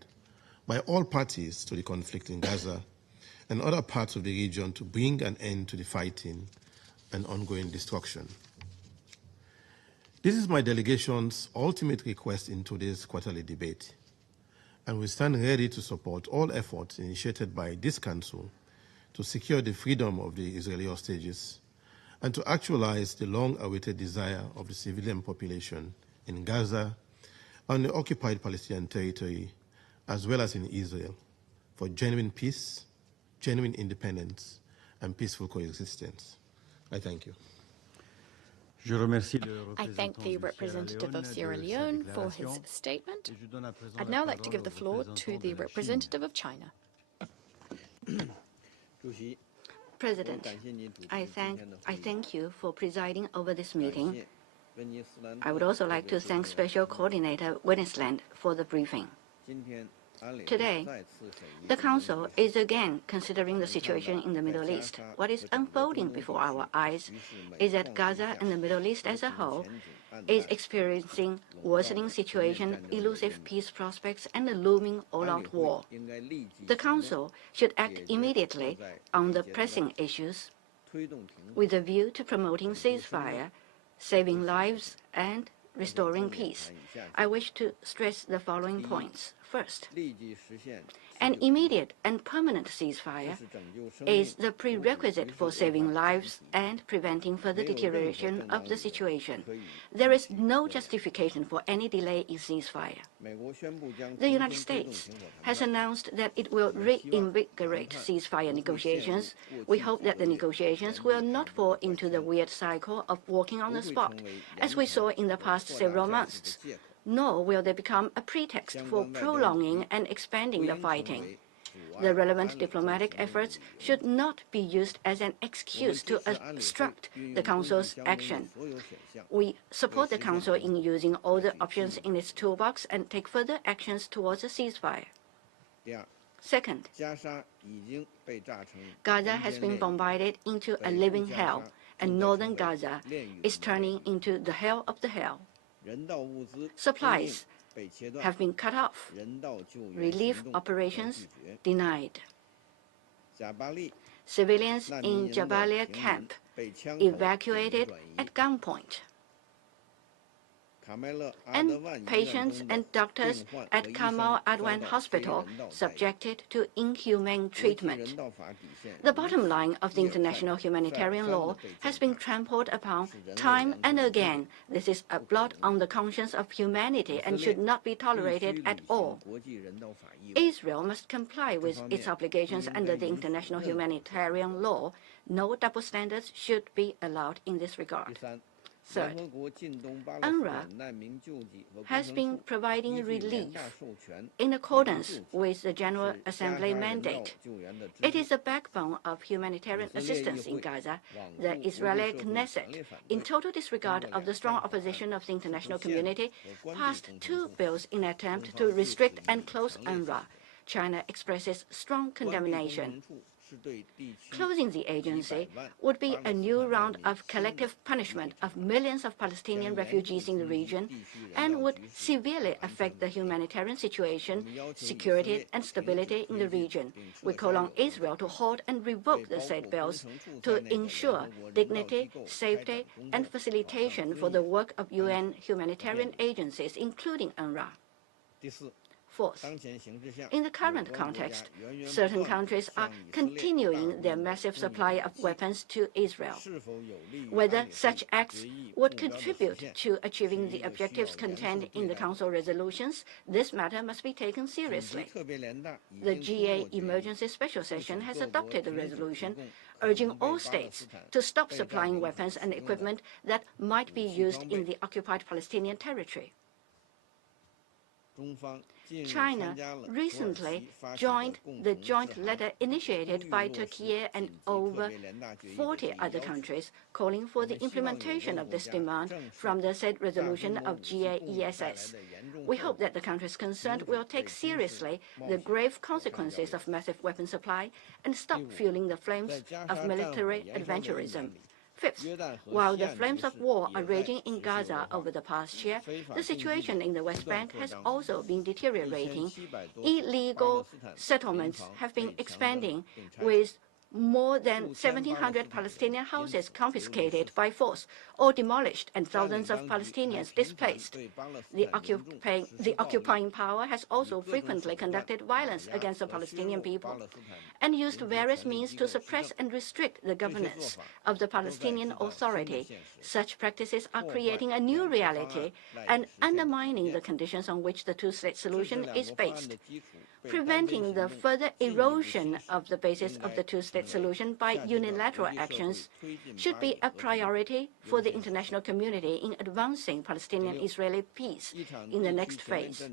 by all parties to the conflict in Gaza and other parts of the region to bring an end to the fighting and ongoing destruction. This is my delegation's ultimate request in today's quarterly debate, and we stand ready to support all efforts initiated by this Council to secure the freedom of the Israeli hostages and to actualize the long-awaited desire of the civilian population in Gaza, on the occupied Palestinian territory, as well as in Israel, for genuine peace, genuine independence, and peaceful coexistence. I thank you. I thank the representative of Sierra Leone for his statement. I'd now like to give the floor to the representative of China. President, I thank you for presiding over this meeting. I would also like to thank Special Coordinator Wennesland for the briefing. Today, the Council is again considering the situation in the Middle East. What is unfolding before our eyes is that Gaza and the Middle East as a whole is experiencing worsening situation, elusive peace prospects, and a looming all-out war. The Council should act immediately on the pressing issues with a view to promoting ceasefire, saving lives, and restoring peace. I wish to stress the following points. First, an immediate and permanent ceasefire is the prerequisite for saving lives and preventing further deterioration of the situation. There is no justification for any delay in ceasefire. The United States has announced that it will reinvigorate ceasefire negotiations. We hope that the negotiations will not fall into the weird cycle of walking on the spot, as we saw in the past several months, nor will they become a pretext for prolonging and expanding the fighting. The relevant diplomatic efforts should not be used as an excuse to obstruct the Council's action. We support the Council in using all the options in its toolbox and take further actions towards a ceasefire. Second, Gaza has been bombarded into a living hell, and northern Gaza is turning into the hell of the hell. Supplies have been cut off, relief operations denied. Civilians in Jabalia camp evacuated at gunpoint. And patients and doctors at Kamal Adwan Hospital subjected to inhumane treatment. The bottom line of the international humanitarian law has been trampled upon time and again. This is a blot on the conscience of humanity and should not be tolerated at all. Israel must comply with its obligations under the international humanitarian law. No double standards should be allowed in this regard. Third, UNRWA has been providing relief in accordance with the General Assembly mandate. It is the backbone of humanitarian assistance in Gaza. The Israeli Knesset, in total disregard of the strong opposition of the international community, passed 2 bills in an attempt to restrict and close UNRWA. China expresses strong condemnation. Closing the agency would be a new round of collective punishment of millions of Palestinian refugees in the region and would severely affect the humanitarian situation, security, and stability in the region. We call on Israel to halt and revoke the said bills to ensure dignity, safety, and facilitation for the work of UN humanitarian agencies, including UNRWA. Fourth, in the current context, certain countries are continuing their massive supply of weapons to Israel. Whether such acts would contribute to achieving the objectives contained in the Council resolutions, this matter must be taken seriously. The GA Emergency Special Session has adopted a resolution urging all states to stop supplying weapons and equipment that might be used in the occupied Palestinian territory. China recently joined the joint letter initiated by Turkey and over 40 other countries, calling for the implementation of this demand from the said resolution of GAESS. We hope that the countries concerned will take seriously the grave consequences of massive weapon supply and stop fueling the flames of military adventurism. Fifth, while the flames of war are raging in Gaza over the past year, the situation in the West Bank has also been deteriorating. Illegal settlements have been expanding, with more than 1,700 Palestinian houses confiscated by force or demolished and thousands of Palestinians displaced. The occupying power has also frequently conducted violence against the Palestinian people and used various means to suppress and restrict the governance of the Palestinian Authority. Such practices are creating a new reality and undermining the conditions on which the two-state solution is based. Preventing the further erosion of the basis of the two-state solution by unilateral actions should be a priority for the international community in advancing Palestinian-Israeli peace in the next phase.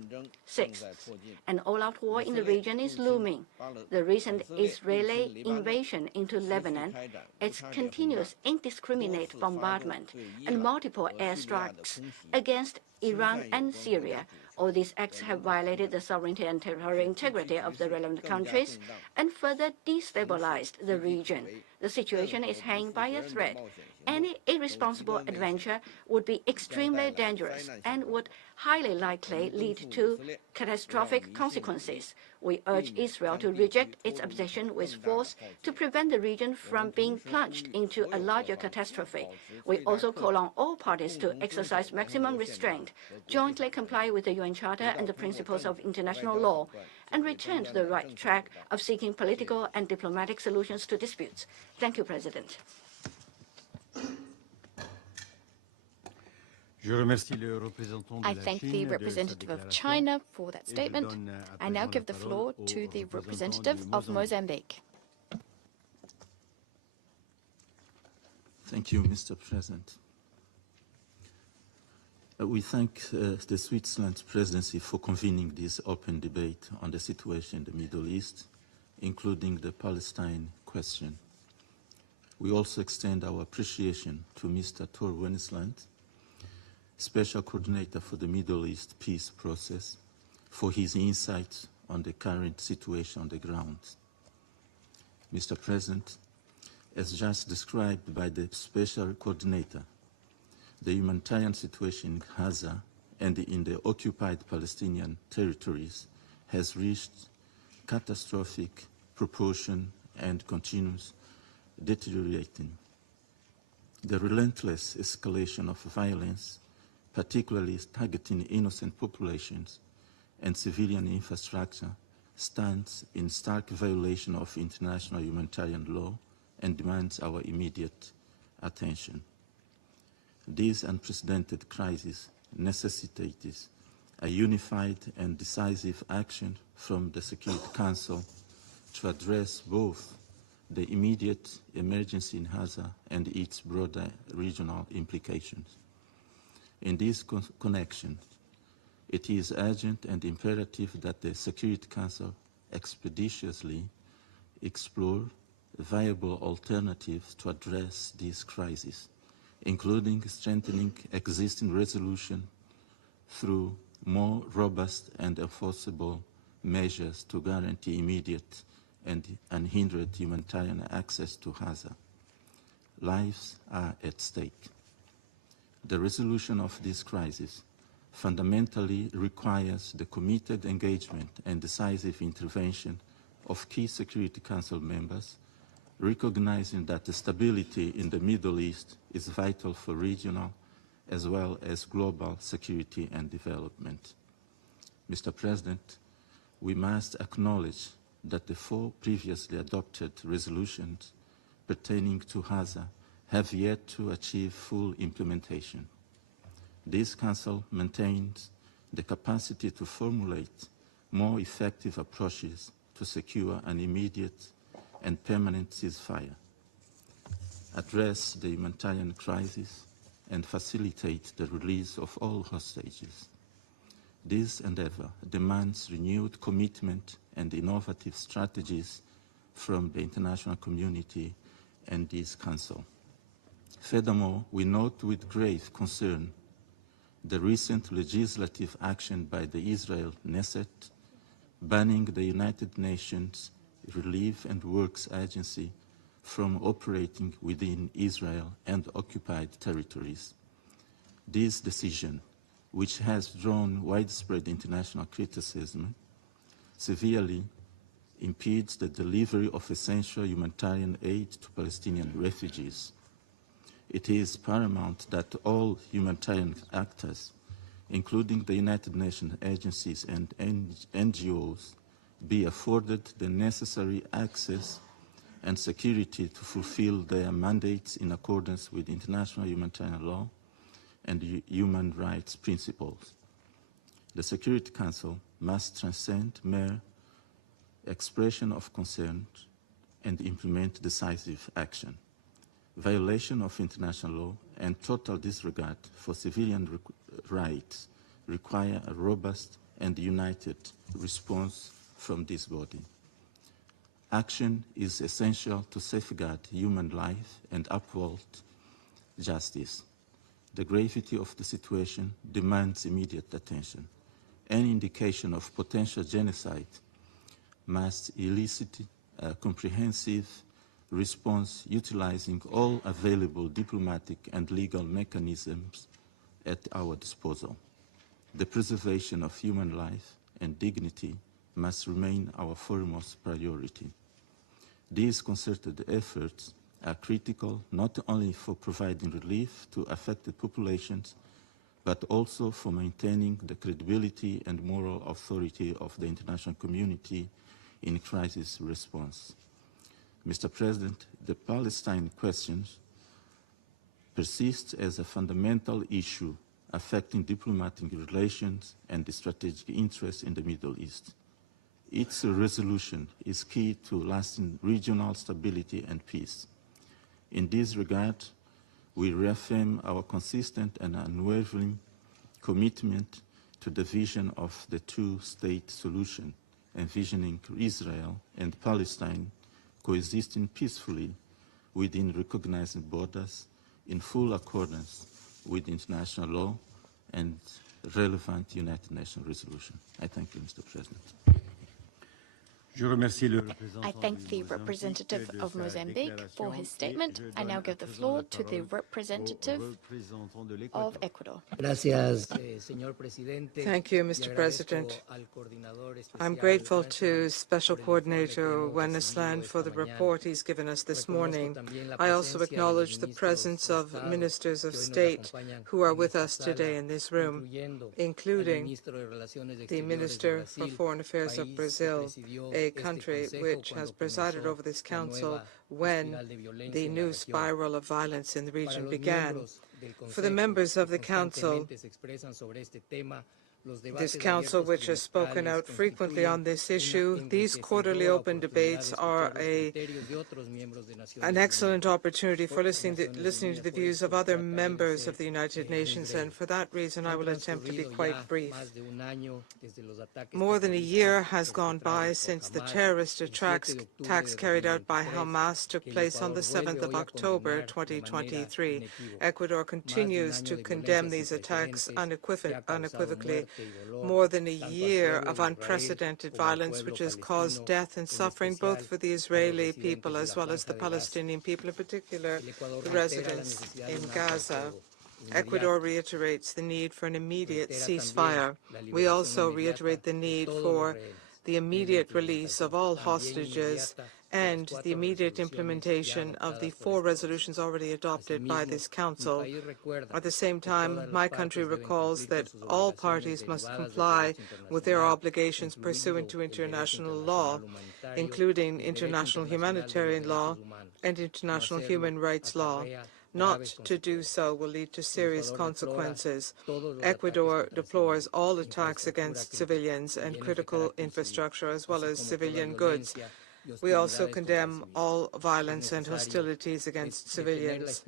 Sixth, an all-out war in the region is looming. The recent Israeli invasion into Lebanon, its continuous indiscriminate bombardment, and multiple airstrikes against Iran and Syria. All these acts have violated the sovereignty and territorial integrity of the relevant countries and further destabilized the region. The situation is hanging by a thread. Any irresponsible adventure would be extremely dangerous and would highly likely lead to catastrophic consequences. We urge Israel to reject its obsession with force to prevent the region from being plunged into a larger catastrophe. We also call on all parties to exercise maximum restraint, jointly comply with the UN Charter and the principles of international law, and return to the right track of seeking political and diplomatic solutions to disputes. Thank you, President. I thank the representative of China for that statement. I now give the floor to the representative of Mozambique. Thank you, Mr. President. We thank the Switzerland presidency for convening this open debate on the situation in the Middle East, including the Palestine question. We also extend our appreciation to Mr. Wennesland, Special Coordinator for the Middle East Peace Process, for his insights on the current situation on the ground. Mr. President, as just described by the Special Coordinator, the humanitarian situation in Gaza and in the occupied Palestinian territories has reached catastrophic proportion and continues deteriorating. The relentless escalation of violence, particularly targeting innocent populations and civilian infrastructure, stands in stark violation of international humanitarian law and demands our immediate attention. This unprecedented crisis necessitates a unified and decisive action from the Security Council to address both the immediate emergency in Gaza and its broader regional implications. In this connection, it is urgent and imperative that the Security Council expeditiously explore viable alternatives to address this crisis, including strengthening existing resolution through more robust and enforceable measures to guarantee immediate and unhindered humanitarian access to Gaza. Lives are at stake. The resolution of this crisis fundamentally requires the committed engagement and decisive intervention of key Security Council members, recognizing that the stability in the Middle East is vital for regional as well as global security and development. Mr. President, we must acknowledge that the 4 previously adopted resolutions pertaining to Gaza have yet to achieve full implementation. This Council maintains the capacity to formulate more effective approaches to secure an immediate and permanent ceasefire, address the humanitarian crisis, and facilitate the release of all hostages. This endeavor demands renewed commitment and innovative strategies from the international community and this Council. Furthermore, we note with grave concern the recent legislative action by the Israel Knesset banning the United Nations Relief and Works Agency from operating within Israel and occupied territories. This decision, which has drawn widespread international criticism, severely impedes the delivery of essential humanitarian aid to Palestinian refugees. It is paramount that all humanitarian actors, including the United Nations agencies and NGOs, be afforded the necessary access and security to fulfill their mandates in accordance with international humanitarian law and human rights principles. The Security Council must transcend mere expression of concern and implement decisive action. Violation of international law and total disregard for civilian rights require a robust and united response from this body. Action is essential to safeguard human life and uphold justice. The gravity of the situation demands immediate attention. Any indication of potential genocide must elicit a comprehensive response utilizing all available diplomatic and legal mechanisms at our disposal. The preservation of human life and dignity must remain our foremost priority. These concerted efforts are critical not only for providing relief to affected populations, but also for maintaining the credibility and moral authority of the international community in crisis response. Mr. President, the Palestine question persists as a fundamental issue affecting diplomatic relations and the strategic interests in the Middle East. Its resolution is key to lasting regional stability and peace. In this regard, we reaffirm our consistent and unwavering commitment to the vision of the two-state solution, envisioning Israel and Palestine coexisting peacefully within recognized borders in full accordance with international law and relevant United Nations resolution. I thank you, Mr. President. I thank the representative of Mozambique for his statement. I now give the floor to the representative of Ecuador. Thank you, Mr. President. I'm grateful to Special Coordinator Wennesland for the report he's given us this morning. I also acknowledge the presence of ministers of state who are with us today in this room, including the Minister for Foreign Affairs of Brazil, a country which has presided over this council when the new spiral of violence in the region began. For the members of the council This Council, which has spoken out frequently on this issue, these quarterly open debates are an excellent opportunity for listening to the views of other members of the United Nations, and for that reason I will attempt to be quite brief. More than a year has gone by since the terrorist attacks carried out by Hamas took place on the 7th of October 2023. Ecuador continues to condemn these attacks unequivocally. More than a year of unprecedented violence which has caused death and suffering both for the Israeli people as well as the Palestinian people, in particular the residents in Gaza. Ecuador reiterates the need for an immediate ceasefire. We also reiterate the need for the immediate release of all hostages and the immediate implementation of the 4 resolutions already adopted by this Council. At the same time, my country recalls that all parties must comply with their obligations pursuant to international law, including international humanitarian law and international human rights law. Not to do so will lead to serious consequences. Ecuador deplores all attacks against civilians and critical infrastructure as well as civilian goods. We also condemn all violence and hostilities against civilians.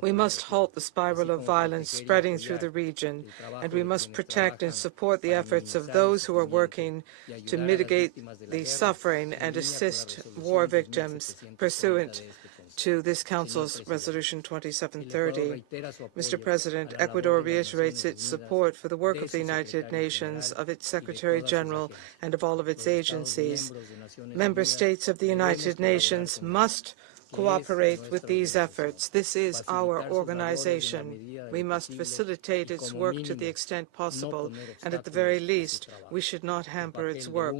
We must halt the spiral of violence spreading through the region, and we must protect and support the efforts of those who are working to mitigate the suffering and assist war victims pursuant to this Council's Resolution 2730. Mr. President, Ecuador reiterates its support for the work of the United Nations, of its Secretary General, and of all of its agencies. Member states of the United Nations must cooperate with these efforts. This is our organization. We must facilitate its work to the extent possible, and at the very least, we should not hamper its work.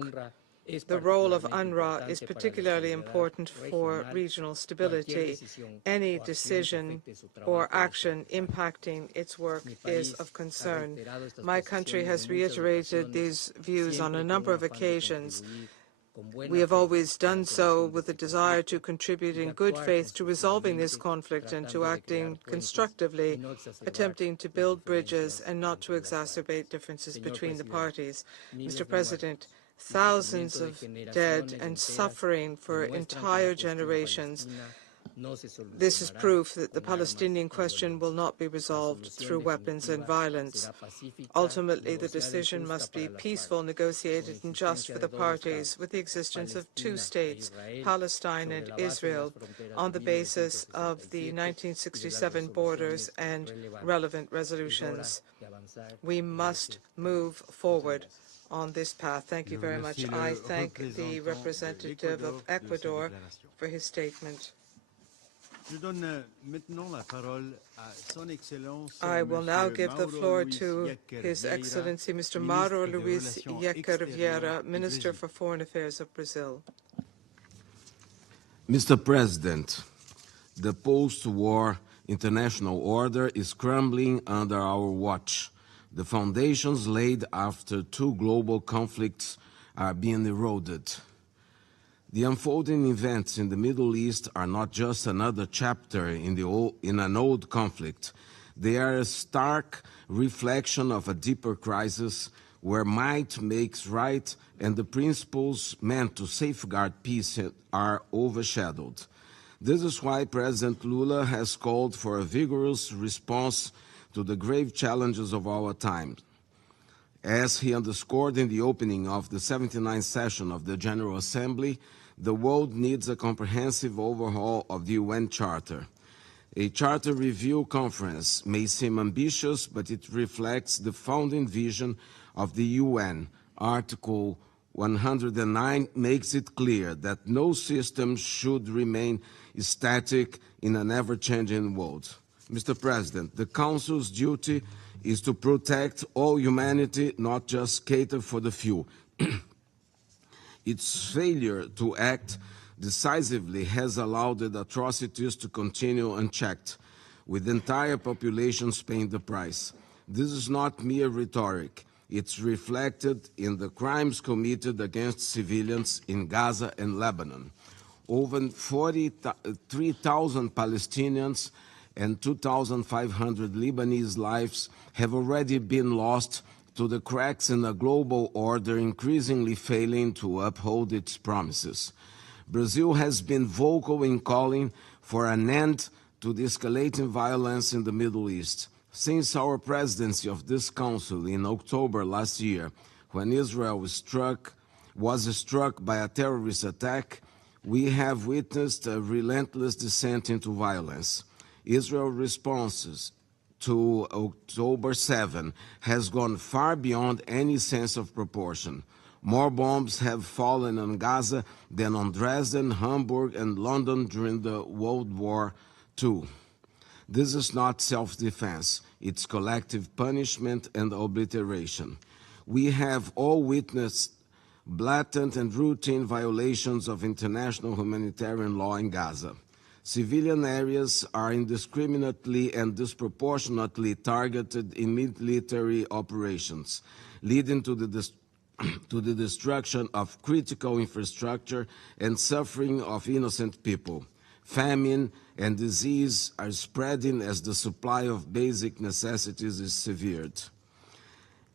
The role of UNRWA is particularly important for regional stability. Any decision or action impacting its work is of concern. My country has reiterated these views on a number of occasions. We have always done so with a desire to contribute in good faith to resolving this conflict and to acting constructively, attempting to build bridges and not to exacerbate differences between the parties. Mr. President, thousands of dead and suffering for entire generations. This is proof that the Palestinian question will not be resolved through weapons and violence. Ultimately, the decision must be peaceful, negotiated, and just for the parties, with the existence of 2 states, Palestine and Israel, on the basis of the 1967 borders and relevant resolutions. We must move forward on this path. Thank you very much. I thank the representative of Ecuador for his statement. I will now give the floor to His Excellency Mr. Mauro Luis Yecker Vieira, Minister for Foreign Affairs of Brazil. Mr. President, the post-war international order is crumbling under our watch. The foundations laid after 2 global conflicts are being eroded. The unfolding events in the Middle East are not just another chapter in an old conflict. They are a stark reflection of a deeper crisis where might makes right and the principles meant to safeguard peace are overshadowed. This is why President Lula has called for a vigorous response to the grave challenges of our time. As he underscored in the opening of the 79th session of the General Assembly, the world needs a comprehensive overhaul of the UN Charter. A Charter Review Conference may seem ambitious, but it reflects the founding vision of the UN. Article 109 makes it clear that no system should remain static in an ever-changing world. Mr. President, the Council's duty is to protect all humanity, not just cater for the few. Its failure to act decisively has allowed the atrocities to continue unchecked, with entire populations paying the price. This is not mere rhetoric. It's reflected in the crimes committed against civilians in Gaza and Lebanon. Over 43,000 Palestinians and 2,500 Lebanese lives have already been lost to the cracks in a global order increasingly failing to uphold its promises. Brazil has been vocal in calling for an end to the escalating violence in the Middle East. Since our presidency of this Council in October last year, when Israel was struck by a terrorist attack, we have witnessed a relentless descent into violence. Israel's responses to October 7 has gone far beyond any sense of proportion. More bombs have fallen on Gaza than on Dresden, Hamburg, and London during the World War II. This is not self-defense, it's collective punishment and obliteration. We have all witnessed blatant and routine violations of international humanitarian law in Gaza. Civilian areas are indiscriminately and disproportionately targeted in military operations, leading to the destruction of critical infrastructure and suffering of innocent people. Famine and disease are spreading as the supply of basic necessities is severed.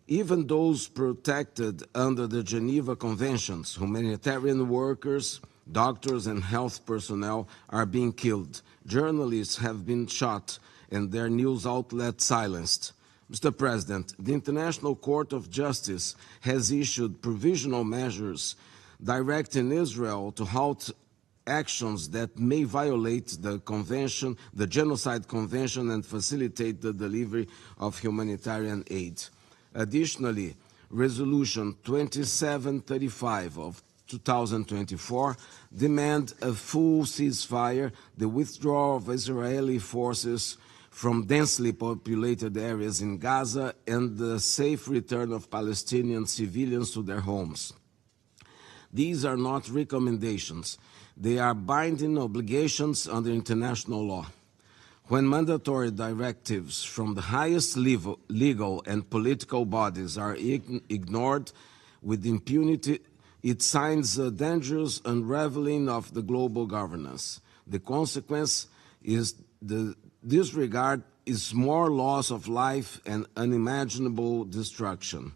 Even those protected under the Geneva Conventions, humanitarian workers, doctors and health personnel are being killed. Journalists have been shot and their news outlets silenced. Mr. President, the International Court of Justice has issued provisional measures directing Israel to halt actions that may violate the convention, the Genocide Convention, and facilitate the delivery of humanitarian aid. Additionally, Resolution 2735 of 2024 demand a full ceasefire, the withdrawal of Israeli forces from densely populated areas in Gaza, and the safe return of Palestinian civilians to their homes. These are not recommendations. They are binding obligations under international law. When mandatory directives from the highest legal and political bodies are ignored with impunity, it signs a dangerous unraveling of the global governance. The consequence is the disregard is more loss of life and unimaginable destruction.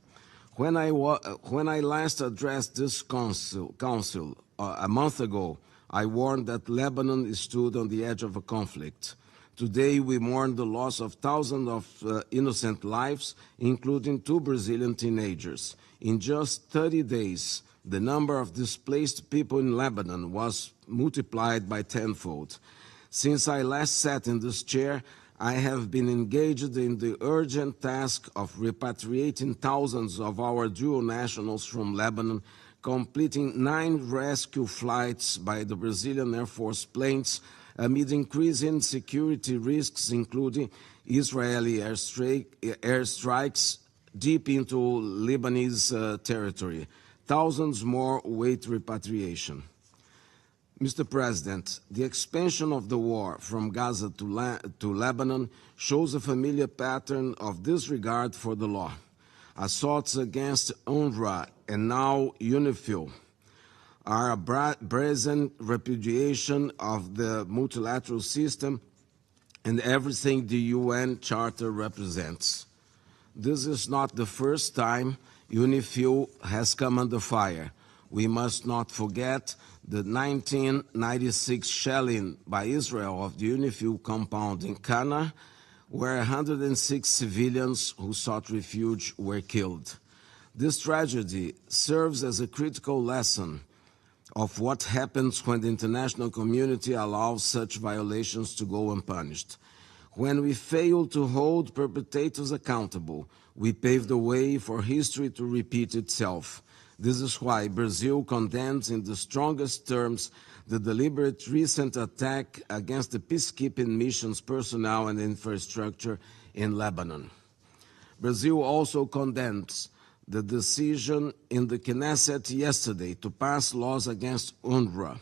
When I last addressed this council a month ago, I warned that Lebanon stood on the edge of a conflict. Today, we mourn the loss of thousands of innocent lives, including 2 Brazilian teenagers. In just 30 days, the number of displaced people in Lebanon was multiplied by tenfold. Since I last sat in this chair, I have been engaged in the urgent task of repatriating thousands of our dual nationals from Lebanon, completing 9 rescue flights by the Brazilian Air Force planes amid increasing security risks, including Israeli airstrikes deep into Lebanese territory. Thousands more await repatriation. Mr. President, the expansion of the war from Gaza to Lebanon shows a familiar pattern of disregard for the law. Assaults against UNRWA and now UNIFIL are a brazen repudiation of the multilateral system and everything the UN Charter represents. This is not the first time UNIFIL has come under fire. We must not forget the 1996 shelling by Israel of the UNIFIL compound in Guyana, where 106 civilians who sought refuge were killed. This tragedy serves as a critical lesson of what happens when the international community allows such violations to go unpunished. When we fail to hold perpetrators accountable, we pave the way for history to repeat itself. This is why Brazil condemns in the strongest terms the deliberate recent attack against the peacekeeping mission's personnel and infrastructure in Lebanon. Brazil also condemns the decision in the Knesset yesterday to pass laws against UNRWA.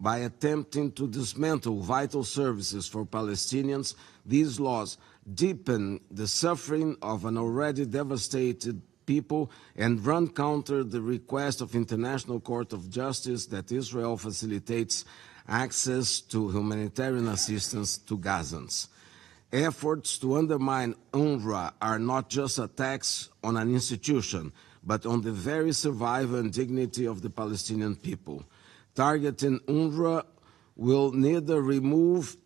By attempting to dismantle vital services for Palestinians, these laws deepen the suffering of an already devastated people and run counter the request of International Court of Justice that Israel facilitates access to humanitarian assistance to Gazans. Efforts to undermine UNRWA are not just attacks on an institution, but on the very survival and dignity of the Palestinian people. Targeting UNRWA will neither remove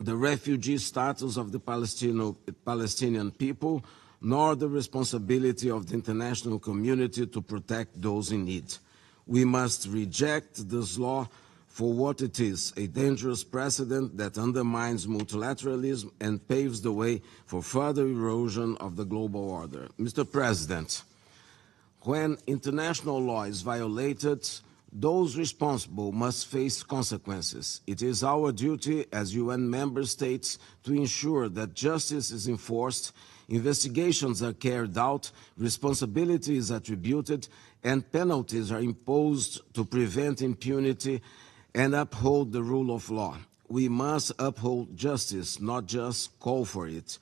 the refugee status of the Palestinian people, nor the responsibility of the international community to protect those in need. We must reject this law for what it is, a dangerous precedent that undermines multilateralism and paves the way for further erosion of the global order. Mr. President, when international law is violated, those responsible must face consequences. It is our duty as UN member states to ensure that justice is enforced, investigations are carried out, responsibility is attributed, and penalties are imposed to prevent impunity and uphold the rule of law. We must uphold justice, not just call for it.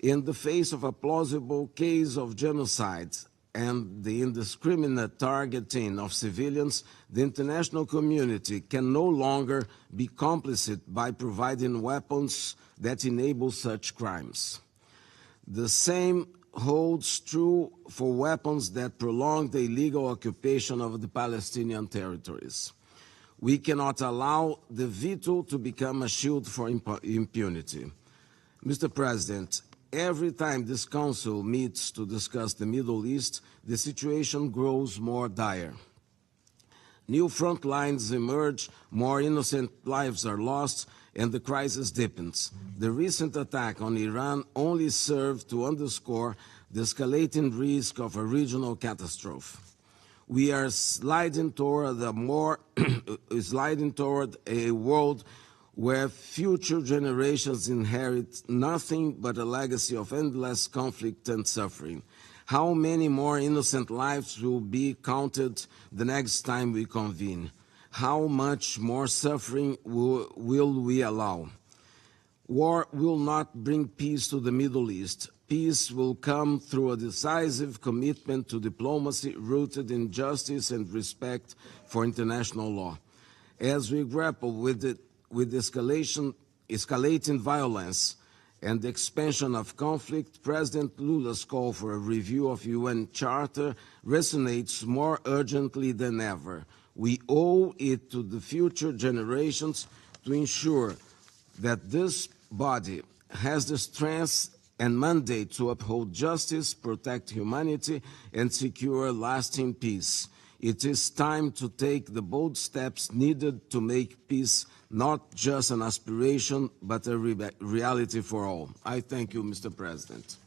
In the face of a plausible case of genocide and the indiscriminate targeting of civilians, the international community can no longer be complicit by providing weapons that enable such crimes. The same holds true for weapons that prolong the illegal occupation of the Palestinian territories. We cannot allow the veto to become a shield for impunity. Mr. President, every time this Council meets to discuss the Middle East, the situation grows more dire. New front lines emerge, more innocent lives are lost, and the crisis deepens. The recent attack on Iran only served to underscore the escalating risk of a regional catastrophe. We are sliding toward a world where future generations inherit nothing but a legacy of endless conflict and suffering. How many more innocent lives will be counted the next time we convene? How much more suffering will we allow? War will not bring peace to the Middle East. Peace will come through a decisive commitment to diplomacy rooted in justice and respect for international law. As we grapple with escalating violence and the expansion of conflict, President Lula's call for a review of UN Charter resonates more urgently than ever. We owe it to the future generations to ensure that this body has the strength and mandate to uphold justice, protect humanity, and secure lasting peace. It is time to take the bold steps needed to make peace not just an aspiration, but a reality for all. I thank you, Mr. President.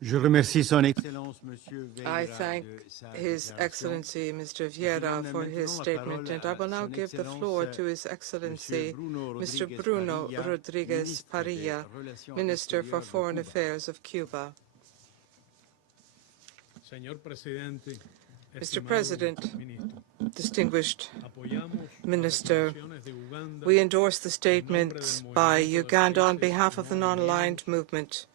Je remercie Son Excellence, Monsieur Vieira. I thank His Excellency, Mr. Vieira, for his statement, and I will now give the floor to His Excellency, Mr. Bruno Rodriguez Parilla, Minister for Foreign Affairs of Cuba. Mr. President, distinguished Minister, we endorse the statements by Uganda on behalf of the non-aligned movement,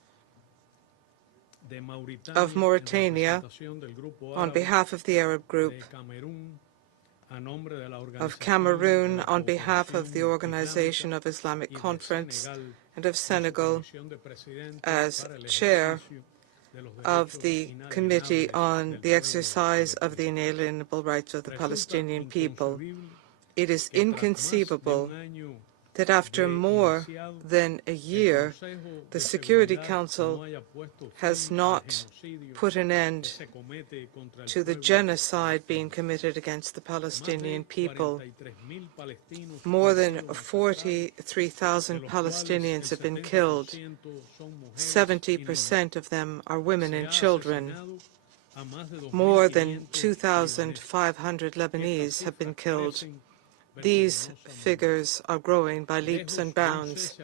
of Mauritania on behalf of the Arab Group, of Cameroon on behalf of the Organization of Islamic Conference, and of Senegal as chair of the Committee on the Exercise of the Inalienable Rights of the Palestinian People. It is inconceivable that after more than a year, the Security Council has not put an end to the genocide being committed against the Palestinian people. More than 43,000 Palestinians have been killed. 70% of them are women and children. More than 2,500 Lebanese have been killed. These figures are growing by leaps and bounds.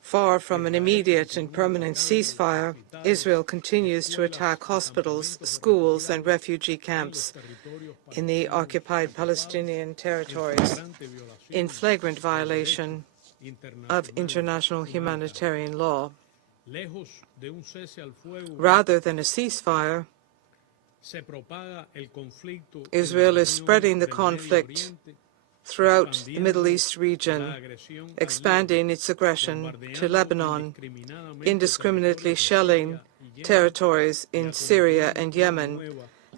Far from an immediate and permanent ceasefire, Israel continues to attack hospitals, schools, and refugee camps in the occupied Palestinian territories in flagrant violation of international humanitarian law. Rather than a ceasefire, Israel is spreading the conflict throughout the Middle East region, expanding its aggression to Lebanon, indiscriminately shelling territories in Syria and Yemen,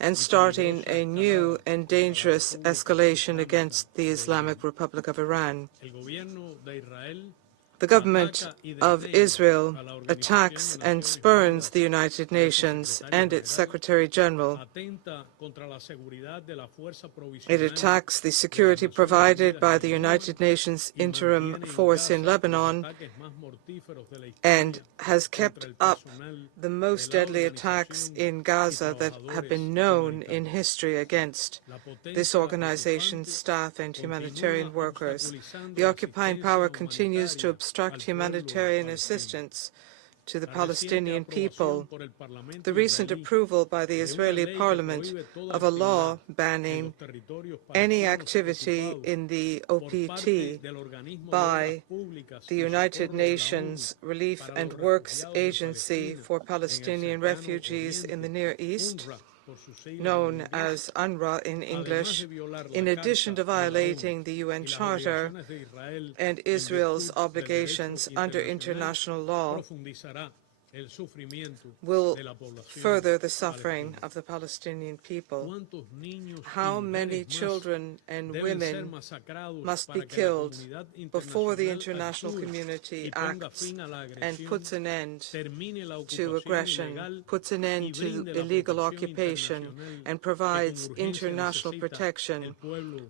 and starting a new and dangerous escalation against the Islamic Republic of Iran. The government of Israel attacks and spurns the United Nations and its Secretary General. It attacks the security provided by the United Nations Interim Force in Lebanon and has kept up the most deadly attacks in Gaza that have been known in history against this organization's staff and humanitarian workers. The occupying power continues to obstruct humanitarian assistance to the Palestinian people. The recent approval by the Israeli parliament of a law banning any activity in the OPT by the United Nations Relief and Works Agency for Palestinian Refugees in the Near East, known as UNRWA in English, in addition to violating the UN Charter and Israel's obligations under international law, will further the suffering of the Palestinian people. How many children and women must be killed before the international community acts and puts an end to aggression, puts an end to illegal occupation, and provides international protection,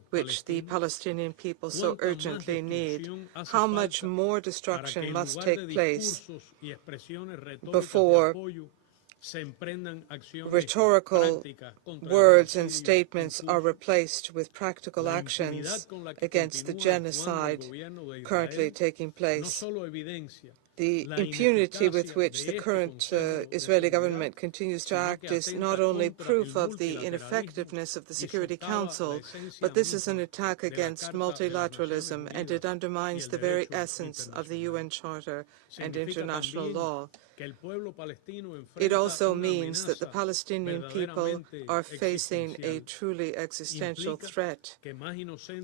which the Palestinian people so urgently need? How much more destruction must take place before rhetorical words and statements are replaced with practical actions against the genocide currently taking place? The impunity with which the current Israeli government continues to act is not only proof of the ineffectiveness of the Security Council, but this is an attack against multilateralism, and it undermines the very essence of the UN Charter and international law. It also means that the Palestinian people are facing a truly existential threat.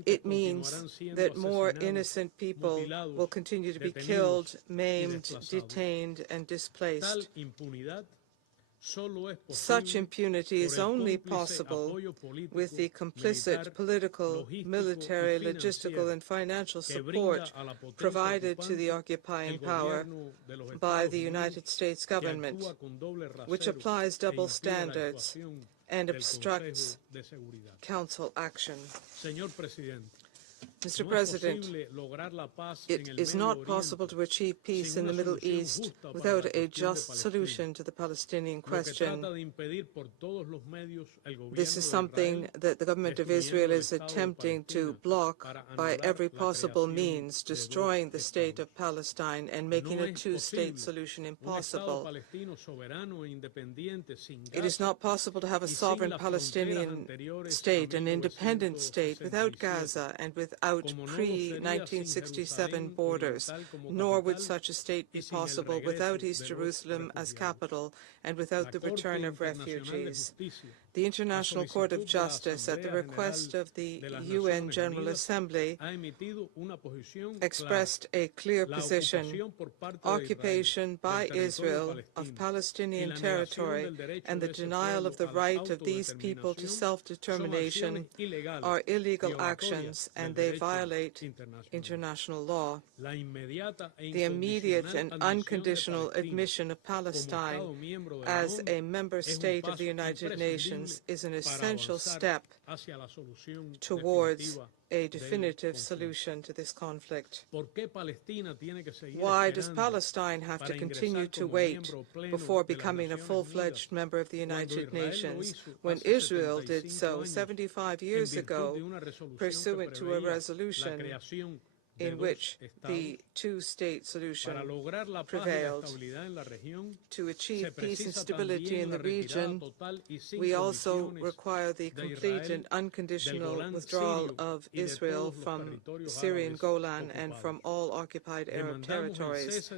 It means that more innocent people will continue to be killed, maimed, detained, and displaced. Such impunity is only possible with the complicit political, military, logistical, and financial support provided to the occupying power by the United States government, which applies double standards and obstructs Council action. Mr. President, it is not possible to achieve peace in the Middle East without a just solution to the Palestinian question. This is something that the government of Israel is attempting to block by every possible means, destroying the state of Palestine and making a two-state solution impossible. It is not possible to have a sovereign Palestinian state, an independent state, without Gaza and without pre-1967 borders, nor would such a state be possible without East Jerusalem as capital and without the return of refugees. The International Court of Justice, at the request of the UN General Assembly, expressed a clear position: occupation by Israel of Palestinian territory and the denial of the right of these people to self-determination are illegal actions, and they violate international law. The immediate and unconditional admission of Palestine as a member state of the United Nations is an essential step towards a definitive solution to this conflict. Why does Palestine have to continue to wait before becoming a full-fledged member of the United Nations when Israel did so 75 years ago, pursuant to a resolution in which the two-state solution prevailed. To achieve peace and stability in the region, we also require the complete and unconditional withdrawal of Israel from Syrian Golan and from all occupied Arab territories.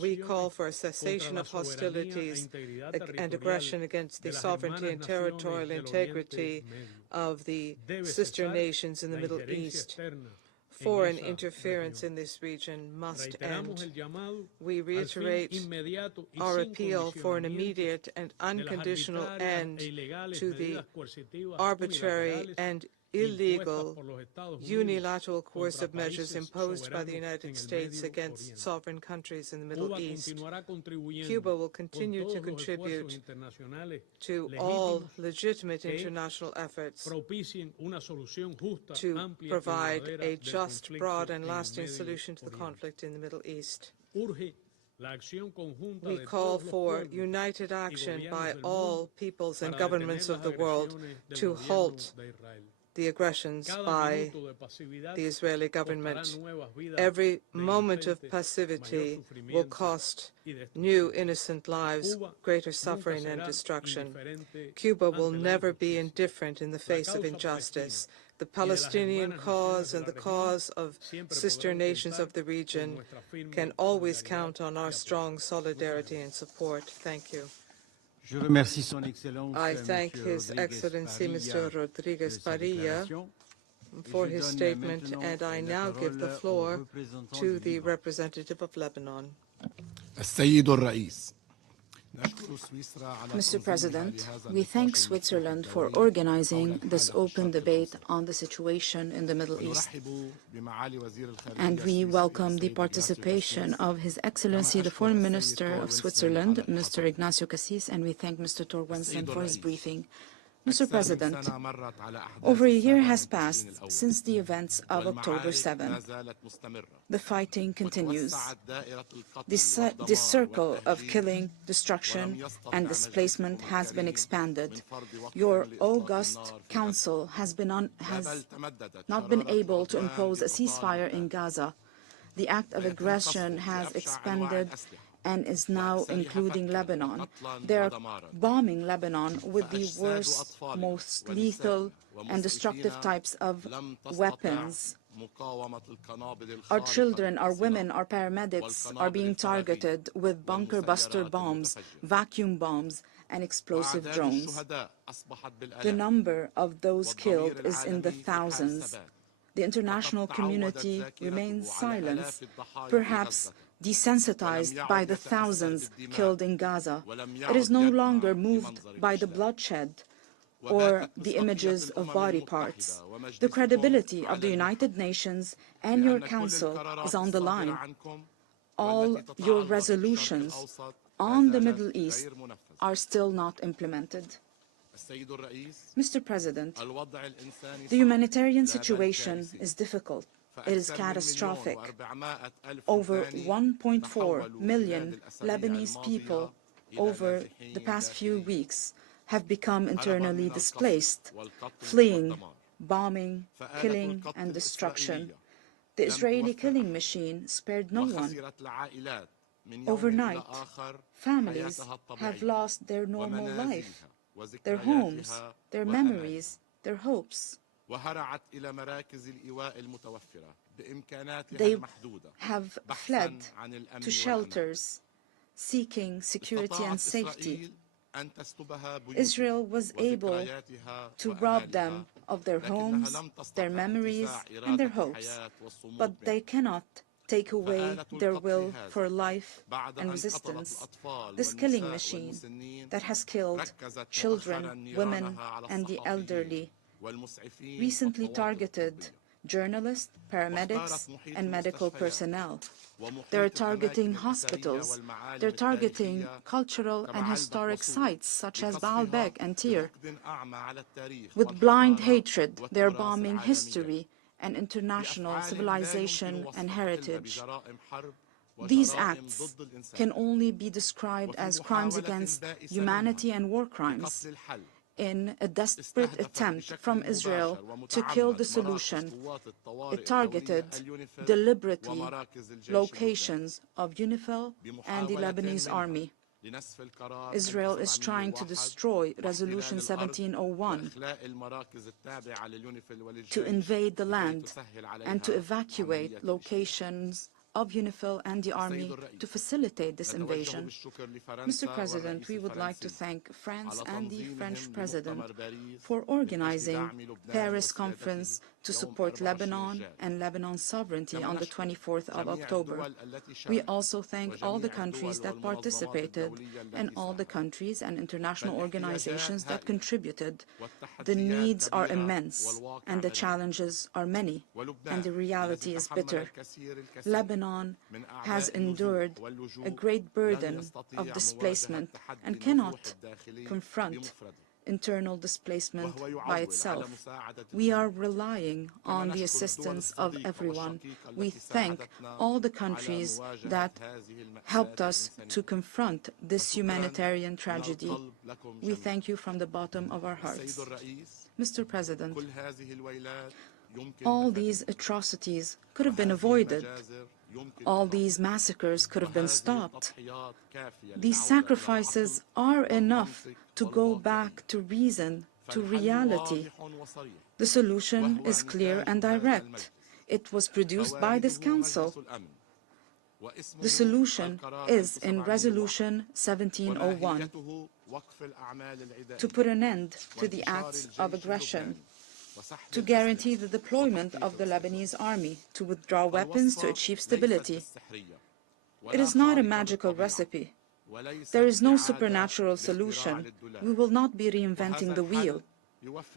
We call for a cessation of hostilities and aggression against the sovereignty and territorial integrity of the sister nations in the Middle East. Foreign interference in this region must end. We reiterate our appeal for an immediate and unconditional end to the arbitrary and illegal unilateral coercive measures imposed by the United States against sovereign countries in the Middle East. Cuba will continue to contribute to all legitimate international efforts to provide a just, broad, and lasting solution to the conflict in the Middle East. We call for united action by all peoples and governments of the world to halt the aggressions by the Israeli government. Every moment of passivity will cost new innocent lives, greater suffering and destruction. Cuba will never be indifferent in the face of injustice. The Palestinian cause and the cause of sister nations of the region can always count on our strong solidarity and support. Thank you. I thank His Excellency Mr. Rodriguez Parilla for his statement, and I now give the floor to the representative of Lebanon. Mr. President, we thank Switzerland for organizing this open debate on the situation in the Middle East. And we welcome the participation of His Excellency, the Foreign Minister of Switzerland, Mr. Ignacio Cassis, and we thank Mr. Tor Wennesland for his briefing. Mr. President, over a year has passed since the events of October 7. The fighting continues. This circle of killing, destruction, and displacement has been expanded. Your august council has not been able to impose a ceasefire in Gaza. The act of aggression has expanded and is now including Lebanon. They are bombing Lebanon with the worst, most lethal and destructive types of weapons. Our children, our women, our paramedics are being targeted with bunker buster bombs, vacuum bombs, and explosive drones. The number of those killed is in the thousands. The international community remains silent, perhaps desensitized by the thousands killed in Gaza. It is no longer moved by the bloodshed or the images of body parts. The credibility of the United Nations and your Council is on the line. All your resolutions on the Middle East are still not implemented. Mr. President, the humanitarian situation is difficult. It is catastrophic. Over 1.4 million Lebanese people over the past few weeks have become internally displaced, fleeing, bombing, killing, and destruction. The Israeli killing machine spared no one. Overnight, families have lost their normal life, their homes, their memories, their hopes. They have fled to shelters, seeking security and safety. Israel was able to rob them of their homes, their memories, and their hopes, but they cannot take away their will for life and resistance. This killing machine that has killed children, women, and the elderly recently targeted journalists, paramedics, and medical personnel. They're targeting hospitals. They're targeting cultural and historic sites such as Baalbek and Tyre. With blind hatred, they're bombing history and international civilization and heritage. These acts can only be described as crimes against humanity and war crimes. in a desperate attempt from Israel to kill the solution. It targeted deliberately locations of UNIFIL and the Lebanese army. Israel is trying to destroy Resolution 1701, to invade the land and to evacuate locations of UNIFIL and the army to facilitate this invasion. Mr. President, we would like to thank France and the French President for organizing Paris Conference to support Lebanon and Lebanon's sovereignty on the 24th of October. We also thank all the countries that participated and all the countries and international organizations that contributed. The needs are immense and the challenges are many, and the reality is bitter. Lebanon has endured a great burden of displacement and cannot confront internal displacement by itself. We are relying on the assistance of everyone. We thank all the countries that helped us to confront this humanitarian tragedy. We thank you from the bottom of our hearts. Mr. President, all these atrocities could have been avoided. All these massacres could have been stopped. These sacrifices are enough to go back to reason, to reality. The solution is clear and direct. It was produced by this Council. The solution is in Resolution 1701, to put an end to the acts of aggression, to guarantee the deployment of the Lebanese army, to withdraw weapons to achieve stability. It is not a magical recipe. There is no supernatural solution. We will not be reinventing the wheel.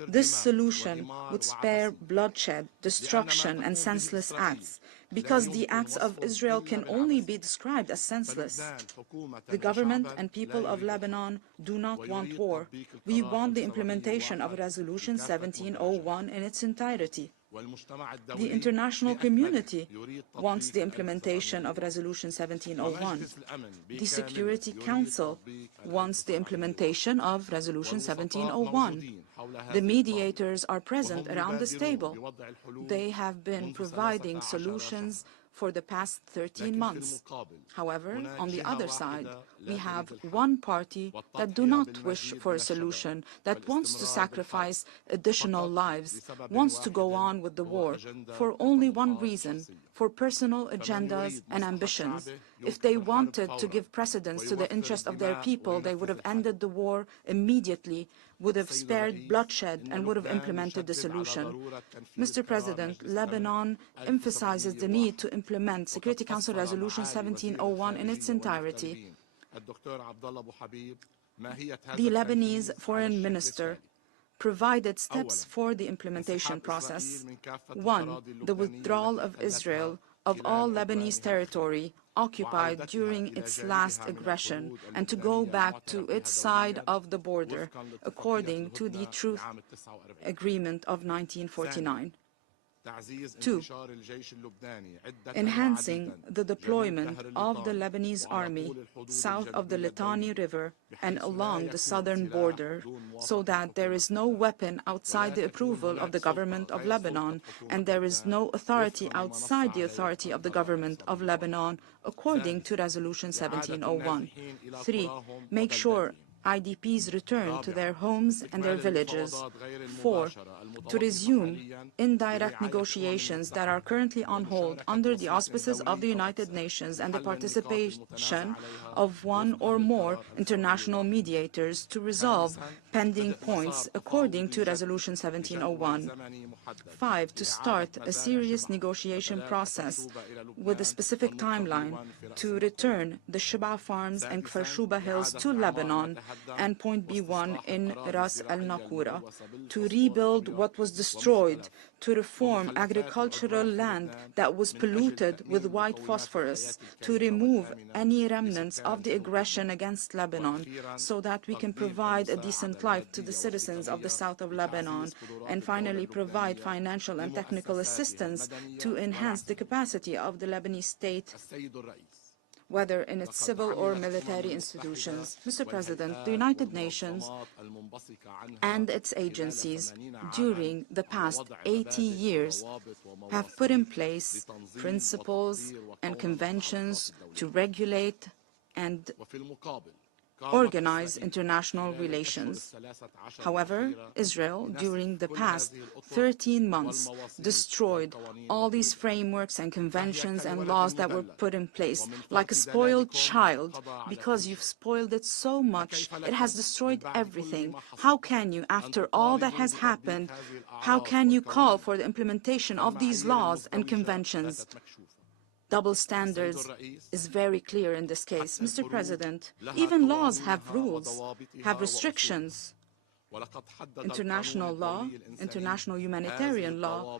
This solution would spare bloodshed, destruction, and senseless acts, because the acts of Israel can only be described as senseless. The government and people of Lebanon do not want war. We want the implementation of Resolution 1701 in its entirety. The international community wants the implementation of Resolution 1701. The Security Council wants the implementation of Resolution 1701. The mediators are present around this table. They have been providing solutions for the past 13 months. However, on the other side, we have one party that do not wish for a solution, that wants to sacrifice additional lives, wants to go on with the war for only one reason, for personal agendas and ambitions. If they wanted to give precedence to the interest of their people, they would have ended the war immediately, would have spared bloodshed, and would have implemented the solution. Mr. President, Lebanon emphasizes the need to implement Security Council Resolution 1701 in its entirety. The Lebanese Foreign Minister provided steps for the implementation process. 1. The withdrawal of Israel of all Lebanese territory occupied during its last aggression, and to go back to its side of the border, according to the Truth Agreement of 1949. 2. Enhancing the deployment of the Lebanese army south of the Litani River and along the southern border, so that there is no weapon outside the approval of the government of Lebanon, and there is no authority outside the authority of the government of Lebanon, according to Resolution 1701. 3. Make sure IDPs return to their homes and their villages. 4. To resume indirect negotiations that are currently on hold under the auspices of the United Nations and the participation of one or more international mediators to resolve pending points according to Resolution 1701. 5. To start a serious negotiation process with a specific timeline to return the Sheba Farms and Kfar Shuba Hills to Lebanon and Point B1 in Ras Al Naqoura, to rebuild what was destroyed, to reform agricultural land that was polluted with white phosphorus, to remove any remnants of the aggression against Lebanon, so that we can provide a decent life to the citizens of the south of Lebanon, and finally provide financial and technical assistance to enhance the capacity of the Lebanese state. whether in its civil or military institutions. Mr. President, the United Nations and its agencies during the past 80 years have put in place principles and conventions to regulate and organize international relations. However, Israel, during the past 13 months, destroyed all these frameworks and conventions and laws that were put in place. Like a spoiled child, because you've spoiled it so much, it has destroyed everything. How can you, after all that has happened, how can you call for the implementation of these laws and conventions? Double standards is very clear in this case. Mr. President, even laws have rules, have restrictions. International law, international humanitarian law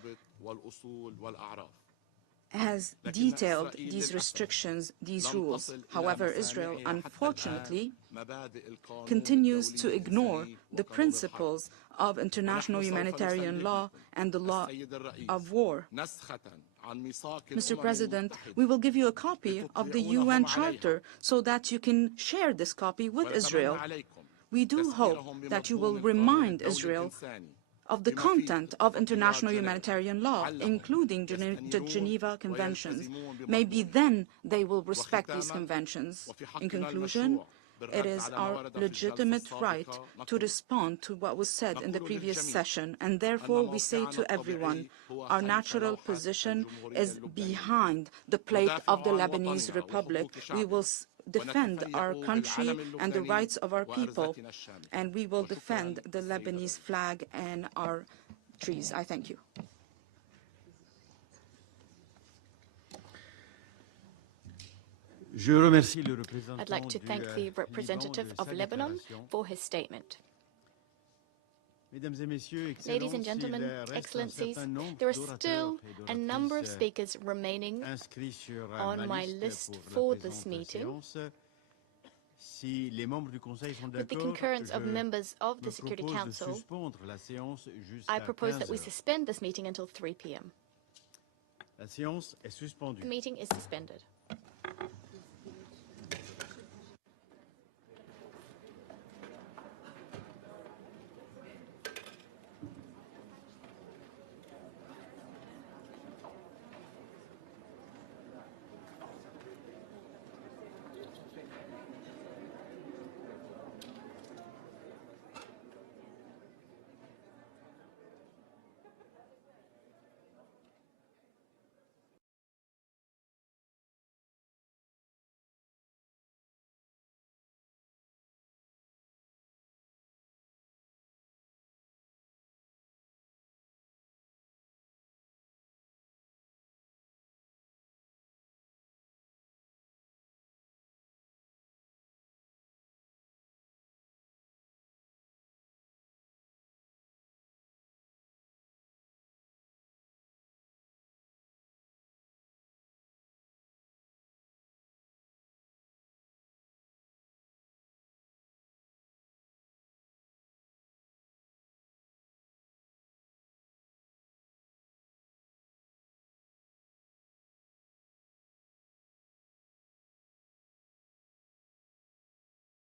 has detailed these restrictions, these rules. However, Israel, unfortunately, continues to ignore the principles of international humanitarian law and the law of war. Mr. President, we will give you a copy of the UN Charter so that you can share this copy with Israel. We do hope that you will remind Israel of the content of international humanitarian law, including the Geneva Conventions. Maybe then they will respect these conventions. In conclusion, it is our legitimate right to respond to what was said in the previous session, and therefore we say to everyone, our natural position is behind the plate of the Lebanese Republic. We will defend our country and the rights of our people, and we will defend the Lebanese flag and our trees. I thank you. I'd like to thank the representative of Lebanon for his statement. Ladies and gentlemen, Excellencies, there are still a number of speakers remaining on my list for this meeting. With the concurrence of members of the Security Council, I propose that we suspend this meeting until 3 p.m. The meeting is suspended.